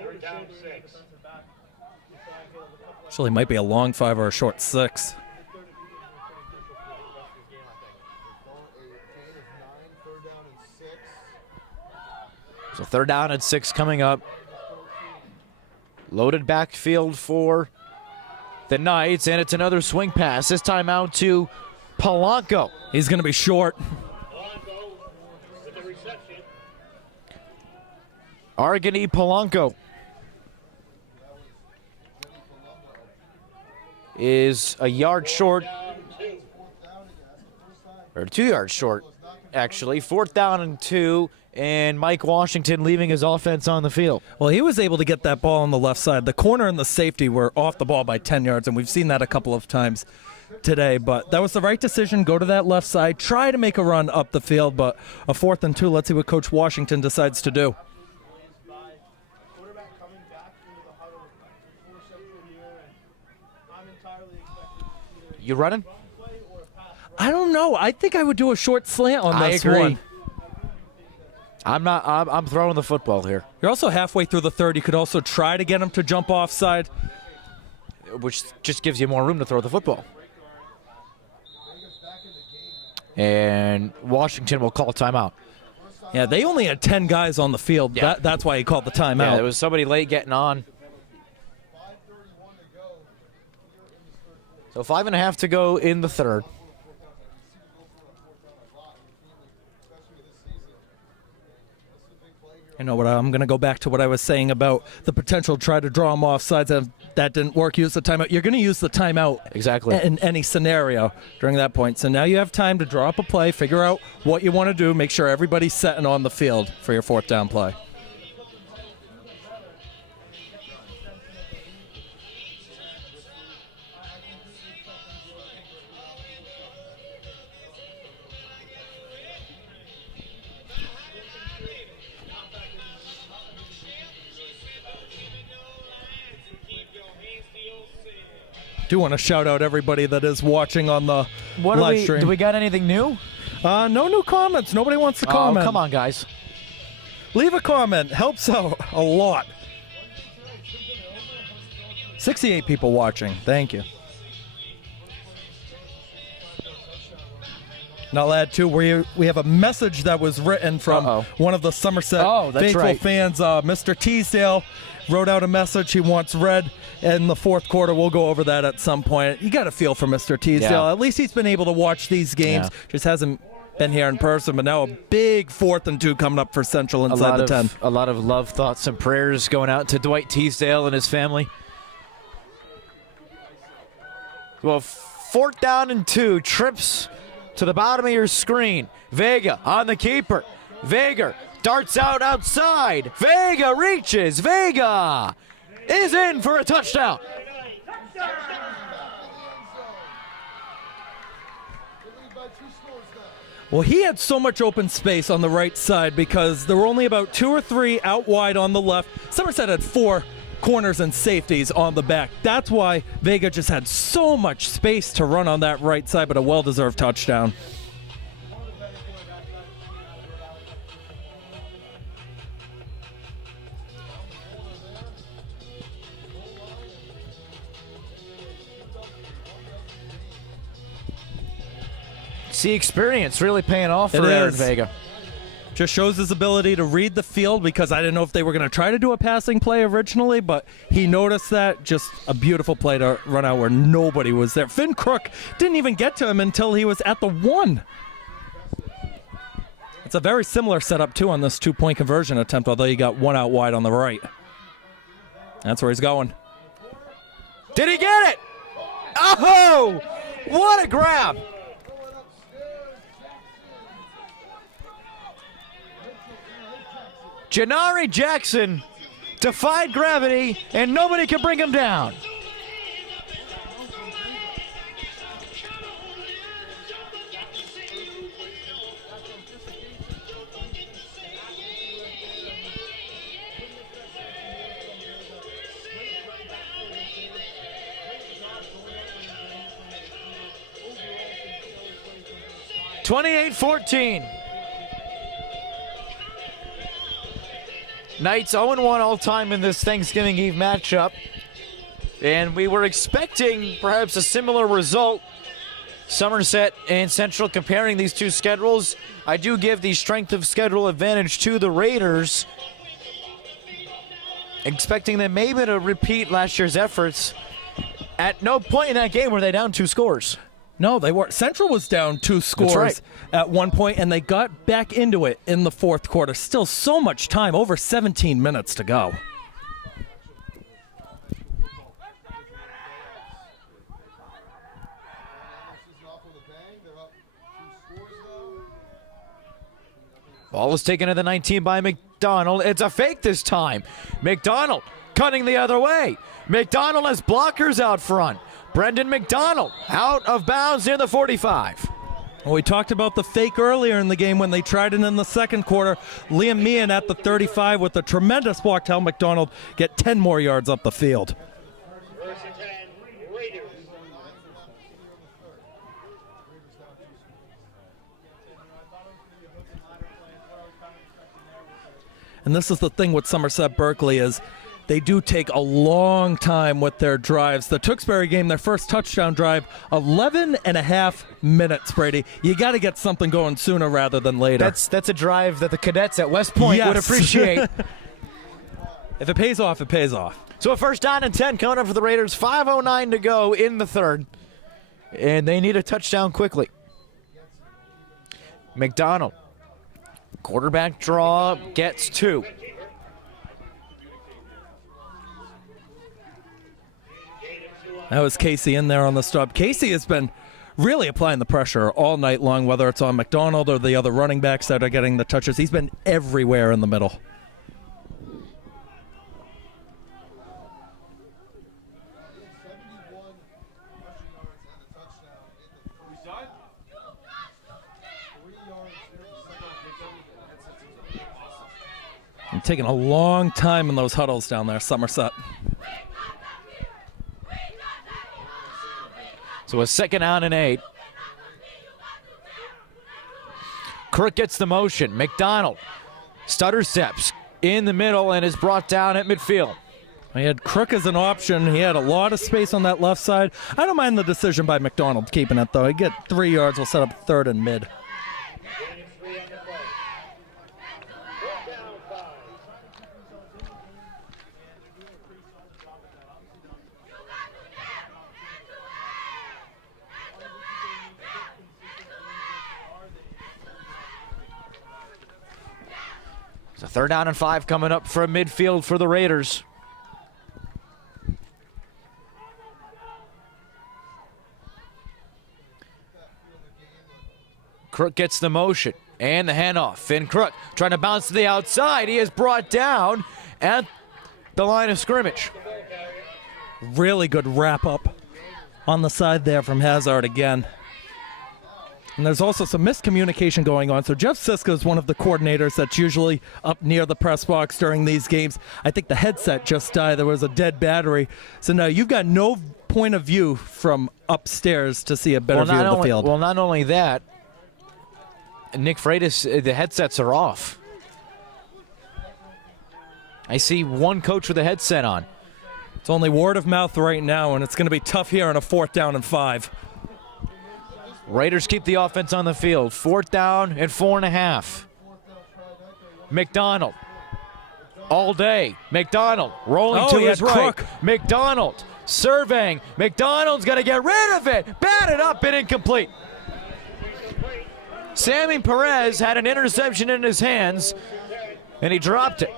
Third down 6. Actually, might be a long 5 or a short 6. So third down and 6 coming up. Loaded backfield for the Knights, and it's another swing pass. This time out to Polanco. He's going to be short. Polanco with the reception. Argany Polanco is a yard short, or 2 yards short, actually. 4th down and 2, and Mike Washington leaving his offense on the field. Well, he was able to get that ball on the left side. The corner and the safety were off the ball by 10 yards, and we've seen that a couple of times today. But that was the right decision. Go to that left side, try to make a run up the field, but a 4th and 2. Let's see what Coach Washington decides to do. You running? I don't know. I think I would do a short slant on this one. I'm throwing the football here. You're also halfway through the third. You could also try to get him to jump offside. Which just gives you more room to throw the football. And Washington will call timeout. Yeah, they only had 10 guys on the field. Yeah. That's why he called the timeout. Yeah, there was somebody late getting on. So 5.5 to go in the third. You know what? I'm going to go back to what I was saying about the potential to try to draw him off sides. If that didn't work, use the timeout. You're going to use the timeout Exactly. in any scenario during that point. So now you have time to draw up a play, figure out what you want to do, make sure everybody's setting on the field for your 4th down play. Do want to shout out everybody that is watching on the live stream. Do we got anything new? No new comments. Nobody wants to Oh, comment. come on, guys. Leave a comment. Helps out a lot. 68 people watching. Thank you. And I'll add, too, we have a message that was written from one of the Somerset faithful fans. Mr. Teasdale wrote out a message he wants read in the 4th quarter. We'll go over that at some point. You got to feel for Mr. Teasdale. Yeah. At least he's been able to watch these games. Just hasn't been here in person, but now a big 4th and 2 coming up for Central inside the 10. A lot of love, thoughts, and prayers going out to Dwight Teasdale and his family. Well, 4th down and 2, trips to the bottom of your screen. Vega on the keeper. Vega Darts out outside. Vega reaches. Vega is in for a touchdown. Well, he had so much open space on the right side because there were only about 2 or 3 out wide on the left. Somerset had 4 corners and safeties on the back. That's why Vega just had so much space to run on that right side, but a well-deserved touchdown. See, experience really paying off for Aaron Vega. Just shows his ability to read the field, because I didn't know if they were going to try to do a passing play originally, but he noticed that. Just a beautiful play to run out where nobody was there. Finn Crook didn't even get to him until he was at the 1. It's a very similar setup, too, on this 2-point conversion attempt, although you got 1 out wide on the right. That's where he's going. Did he get it? Oh, what a grab. Janari Jackson defied gravity, and nobody can bring him down. (28-14). Knights 0-1 all-time in this Thanksgiving Eve matchup. And we were expecting perhaps a similar result. Somerset and Central comparing these two schedules. I do give the strength of schedule advantage to the Raiders. Expecting them maybe to repeat last year's efforts. At no point in that game were they down 2 scores. No, they weren't. Central was down 2 scores right. at one point, and they got back into it in the 4th quarter. Still so much time, over 17 minutes to go. Ball is taken to the 19 by McDonald. It's a fake this time. McDonald cutting the other way. McDonald has blockers out front. Brendan McDonald out of bounds near the 45. Well, we talked about the fake earlier in the game when they tried it in the 2nd quarter. Liam Meehan at the 35 with a tremendous block to help McDonald get 10 more yards up the field. First and 10, Raiders. And this is the thing with Somerset Berkley is they do take a long time with their drives. The Tewksbury game, their first touchdown drive, 11 and a half minutes, Brady. You got to get something going sooner rather than later. That's a drive that the cadets at West Point would appreciate. If it pays off, it pays off. So a first down and 10 coming up for the Raiders. 5:09 to go in the 3rd. And they need a touchdown quickly. McDonald. Quarterback draw, gets 2. That was Casey in there on the stop. Casey has been really applying the pressure all night long, whether it's on McDonald or the other running backs that are getting the touches. He's been everywhere in the middle. And taking a long time in those huddles down there, Somerset. So a 2nd down and 8. Crook gets the motion. McDonald stutter steps in the middle and is brought down at midfield. He had Crook as an option. He had a lot of space on that left side. I don't mind the decision by McDonald keeping it, though. He get 3 yards. We'll set up 3rd and mid. So 3rd down and 5 coming up from midfield for the Raiders. Crook gets the motion. And the handoff. Finn Crook trying to bounce to the outside. He is brought down at the line of scrimmage. Really good wrap up on the side there from Hazard again. And there's also some miscommunication going on. So Jeff Siska is one of the coordinators that's usually up near the press box during these games. I think the headset just died. There was a dead battery. So now you've got no point of view from upstairs to see a better view of the field. Well, not only that, Nick Freitas, the headsets are off. I see one coach with a headset on. It's only word of mouth right now, and it's going to be tough here on a 4th down and 5. Raiders keep the offense on the field. 4th down and 4.5. McDonald. All day. McDonald rolling to his right. Crook. McDonald surveying. McDonald's going to get rid of it. Batted up and incomplete. Sammy Perez had an interception in his hands, and he dropped it.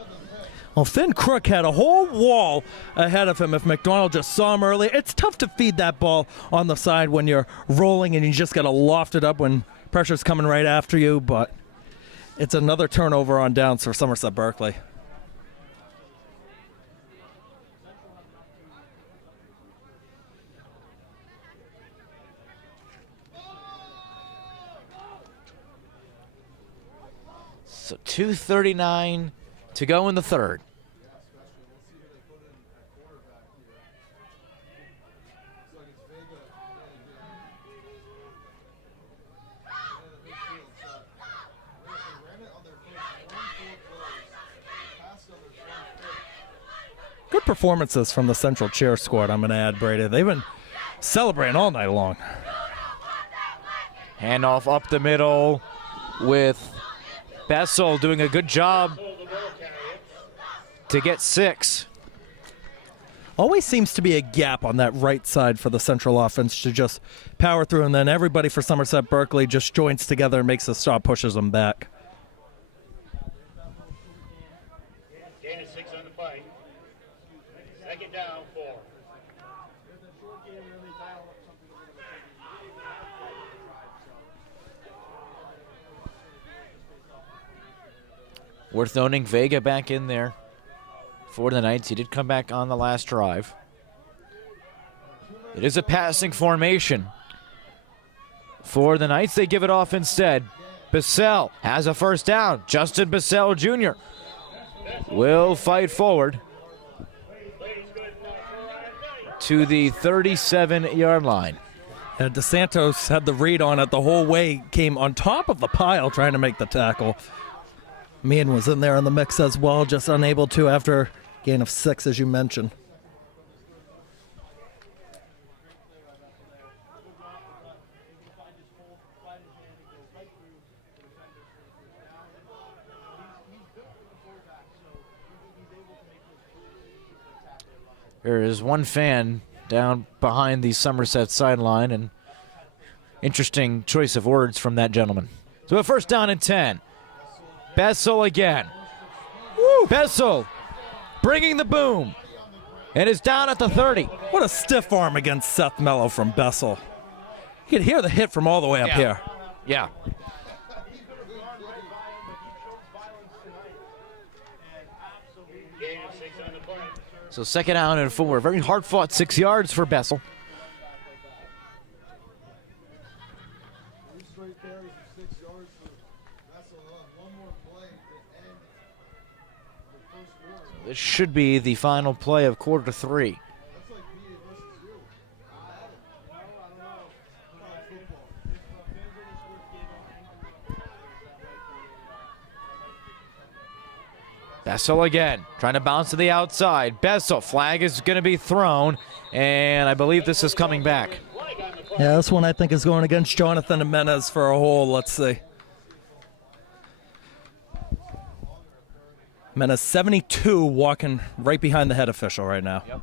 Well, Finn Crook had a whole wall ahead of him if McDonald just saw him early. It's tough to feed that ball on the side when you're rolling and you just got to loft it up when pressure's coming right after you, but it's another turnover on downs for Somerset Berkley. So 2:39 to go in the third. Good performances from the Central Cheer squad, I'm going to add, Brady. They've been celebrating all night long. Handoff up the middle with Bessel doing a good job to get 6. Always seems to be a gap on that right side for the Central offense to just power through, and then everybody for Somerset Berkley just joins together and makes a stop, pushes them back. Gain of 6 on the fight. 2nd down, 4. Worth noting, Vega back in there for the Knights. He did come back on the last drive. It is a passing formation for the Knights. They give it off instead. Bissell has a 1st down. Justin Bissell Jr. will fight forward to the 37-yard line. And DeSantos had the read on it the whole way, came on top of the pile trying to make the tackle. Meehan was in there in the mix as well, just unable to after gain of 6, as you mentioned. There is one fan down behind the Somerset sideline, and interesting choice of words from that gentleman. So a 1st down and 10. Bessel again. Woo! Bessel bringing the boom, and is down at the 30. What a stiff arm against Seth Mello from Bessel. You could hear the hit from all the way up here. Yeah. Gain of 6 on the fight. So 2nd down and 4. Very hard-fought 6 yards for Bessel. This should be the final play of quarter 3. Bessel again, trying to bounce to the outside. Bessel, flag is going to be thrown, and I believe this is coming back. Yeah, this one I think is going against Jonathan and Moniz for a hole. Let's see. Moniz 72 walking right behind the head official right now. Yep.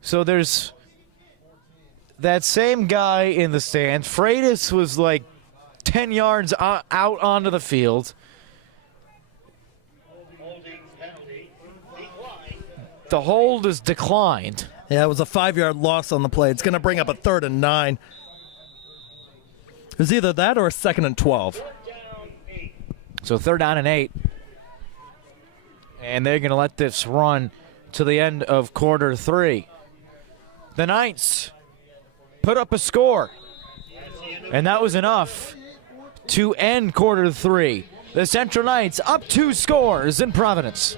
So there's that same guy in the stands. Freitas was like 10 yards out onto the field. The hold is declined. Yeah, it was a 5-yard loss on the play. It's going to bring up a 3rd and 9. It was either that or a 2nd and 12. So 3rd down and 8. And they're going to let this run to the end of quarter 3. The Knights put up a score. And that was enough to end quarter 3. The Central Knights up 2 scores in Providence.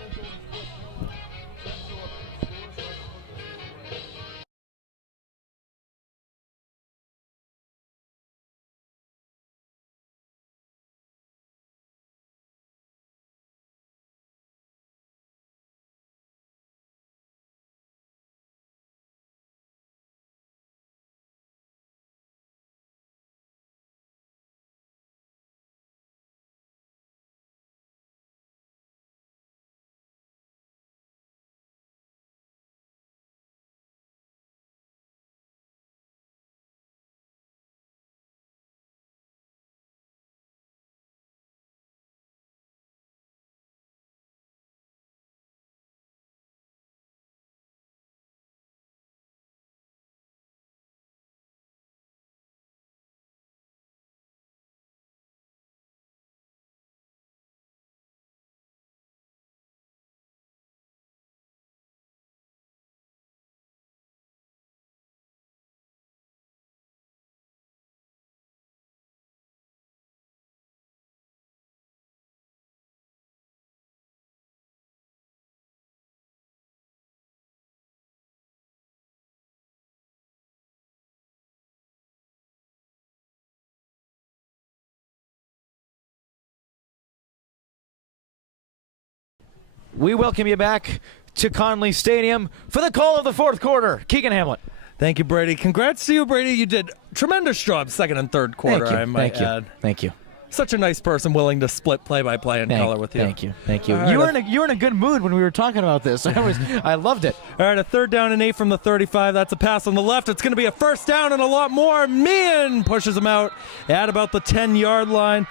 We welcome you back to Conley Stadium for the call of the 4th quarter. Keegan, Hamblett. Thank you, Brady. Congrats to you, Brady. You did tremendous job 2nd and 3rd quarter, I might add. Thank you. Such a nice person willing to split play-by-play in color with you. Thank you. Thank you. All right, You were in a good mood when we were talking about this. I loved it. All right, a 3rd down and 8 from the 35. That's a pass on the left. It's going to be a 1st down and a lot more. Meehan pushes him out at about the 10-yard line.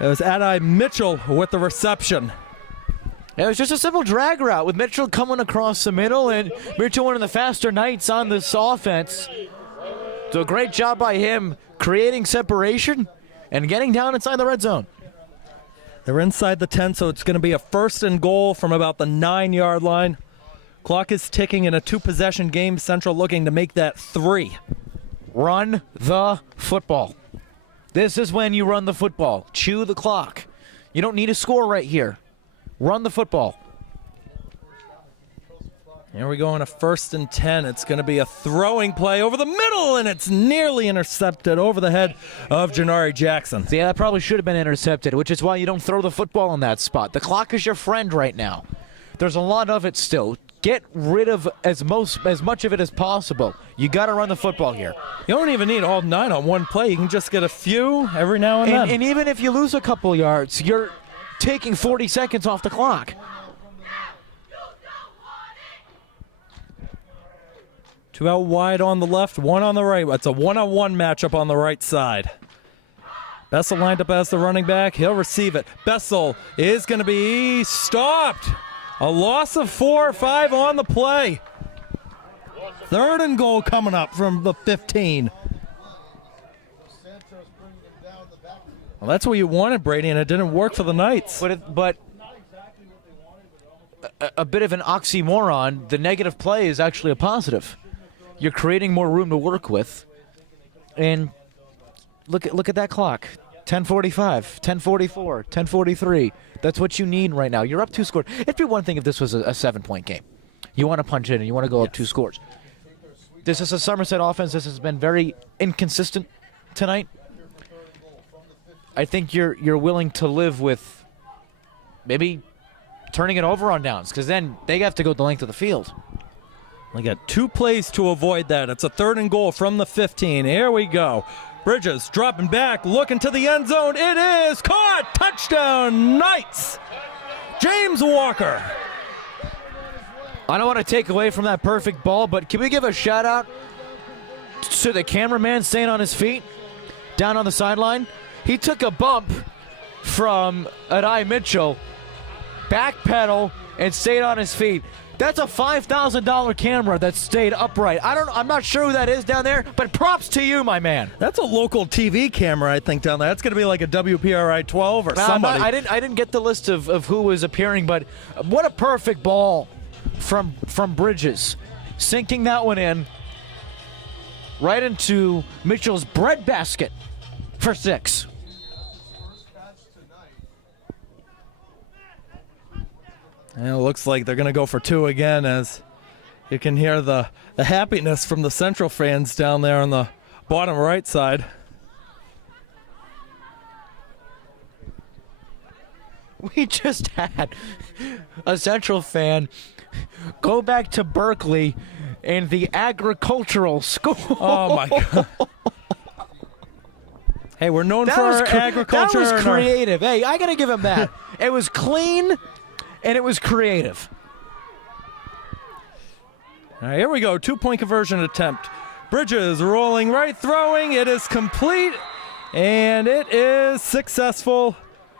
It was Adai Mitchell with the reception. It was just a simple drag route with Mitchell coming across the middle, and Mitchell, one of the faster Knights on this offense. So a great job by him creating separation and getting down inside the red zone. They're inside the 10, so it's going to be a 1st and goal from about the 9-yard line. Clock is ticking in a 2-possession game. Central looking to make that 3. Run the football. This is when you run the football. Chew the clock. You don't need a score right here. Run the football. Here we go on a 1st and 10. It's going to be a throwing play over the middle, and it's nearly intercepted over the head of Janari Jackson. Yeah, that probably should have been intercepted, which is why you don't throw the football in that spot. The clock is your friend right now. There's a lot of it still. Get rid of as much of it as possible. You got to run the football here. You don't even need all 9 on one play. You can just get a few every now and then. And even if you lose a couple yards, you're taking 40 seconds off the clock. Two out wide on the left, 1 on the right. It's a 1-on-1 matchup on the right side. Bessel lined up as the running back. He'll receive it. Bessel is going to be stopped. A loss of 4 or 5 on the play. 3rd and goal coming up from the 15. Well, that's what you wanted, Brady, and it didn't work for the Knights. But a bit of an oxymoron. The negative play is actually a positive. You're creating more room to work with. And look at that clock. 10:45, 10:44, 10:43. That's what you need right now. You're up 2 scores. It'd be one thing if this was a 7-point game. You want to punch in and you want to go up 2 scores. This is a Somerset offense. This has been very inconsistent tonight. I think you're willing to live with maybe turning it over on downs, because then they have to go the length of the field. They got 2 plays to avoid that. It's a 3rd and goal from the 15. Here we go. Bridges dropping back, looking to the end zone. It is caught. Touchdown, Knights. James Walker. I don't want to take away from that perfect ball, but can we give a shout out to the cameraman staying on his feet down on the sideline. He took a bump from Adai Mitchell, backpedal, and stayed on his feet. That's a $5,000 camera that stayed upright. I'm not sure who that is down there, but props to you, my man. That's a local TV camera, I think, down there. That's going to be like a WPRI 12 or somebody. I didn't get the list of who was appearing, but what a perfect ball from Bridges. Sinking that one in right into Mitchell's breadbasket for 6. And it looks like they're going to go for 2 again, as you can hear the happiness from the Central fans down there on the bottom right side. We just had a Central fan go back to Berkeley in the agricultural school. Oh, my God. Hey, we're known for our agriculture. That was creative. Hey, I got to give him that. It was clean. And it was creative. All right, here we go. 2-point conversion attempt. Bridges rolling right, throwing. It is complete, and it is successful.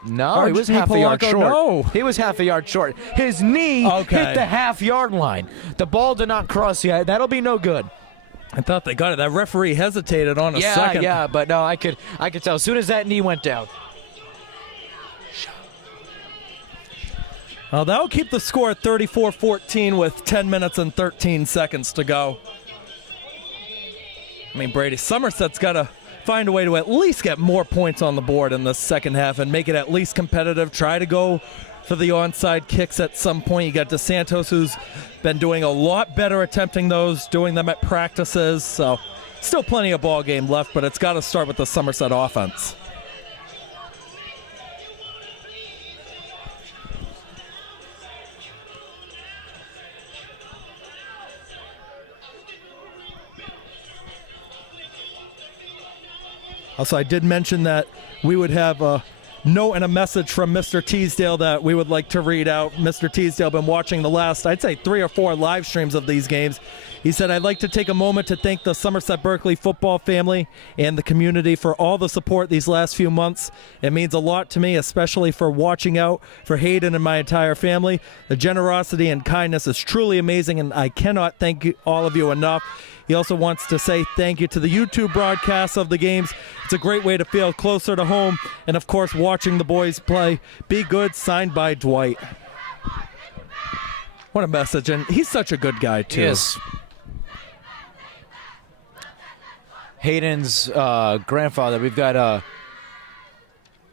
No, he was half a yard short. No. He was half a yard short. His knee hit the half-yard line. The ball did not cross yet. That'll be no good. I thought they got it. That referee hesitated on a second. Yeah, but no, I could tell as soon as that knee went down. Well, that'll keep the score at 34-14 with 10 minutes and 13 seconds to go. I mean, Brady, Somerset's got to find a way to at least get more points on the board in the second half and make it at least competitive. Try to go for the onside kicks at some point. You got DeSantos, who's been doing a lot better attempting those, doing them at practices. So still plenty of ball game left, but it's got to start with the Somerset offense. Also, I did mention that we would have a note and a message from Mr. Teasdale that we would like to read out. Mr. Teasdale been watching the last, I'd say, 3 or 4 live streams of these games. He said, "I'd like to take a moment to thank the Somerset Berkley football family and the community for all the support these last few months. It means a lot to me, especially for watching out for Hayden and my entire family. The generosity and kindness is truly amazing, and I cannot thank all of you enough." He also wants to say thank you to the YouTube broadcasts of the games. It's a great way to feel closer to home. And, of course, watching the boys play. Be good, signed by Dwight. What a message. And he's such a good guy, too. Yes. Hayden's grandfather, we've got,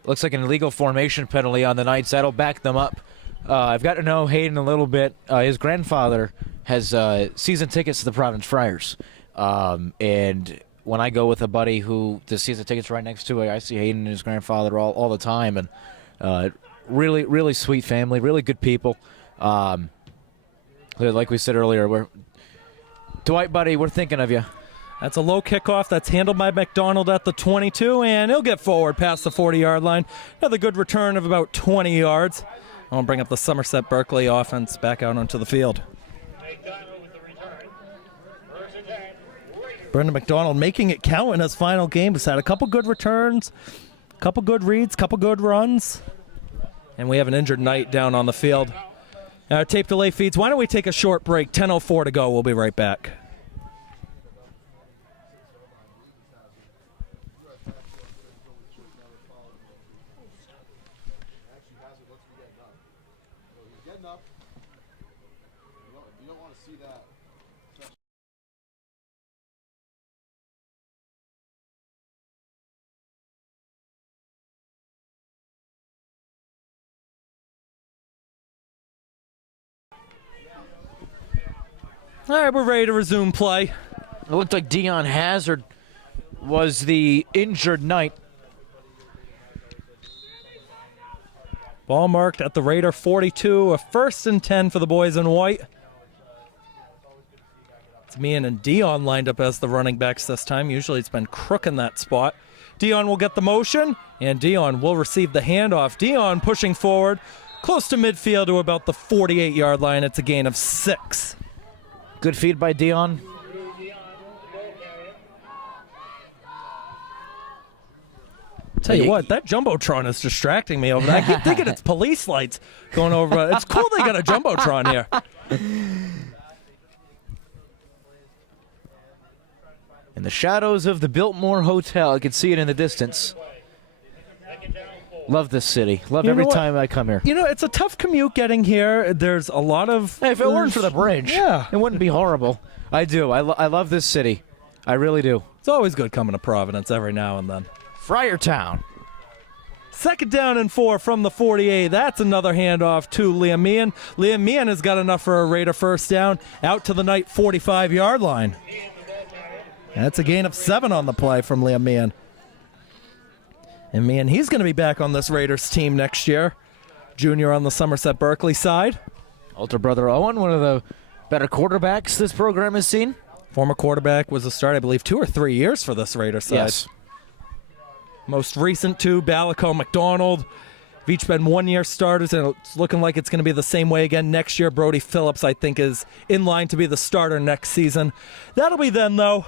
looks like an illegal formation penalty on the Knights. That'll back them up. I've got to know Hayden a little bit. His grandfather has season tickets to the Providence Friars. And when I go with a buddy who the season tickets right next to it, I see Hayden and his grandfather all the time. And really, really sweet family, really good people. Like we said earlier, Dwight, buddy, we're thinking of you. That's a low kickoff that's handled by McDonald at the 22, and he'll get forward past the 40-yard line. Another good return of about 20 yards. I'll bring up the Somerset Berkley offense back out onto the field. Brendan McDonald making it count in his final game. He's had a couple good returns, a couple good reads, couple good runs. And we have an injured Knight down on the field. Tape delay feeds. Why don't we take a short break? 10:04 to go. We'll be right back. All right, we're ready to resume play. It looked like Dion Hazard was the injured Knight. Ball marked at the Raider 42, a 1st and 10 for the boys in white. It's Meehan and Dion lined up as the running backs this time. Usually it's been Crook in that spot. Dion will get the motion, and Dion will receive the handoff. Dion pushing forward, close to midfield to about the 48-yard line. It's a gain of 6. Good feed by Dion. Tell you what, that Jumbotron is distracting me over there. I keep thinking it's police lights going over. It's cool they got a Jumbotron here. In the shadows of the Biltmore Hotel, I can see it in the distance. Love this city. Love every time I come here. You know, it's a tough commute getting here. There's a lot of... Hey, if it weren't for the bridge, yeah, it wouldn't be horrible. I do. I love this city. I really do. It's always good coming to Providence every now and then. Friartown. 2nd down and 4 from the 48. That's another handoff to Liam Meehan. Liam Meehan has got enough for a Raider first down out to the Knight 45-yard line. That's a gain of 7 on the play from Liam Meehan. And Meehan, he's going to be back on this Raiders team next year. Junior on the Somerset Berkley side. Older brother Owen, one of the better quarterbacks this program has seen. Former quarterback, was a start, I believe, 2 or 3 years for this Raiders side. Yes. Most recent 2, Balico, McDonald. Have each been 1-year starters, and it's looking like it's going to be the same way again next year. Brody Phillips, I think, is in line to be the starter next season. That'll be then, though.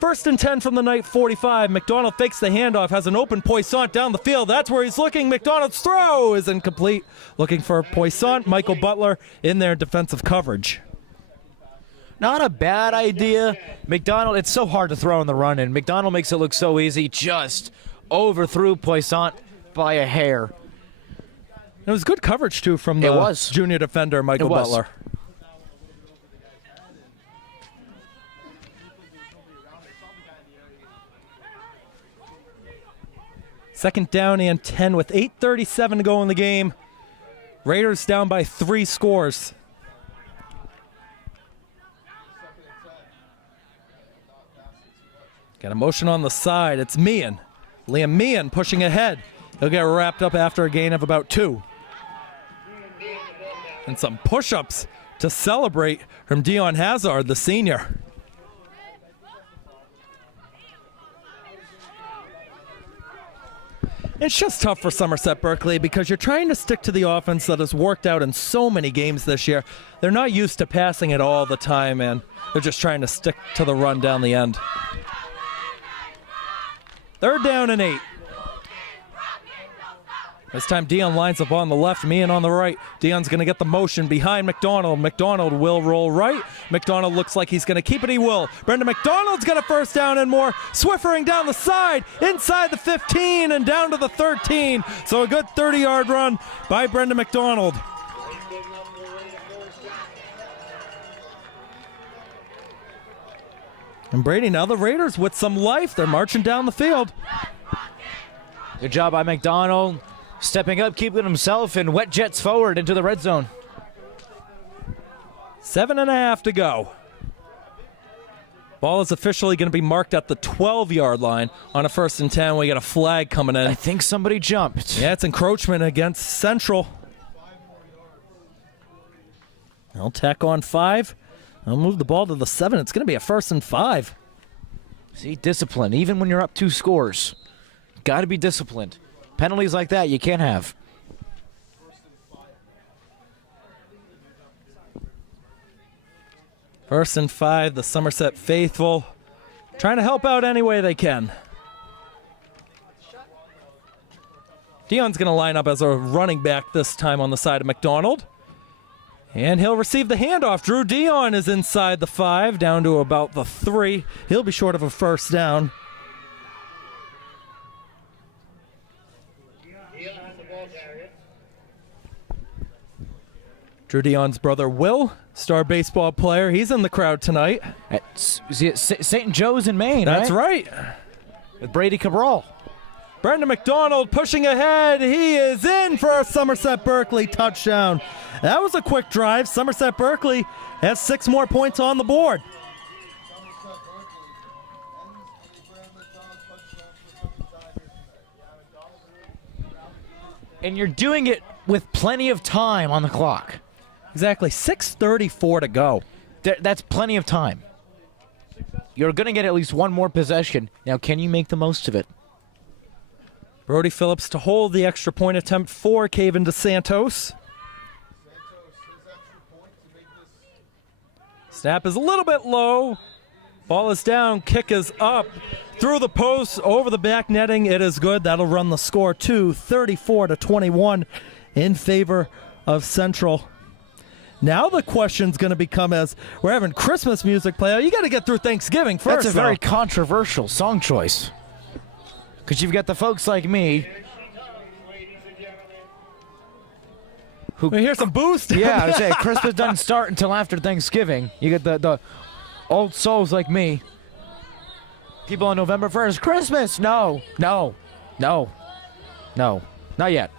1st and 10 from the Knight 45. McDonald fakes the handoff, has an open Poissant down the field. That's where he's looking. McDonald's throw is incomplete. Looking for Poissant. Michael Butler in there in defensive coverage. Not a bad idea. McDonald, it's so hard to throw in the run, and McDonald makes it look so easy. Just overthrew Poissant by a hair. It was good coverage, too, from the junior defender, Michael Butler. Second down and 10 with 8:37 to go in the game. Raiders down by 3 scores. Got a motion on the side. It's Meehan. Liam Meehan pushing ahead. He'll get wrapped up after a gain of about 2. And some push-ups to celebrate from Dion Hazard, the senior. It's just tough for Somerset Berkley because you're trying to stick to the offense that has worked out in so many games this year. They're not used to passing it all the time, and they're just trying to stick to the run down the end. 3rd down and 8. This time Dion lines up on the left, Meehan on the right. Dion's going to get the motion behind McDonald. McDonald will roll right. McDonald looks like he's going to keep it. He will. Brendan McDonald's got a 1st down and more. Swiffering down the side, inside the 15 and down to the 13. So a good 30-yard run by Brendan McDonald. And Brady, now the Raiders with some life. They're marching down the field. Good job by McDonald. Stepping up, keeping himself, and wet jets forward into the red zone. 7.5 to go. Ball is officially going to be marked at the 12-yard line on a 1st and 10. We got a flag coming in. I think somebody jumped. Yeah, it's encroachment against Central. They'll tack on 5. They'll move the ball to the 7. It's going to be a 1st and 5. See, discipline. Even when you're up 2 scores, got to be disciplined. Penalties like that you can't have. First and 5, the Somerset faithful trying to help out any way they can. Dion's going to line up as a running back this time on the side of McDonald. And he'll receive the handoff. Drew Dion is inside the 5, down to about the 3. He'll be short of a 1st down. Drew Dion's brother Will, star baseball player. He's in the crowd tonight. At St. Joe's in Maine, That's right. With Brady Cabral. Brendan McDonald pushing ahead. He is in for a Somerset Berkley touchdown. That was a quick drive. Somerset Berkley has 6 more points on the board. And you're doing it with plenty of time on the clock. Exactly, 6:34 to go. That's plenty of time. You're going to get at least 1 more possession. Now, can you make the most of it? Brody Phillips to hold the extra point attempt for Keegan DeSantos. Snap is a little bit low. Ball is down, kick is up. Through the post, over the back netting, it is good. That'll run the score to 34-21 in favor of Central. Now the question's going to become, as we're having Christmas music play, you got to get through Thanksgiving first. That's a very controversial song choice. Because you've got the folks like me who... We hear some boost. Yeah, I say Christmas doesn't start until after Thanksgiving. You get the old souls like me. People on November 1st, Christmas! No, not yet.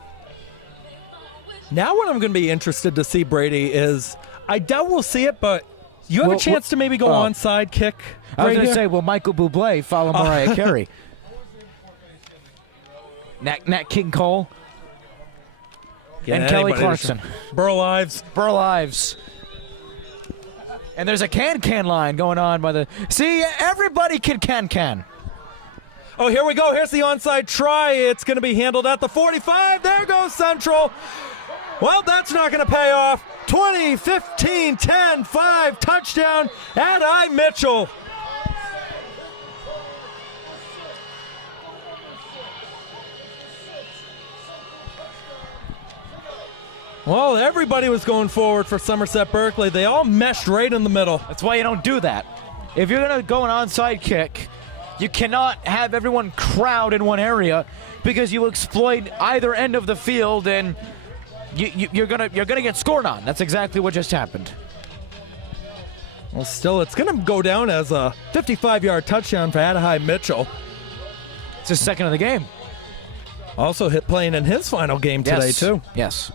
Now what I'm going to be interested to see, Brady, is I doubt we'll see it, but you have a chance to maybe go onside kick. I was right going to here. say, will Michael Bublé follow Mariah Carey? Nat King Cole and Kelly Clarkson. Burl Ives. And there's a can line going on by the... See, everybody can. Oh, here we go. Here's the onside try. It's going to be handled at the 45. There goes Central. Well, that's not going to pay off. 20, 15, 10, 5, touchdown, Adai Mitchell. Well, everybody was going forward for Somerset Berkley. They all meshed right in the middle. That's why you don't do that. If you're going to go an onside kick, you cannot have everyone crowd in one area because you exploit either end of the field and you're gonna get scored on. That's exactly what just happened. Well, still, it's going to go down as a 55-yard touchdown for Adai Mitchell. It's his second of the game. Also playing in his final game today, too. Yes.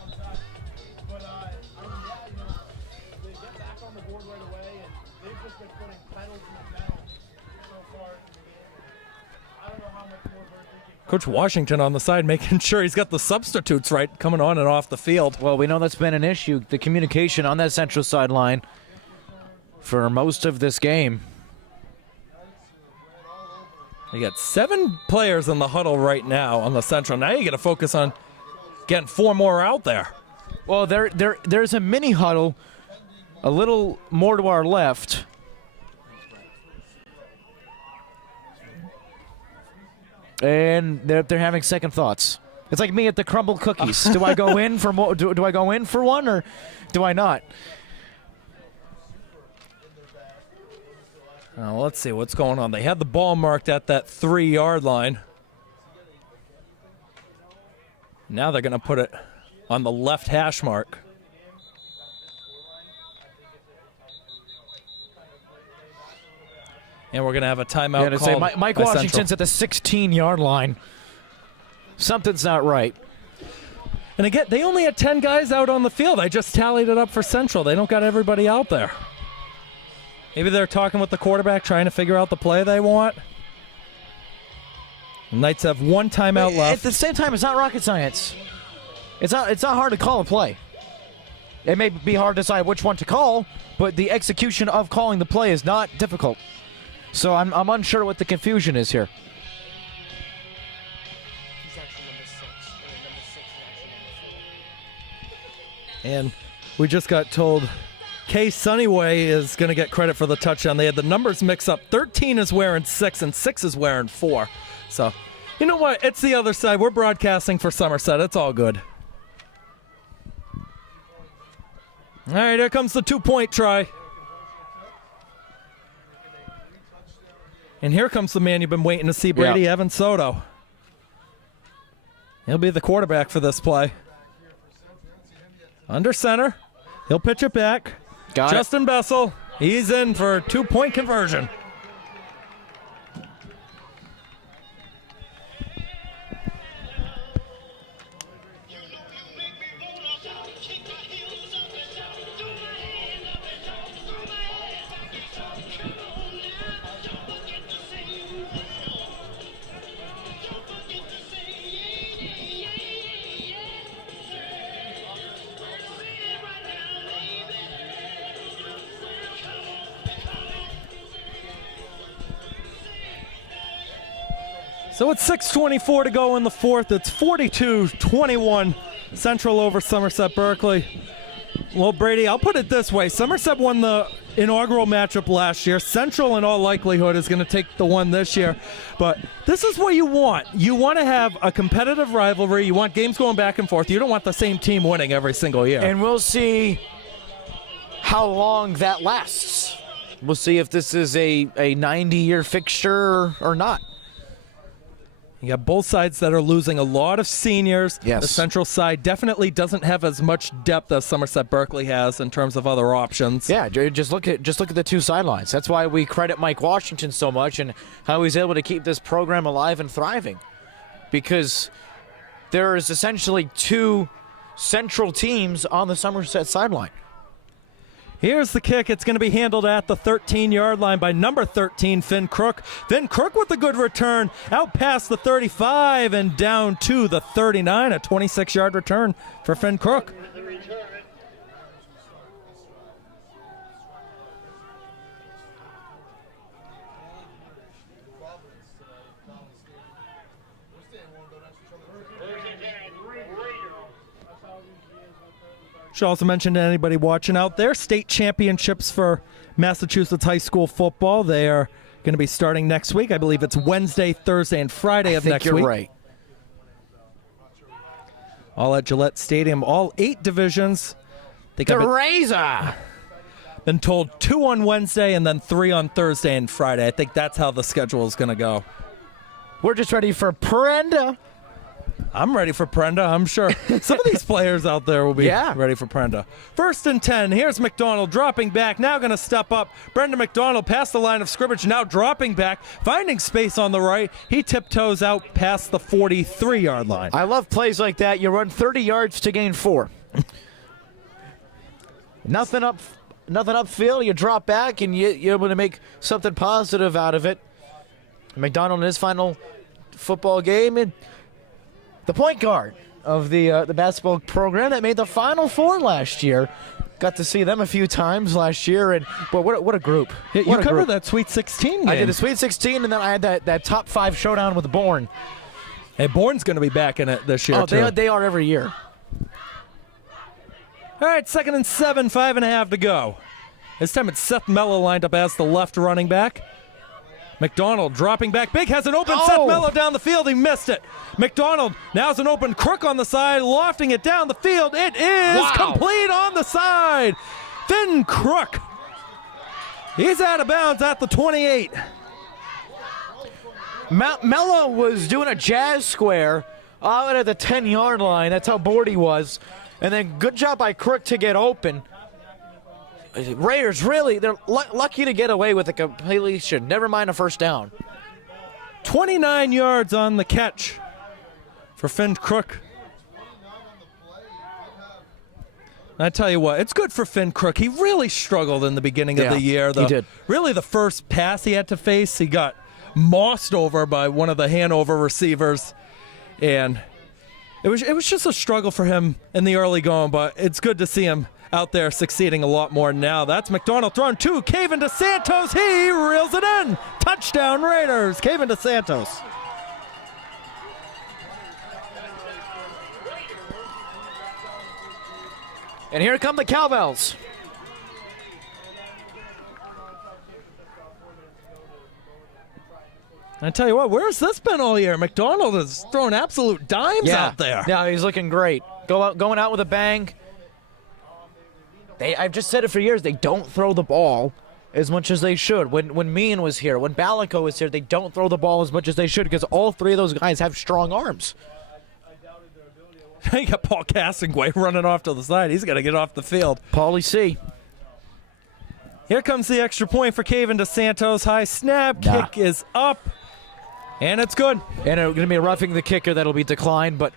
Coach Washington on the side making sure he's got the substitutes right coming on and off the field. Well, we know that's been an issue, the communication on that central sideline for most of this game. You got 7 players in the huddle right now on the central. Now you got to focus on getting 4 more out there. Well, there's a mini huddle a little more to our left. And they're having second thoughts. It's like me at the crumble cookies. Do I go in for more? Do I go in for one or do I not? Let's see what's going on. They had the ball marked at that 3-yard line. Now they're going to put it on the left hash mark. And we're going to have a timeout called say Mike by Washington's Central. at the 16-yard line. Something's not right. And again, they only had 10 guys out on the field. I just tallied it up for Central. They don't got everybody out there. Maybe they're talking with the quarterback, trying to figure out the play they want. The Knights have 1 timeout left. At the same time, it's not rocket science. It's not hard to call a play. It may be hard to decide which one to call, but the execution of calling the play is not difficult. So I'm unsure what the confusion is here. He's actually number 6, and number 6 is actually number 4. And we just got told Kay Sunnyway is going to get credit for the touchdown. They had the numbers mix up. 13 is wearing 6, and 6 is wearing 4. So, you know what? It's the other side. We're broadcasting for Somerset. It's all good. All right, here comes the 2-point try. And here comes the man you've been waiting to see, Brady, Evan Soto. He'll be the quarterback for this play. Under center. He'll pitch it back. Justin Bessel. He's in for a 2-point conversion. So it's 6:24 to go in the fourth. It's 42-21 Central over Somerset Berkley. Well, Brady, I'll put it this way. Somerset won the inaugural matchup last year. Central, in all likelihood, is going to take the one this year. But this is what you want. You want to have a competitive rivalry. You want games going back and forth. You don't want the same team winning every single year. And we'll see how long that lasts. We'll see if this is a 90-year fixture or not. You got both sides that are losing a lot of seniors. Yes. The Central side definitely doesn't have as much depth as Somerset Berkley has in terms of other options. Yeah, just look at the two sidelines. That's why we credit Mike Washington so much and how he's able to keep this program alive and thriving. Because there is essentially two Central teams on the Somerset sideline. Here's the kick. It's going to be handled at the 13-yard line by number 13, Finn Crook. Finn Crook with a good return, out past the 35 and down to the 39. A 26-yard return for Finn Crook. Should also mention to anybody watching out there, state championships for Massachusetts high school football. They are going to be starting next week. I believe it's Wednesday, Thursday, and Friday of next week. You're right. All at Gillette Stadium. All 8 divisions. The Razor! Been told 2 on Wednesday and then 3 on Thursday and Friday. I think that's how the schedule is going to go. We're just ready for Prenda. I'm ready for Prenda, I'm sure. Some of these players out there will be ready for Prenda. 1st and 10. Here's McDonald dropping back. Now going to step up. Brendan McDonald past the line of scrimmage. Now dropping back. Finding space on the right. He tiptoes out past the 43-yard line. I love plays like that. You run 30 yards to gain 4. Nothing upfield. You drop back and you're able to make something positive out of it. McDonald in his final football game, and the point guard of the basketball program that made the Final Four last year. Got to see them a few times last year, and boy, what a group. You covered that Sweet 16 game. I did the Sweet 16, and then I had that top 5 showdown with Bourne. Hey, Bourne's going to be back in it this year, too. They are every year. All right, 2nd and 7, 5.5 to go. This time it's Seth Mello lined up as the left running back. McDonald dropping back big, has an open Seth Mello down the field. He missed it. McDonald now has an open Crook on the side, lofting it down the field. It is complete on the side. Finn Crook. He's out of bounds at the 28. Mello was doing a jazz square out at the 10-yard line. That's how bored he was. And then good job by Crook to get open. Raiders really, they're lucky to get away with a completion. Never mind a first down. 29 yards on the catch for Finn Crook. I tell you what, it's good for Finn Crook. He really struggled in the beginning of the year. He did. Really, the first pass he had to face, he got mossed over by one of the Hanover receivers. And it was just a struggle for him in the early going, but it's good to see him out there succeeding a lot more now. That's McDonald throwing to Keegan DeSantos. He reels it in. Touchdown Raiders. Keegan DeSantos. And here come the Cowbells. I tell you what, where's this been all year? McDonald is throwing absolute dimes out there. Yeah, he's looking great. Going out with a bang. I've just said it for years. They don't throw the ball as much as they should. When Meehan was here, when Balico was here, they don't throw the ball as much as they should because all 3 of those guys have strong arms. You got Paul Castingway running off to the side. He's got to get off the field. Paulie C. Here comes the extra point for Keegan DeSantos. High snap. Kick is up. And it's good. And it's going to be a roughing the kicker that'll be declined. But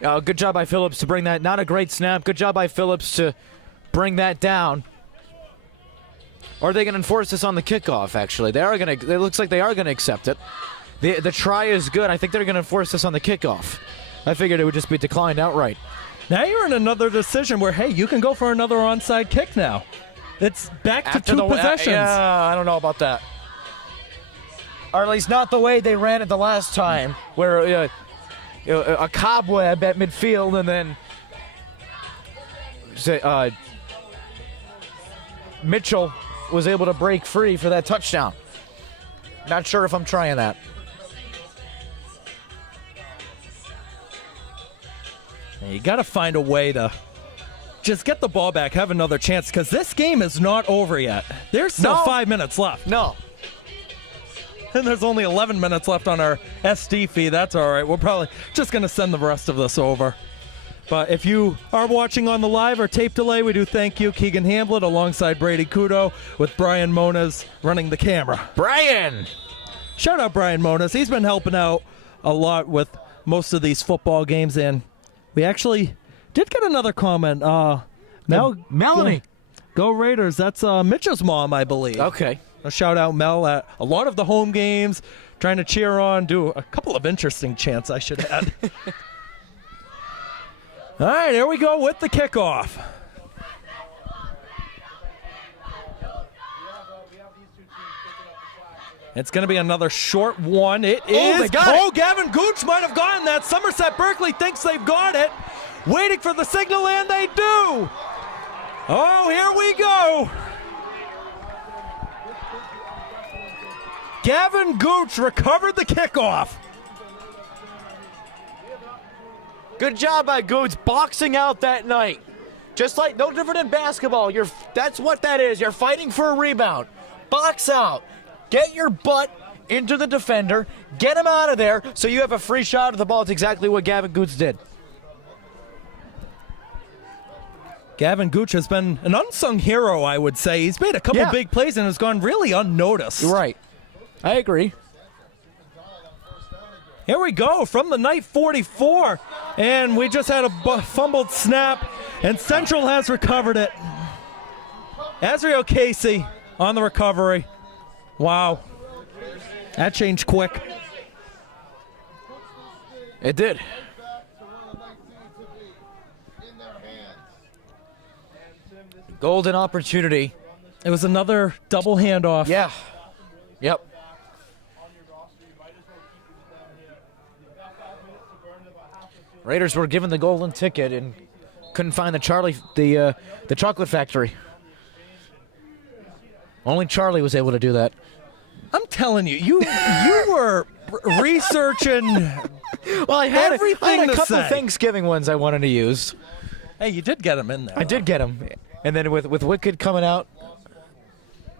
good job by Phillips to bring that. Not a great snap. Good job by Phillips to bring that down. Or are they going to enforce this on the kickoff, actually? It looks like they are going to accept it. The try is good. I think they're going to enforce this on the kickoff. I figured it would just be declined outright. Now you're in another decision where, hey, you can go for another onside kick now. It's back to 2 possessions. I don't know about that. Or at least not the way they ran it the last time, where a cobweb at midfield and then Mitchell was able to break free for that touchdown. Not sure if I'm trying that. You got to find a way to just get the ball back, have another chance, because this game is not over yet. There's still 5 minutes left. No. And there's only 11 minutes left on our SD feed. That's all right. We're probably just going to send the rest of this over. But if you are watching on the live or tape delay, we do thank you. Keegan Hamblett alongside Brady Couto with Brian Moniz running the camera. Brian! Shout out Brian Moniz. He's been helping out a lot with most of these football games, and we actually did get another comment. Melanie. Yeah. Go Raiders. That's Mitch's mom, I believe. Okay. A shout out Mel at a lot of the home games, trying to cheer on, do a couple of interesting chants, I should add. All right, here we go with the kickoff. It's going to be another short one. It is. They got it. Gavin Gooch might have gotten that. Somerset Berkley thinks they've got it. Waiting for the signal, and they do. Oh, here we go. Gavin Gooch recovered the kickoff. Good job by Gooch boxing out that night. Just like, no different than basketball. That's what that is. You're fighting for a rebound. Box out. Get your butt into the defender. Get him out of there so you have a free shot at the ball. It's exactly what Gavin Gooch did. Gavin Gooch has been an unsung hero, I would say. He's made a couple big plays and has gone really unnoticed. Right. I agree. Here we go from the night 44. And we just had a fumbled snap, and Central has recovered it. Azriel Casey on the recovery. Wow. That changed quick. It did. Golden opportunity. It was another double handoff. Yeah. Yep. Raiders were given the golden ticket and couldn't find the chocolate factory. Only Charlie was able to do that. I'm telling you, you were researching Well, I had everything a to couple say. Thanksgiving ones I wanted to use. Hey, you did get him in there. I did get them. And then with Wicked coming out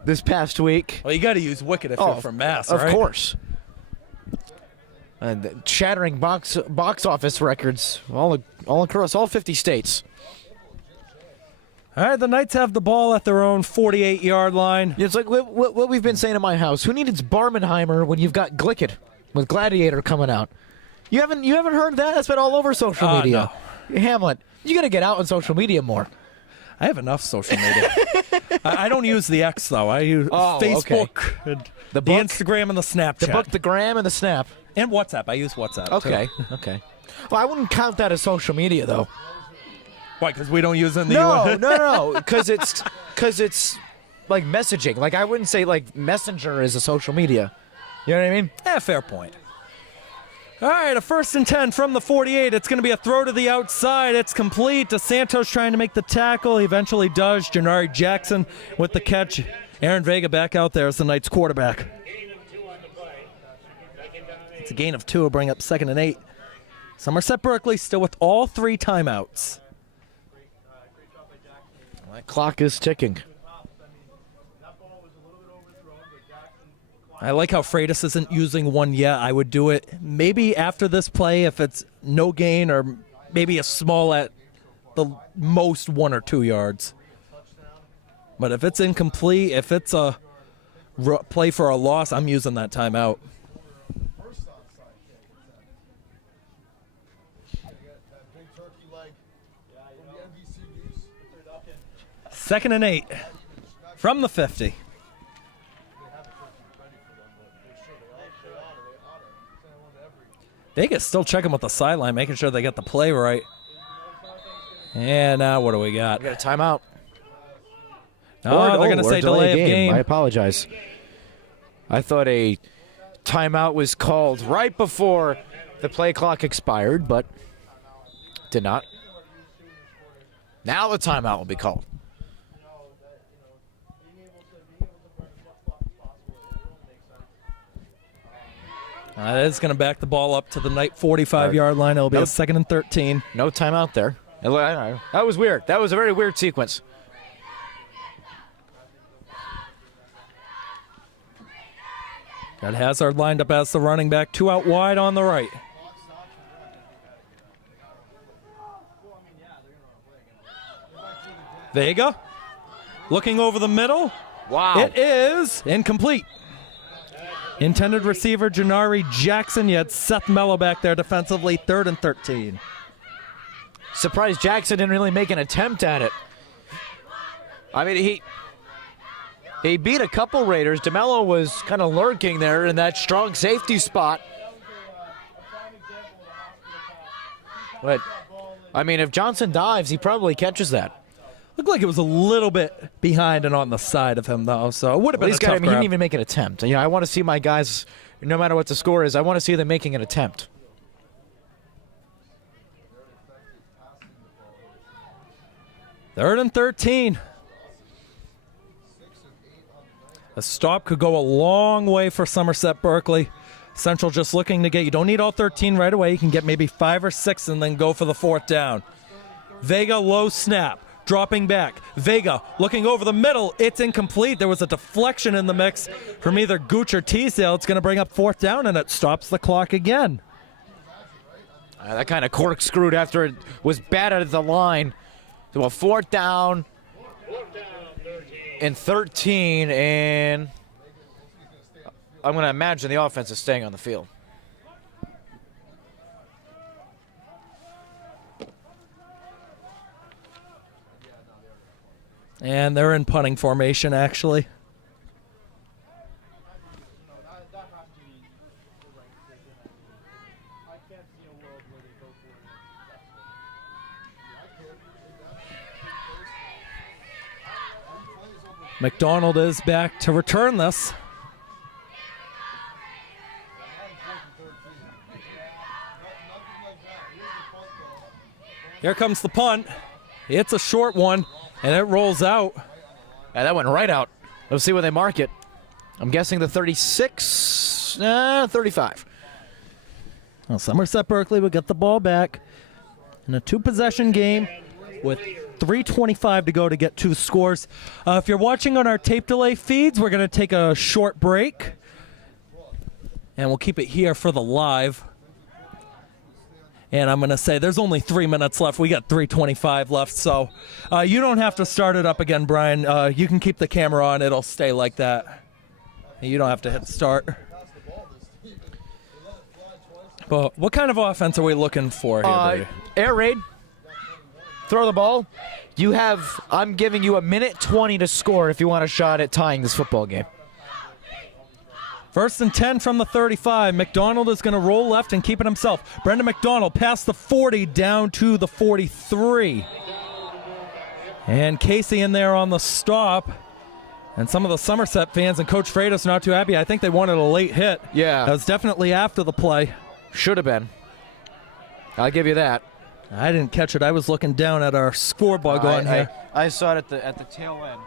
this past week. Well, you got to use Wicked if you're from Mass, right? Of course. And shattering box office records all across all 50 states. All right, the Knights have the ball at their own 48-yard line. It's like what we've been saying in my house. Who needs Barmenheimer when you've got Glickett with Gladiator coming out? You haven't heard that? That's been all over social media. No. Hamlet, you got to get out on social media more. I have enough social media. I don't use the X, though. I use Facebook, and the book? Instagram, and the Snapchat. The book, the gram, and the snap. And WhatsApp. I use WhatsApp, Okay, okay. Well, I wouldn't count that as social media, though. Why, because we don't use it in the No, US? no, because it's like messaging. Like, I wouldn't say, like, Messenger is a social media. You know what I mean? Fair point. All right, a 1st and 10 from the 48. It's going to be a throw to the outside. It's complete. DeSantos trying to make the tackle. He eventually does. Janari Jackson with the catch. Aaron Vega back out there as the Knights quarterback. It's a gain of 2. Will bring up 2nd and 8. Somerset Berkley still with all 3 timeouts. That clock is ticking. I like how Freitas isn't using one yet. I would do it maybe after this play if it's no gain, or maybe a small at the most 1 or 2 yards. But if it's incomplete, if it's a play for a loss, I'm using that timeout. Second and 8 from the 50. Vegas still checking with the sideline, making sure they get the play right. And now what do we got? We got a timeout. Oh, they're going to say delay of game. I apologize. I thought a timeout was called right before the play clock expired, but did not. Now the timeout will be called. It's going to back the ball up to the Knight 45-yard line. It'll be a 2nd and 13. No timeout there. That was weird. That was a very weird sequence. Got Hazard lined up as the running back, 2 out wide on the right. Vega looking over the middle. Wow. It is incomplete. Intended receiver Janari Jackson. You had Seth Mello back there defensively, 3rd and 13. Surprised Jackson didn't really make an attempt at it. I mean, he beat a couple Raiders. DeMello was kind of lurking there in that strong safety spot. But, I mean, if Johnson dives, he probably catches that. Looked like it was a little bit behind and on the side of him, though, so it would have been a tough he grab. didn't even make an attempt. You know, I want to see my guys, no matter what the score is, I want to see them making an attempt. Third and 13. A stop could go a long way for Somerset Berkley. Central just looking to get, you don't need all 13 right away. You can get maybe 5 or 6 and then go for the 4th down. Vega low snap, dropping back. Vega looking over the middle. It's incomplete. There was a deflection in the mix from either Gooch or Teasdale. It's going to bring up 4th down, and it stops the clock again. That kind of corkscrewed after it was batted at the line. So a 4th down and 13, and I'm going to imagine the offense is staying on the field. And they're in punting formation, actually. McDonald is back to return this. Here comes the punt. It's a short one, and it rolls out. Yeah, that went right out. Let's see where they mark it. I'm guessing the 36, 35. Well, Somerset Berkley will get the ball back in a 2-possession game with 3:25 to go to get 2 scores. If you're watching on our tape delay feeds, we're going to take a short break, and we'll keep it here for the live. And I'm going to say there's only 3 minutes left. We got 3:25 left, so you don't have to start it up again, Brian. You can keep the camera on. It'll stay like that. You don't have to hit start. But what kind of offense are we looking for here, Brady? Air raid. Throw the ball. I'm giving you 1:20 to score if you want a shot at tying this football game. 1st and 10 from the 35. McDonald is going to roll left and keep it himself. Brendan McDonald past the 40 down to the 43. And Casey in there on the stop. And some of the Somerset fans and Coach Freitas not too happy. I think they wanted a late hit. Yeah. That was definitely after the play. Should have been. I'll give you that. I didn't catch it. I was looking down at our scoreboard going here. I saw it at the tail end.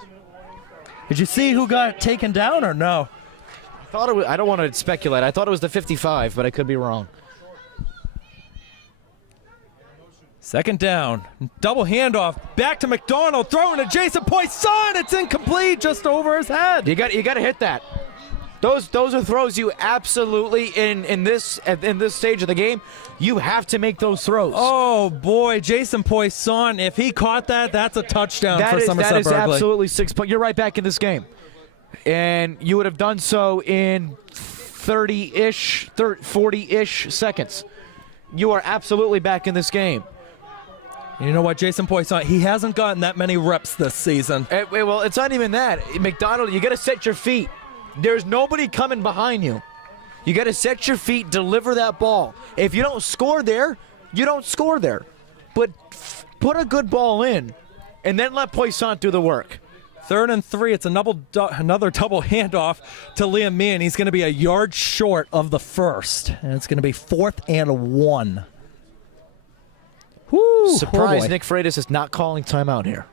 Did you see who got taken down or no? I don't want to speculate. I thought it was the 55, but I could be wrong. 2nd down. Double handoff. Back to McDonald. Throwing to Jason Poisson. It's incomplete just over his head. You got to hit that. Those are throws you absolutely in this stage of the game. You have to make those throws. Oh boy, Jason Poisson! If he caught that, that's a touchdown for Somerset Berkley. That is absolutely 6 points. You're right back in this game, and you would have done so in 30-ish, 40-ish seconds. You are absolutely back in this game. You know what, Jason Poisson? He hasn't gotten that many reps this season. Well, it's not even that. McDonald, you got to set your feet. There's nobody coming behind you. You got to set your feet, deliver that ball. If you don't score there, you don't score there. But put a good ball in, and then let Poisson do the work. 3rd and 3. It's another double handoff to Liam Meehan. He's going to be a yard short of the first, and it's going to be 4th and 1. Woo, Surprised Nick Freitas is not calling timeout here.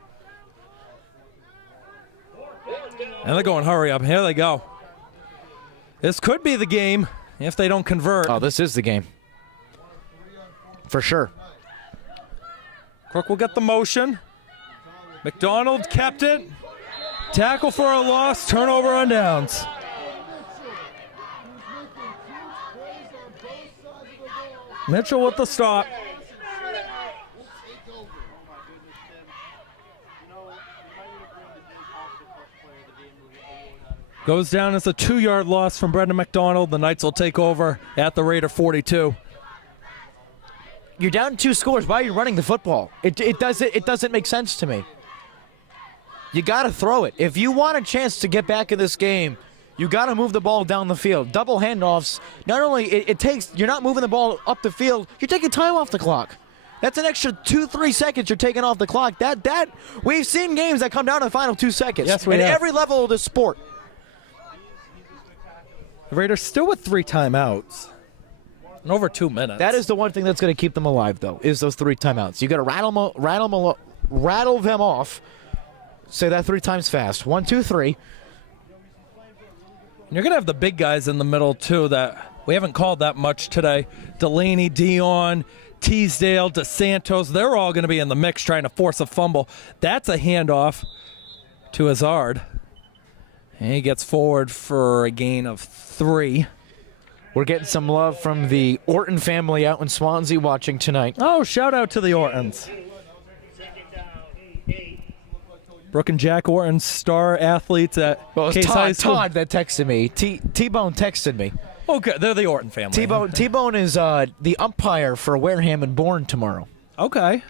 And they're going hurry up. Here they go. This could be the game. if they don't convert. Oh, this is the game. For sure. Crook will get the motion. McDonald kept it. Tackle for a loss. Turnover on downs. Mitchell with the stop. Goes down as a 2-yard loss from Brendan McDonald. The Knights will take over at the Raider 42. You're down 2 scores. Why are you running the football? It doesn't make sense to me. You got to throw it. If you want a chance to get back in this game, you got to move the ball down the field. Double handoffs. Not only it takes, you're not moving the ball up the field. You're taking time off the clock. That's an extra 2-3 seconds you're taking off the clock. That we've seen games that come down to the final 2 seconds. Yes, we at have. every level of the sport. The Raiders still with 3 timeouts. In over 2 minutes. That is the one thing that's going to keep them alive, though, is those 3 timeouts. You got to rattle them off. Say that 3 times fast. 1, 2, 3. And you're going to have the big guys in the middle, too, that we haven't called that much today. Delaney, Dion, Teasdale, DeSantos, they're all going to be in the mix trying to force a fumble. That's a handoff to Hazard. And he gets forward for a gain of 3. We're getting some love from the Orton family out in Swansea watching tonight. Oh, shout out to the Ortons. Brooke and Jack Orton, star athletes at Well, Case it's High School. Todd that texted me. T-Bone texted me. Okay, they're the Orton family. T-Bone is the umpire for Wareham and Bourne tomorrow. Okay.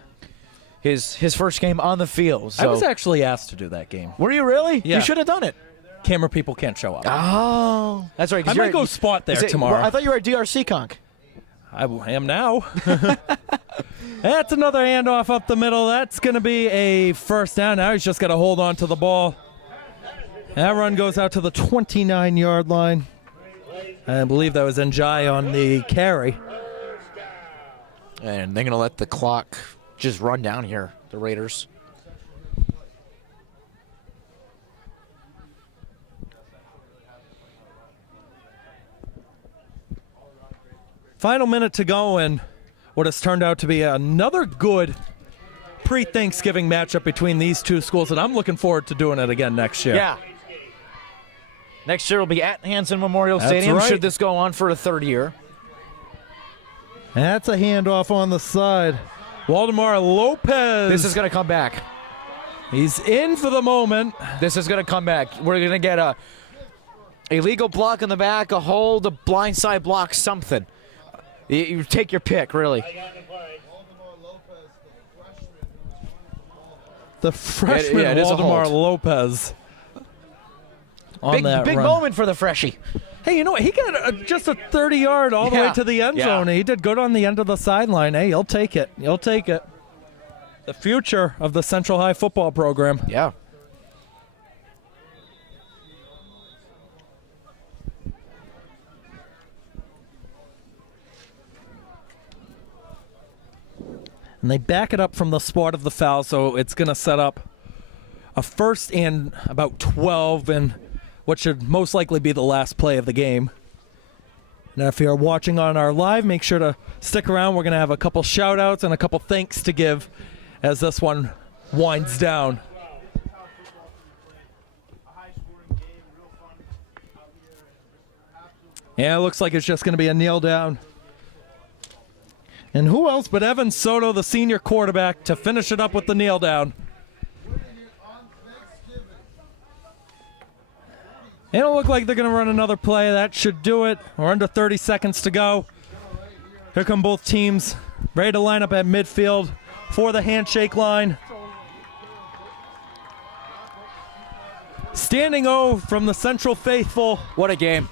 His first game on the field. So. I was actually asked to do that game. Were you really? Yeah. You should have done it. Camera people can't show up. Oh. That's right. 'cause I might you're- go spot there is it- tomorrow. well, I thought you were at DRC Conk. I am now. That's another handoff up the middle. That's going to be a first down. Now he's just got to hold on to the ball. That run goes out to the 29-yard line. I believe that was Njai on the carry. And they're going to let the clock just run down here, the Raiders. Final minute to go, and what has turned out to be another good pre-Thanksgiving matchup between these two schools, and I'm looking forward to doing it again next year. Yeah. Next year will be at Hanson Memorial That's Stadium, right. should this go on for a 3rd year. That's a handoff on the side. Waldemar Lopez. This is going to come back. He's in for the moment. This is going to come back. We're going to get a illegal block in the back, a hold, a blindside block, something. You take your pick, really. The freshman it is a Waldemar hold. Lopez. On that Big run. moment for the freshie. Hey, you know what? He got just a 30-yard all the way Yeah. to the end Yeah. zone. He did good on the end of the sideline. Hey, you'll take it. You'll take it. The future of the Central High football program. Yeah. And they back it up from the spot of the foul, so it's going to set up a 1st and about 12 in what should most likely be the last play of the game. Now, if you're watching on our live, make sure to stick around. We're going to have a couple shout-outs and a couple thanks to give as this one winds down. Yeah, it looks like it's just going to be a kneel down. And who else but Evan Soto, the senior quarterback, to finish it up with the kneel down. It'll look like they're going to run another play. That should do it. We're under 30 seconds to go. Here come both teams, ready to line up at midfield for the handshake line. Standing O from the Central faithful. What a game.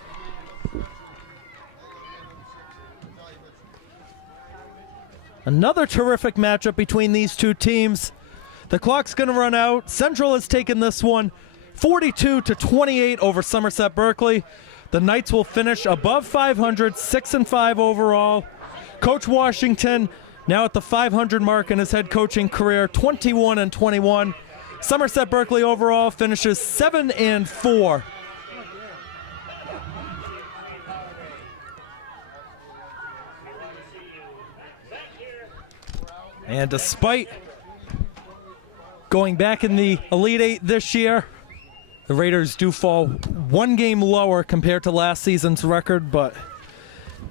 Another terrific matchup between these two teams. The clock's going to run out. Central has taken this one 42-28 over Somerset Berkley. The Knights will finish above 500, 6-5 overall. Coach Washington now at the 500 mark in his head coaching career, 21-21. Somerset Berkley overall finishes 7-4. And despite going back in the Elite Eight this year, the Raiders do fall one game lower compared to last season's record, but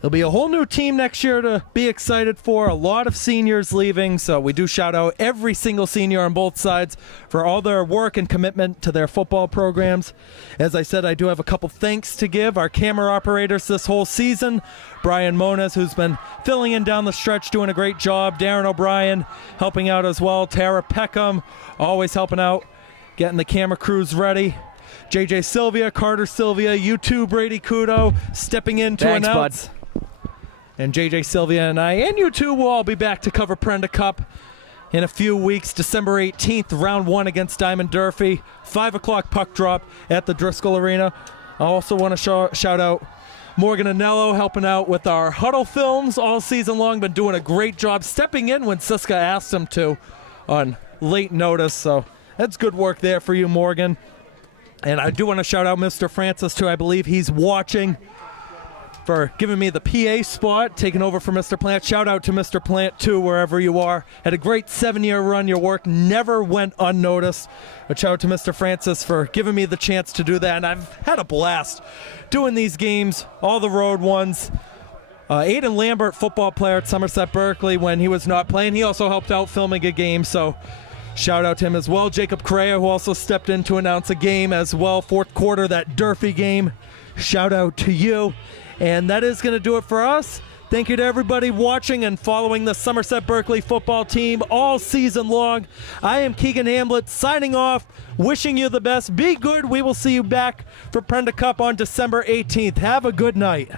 there'll be a whole new team next year to be excited for. A lot of seniors leaving, so we do shout out every single senior on both sides for all their work and commitment to their football programs. As I said, I do have a couple thanks to give. Our camera operators this whole season, Brian Moniz, who's been filling in down the stretch, doing a great job. Darren O'Brien helping out as well. Tara Peckham always helping out, getting the camera crews ready. JJ Sylvia, Carter Sylvia, you too, Brady Couto, stepping in to Thanks, announce. And JJ Sylvia and I, and you two, will all be back to cover Prenda Cup in a few weeks. December 18th, round 1 against Diamond Durfee. 5 o'clock puck drop at the Driscoll Arena. I also want to shout out Morgan Anello, helping out with our huddle films all season long. Been doing a great job, stepping in when Siska asked him to on late notice. So that's good work there for you, Morgan. And I do want to shout out Mr. Francis, too. I believe he's watching, for giving me the PA spot, taking over for Mr. Plant. Shout out to Mr. Plant, too, wherever you are. Had a great 7-year run. Your work never went unnoticed. But shout out to Mr. Francis for giving me the chance to do that. And I've had a blast doing these games, all the road ones. Aiden Lambert, football player at Somerset Berkley, when he was not playing, he also helped out filming a game. So shout out to him as well. Jacob Correa, who also stepped in to announce a game as well. Fourth quarter, that Durfee game. Shout out to you. And that is going to do it for us. Thank you to everybody watching and following the Somerset Berkley football team all season long. I am Keegan Hamblett signing off, wishing you the best. Be good. We will see you back for Prenda Cup on December 18th. Have a good night.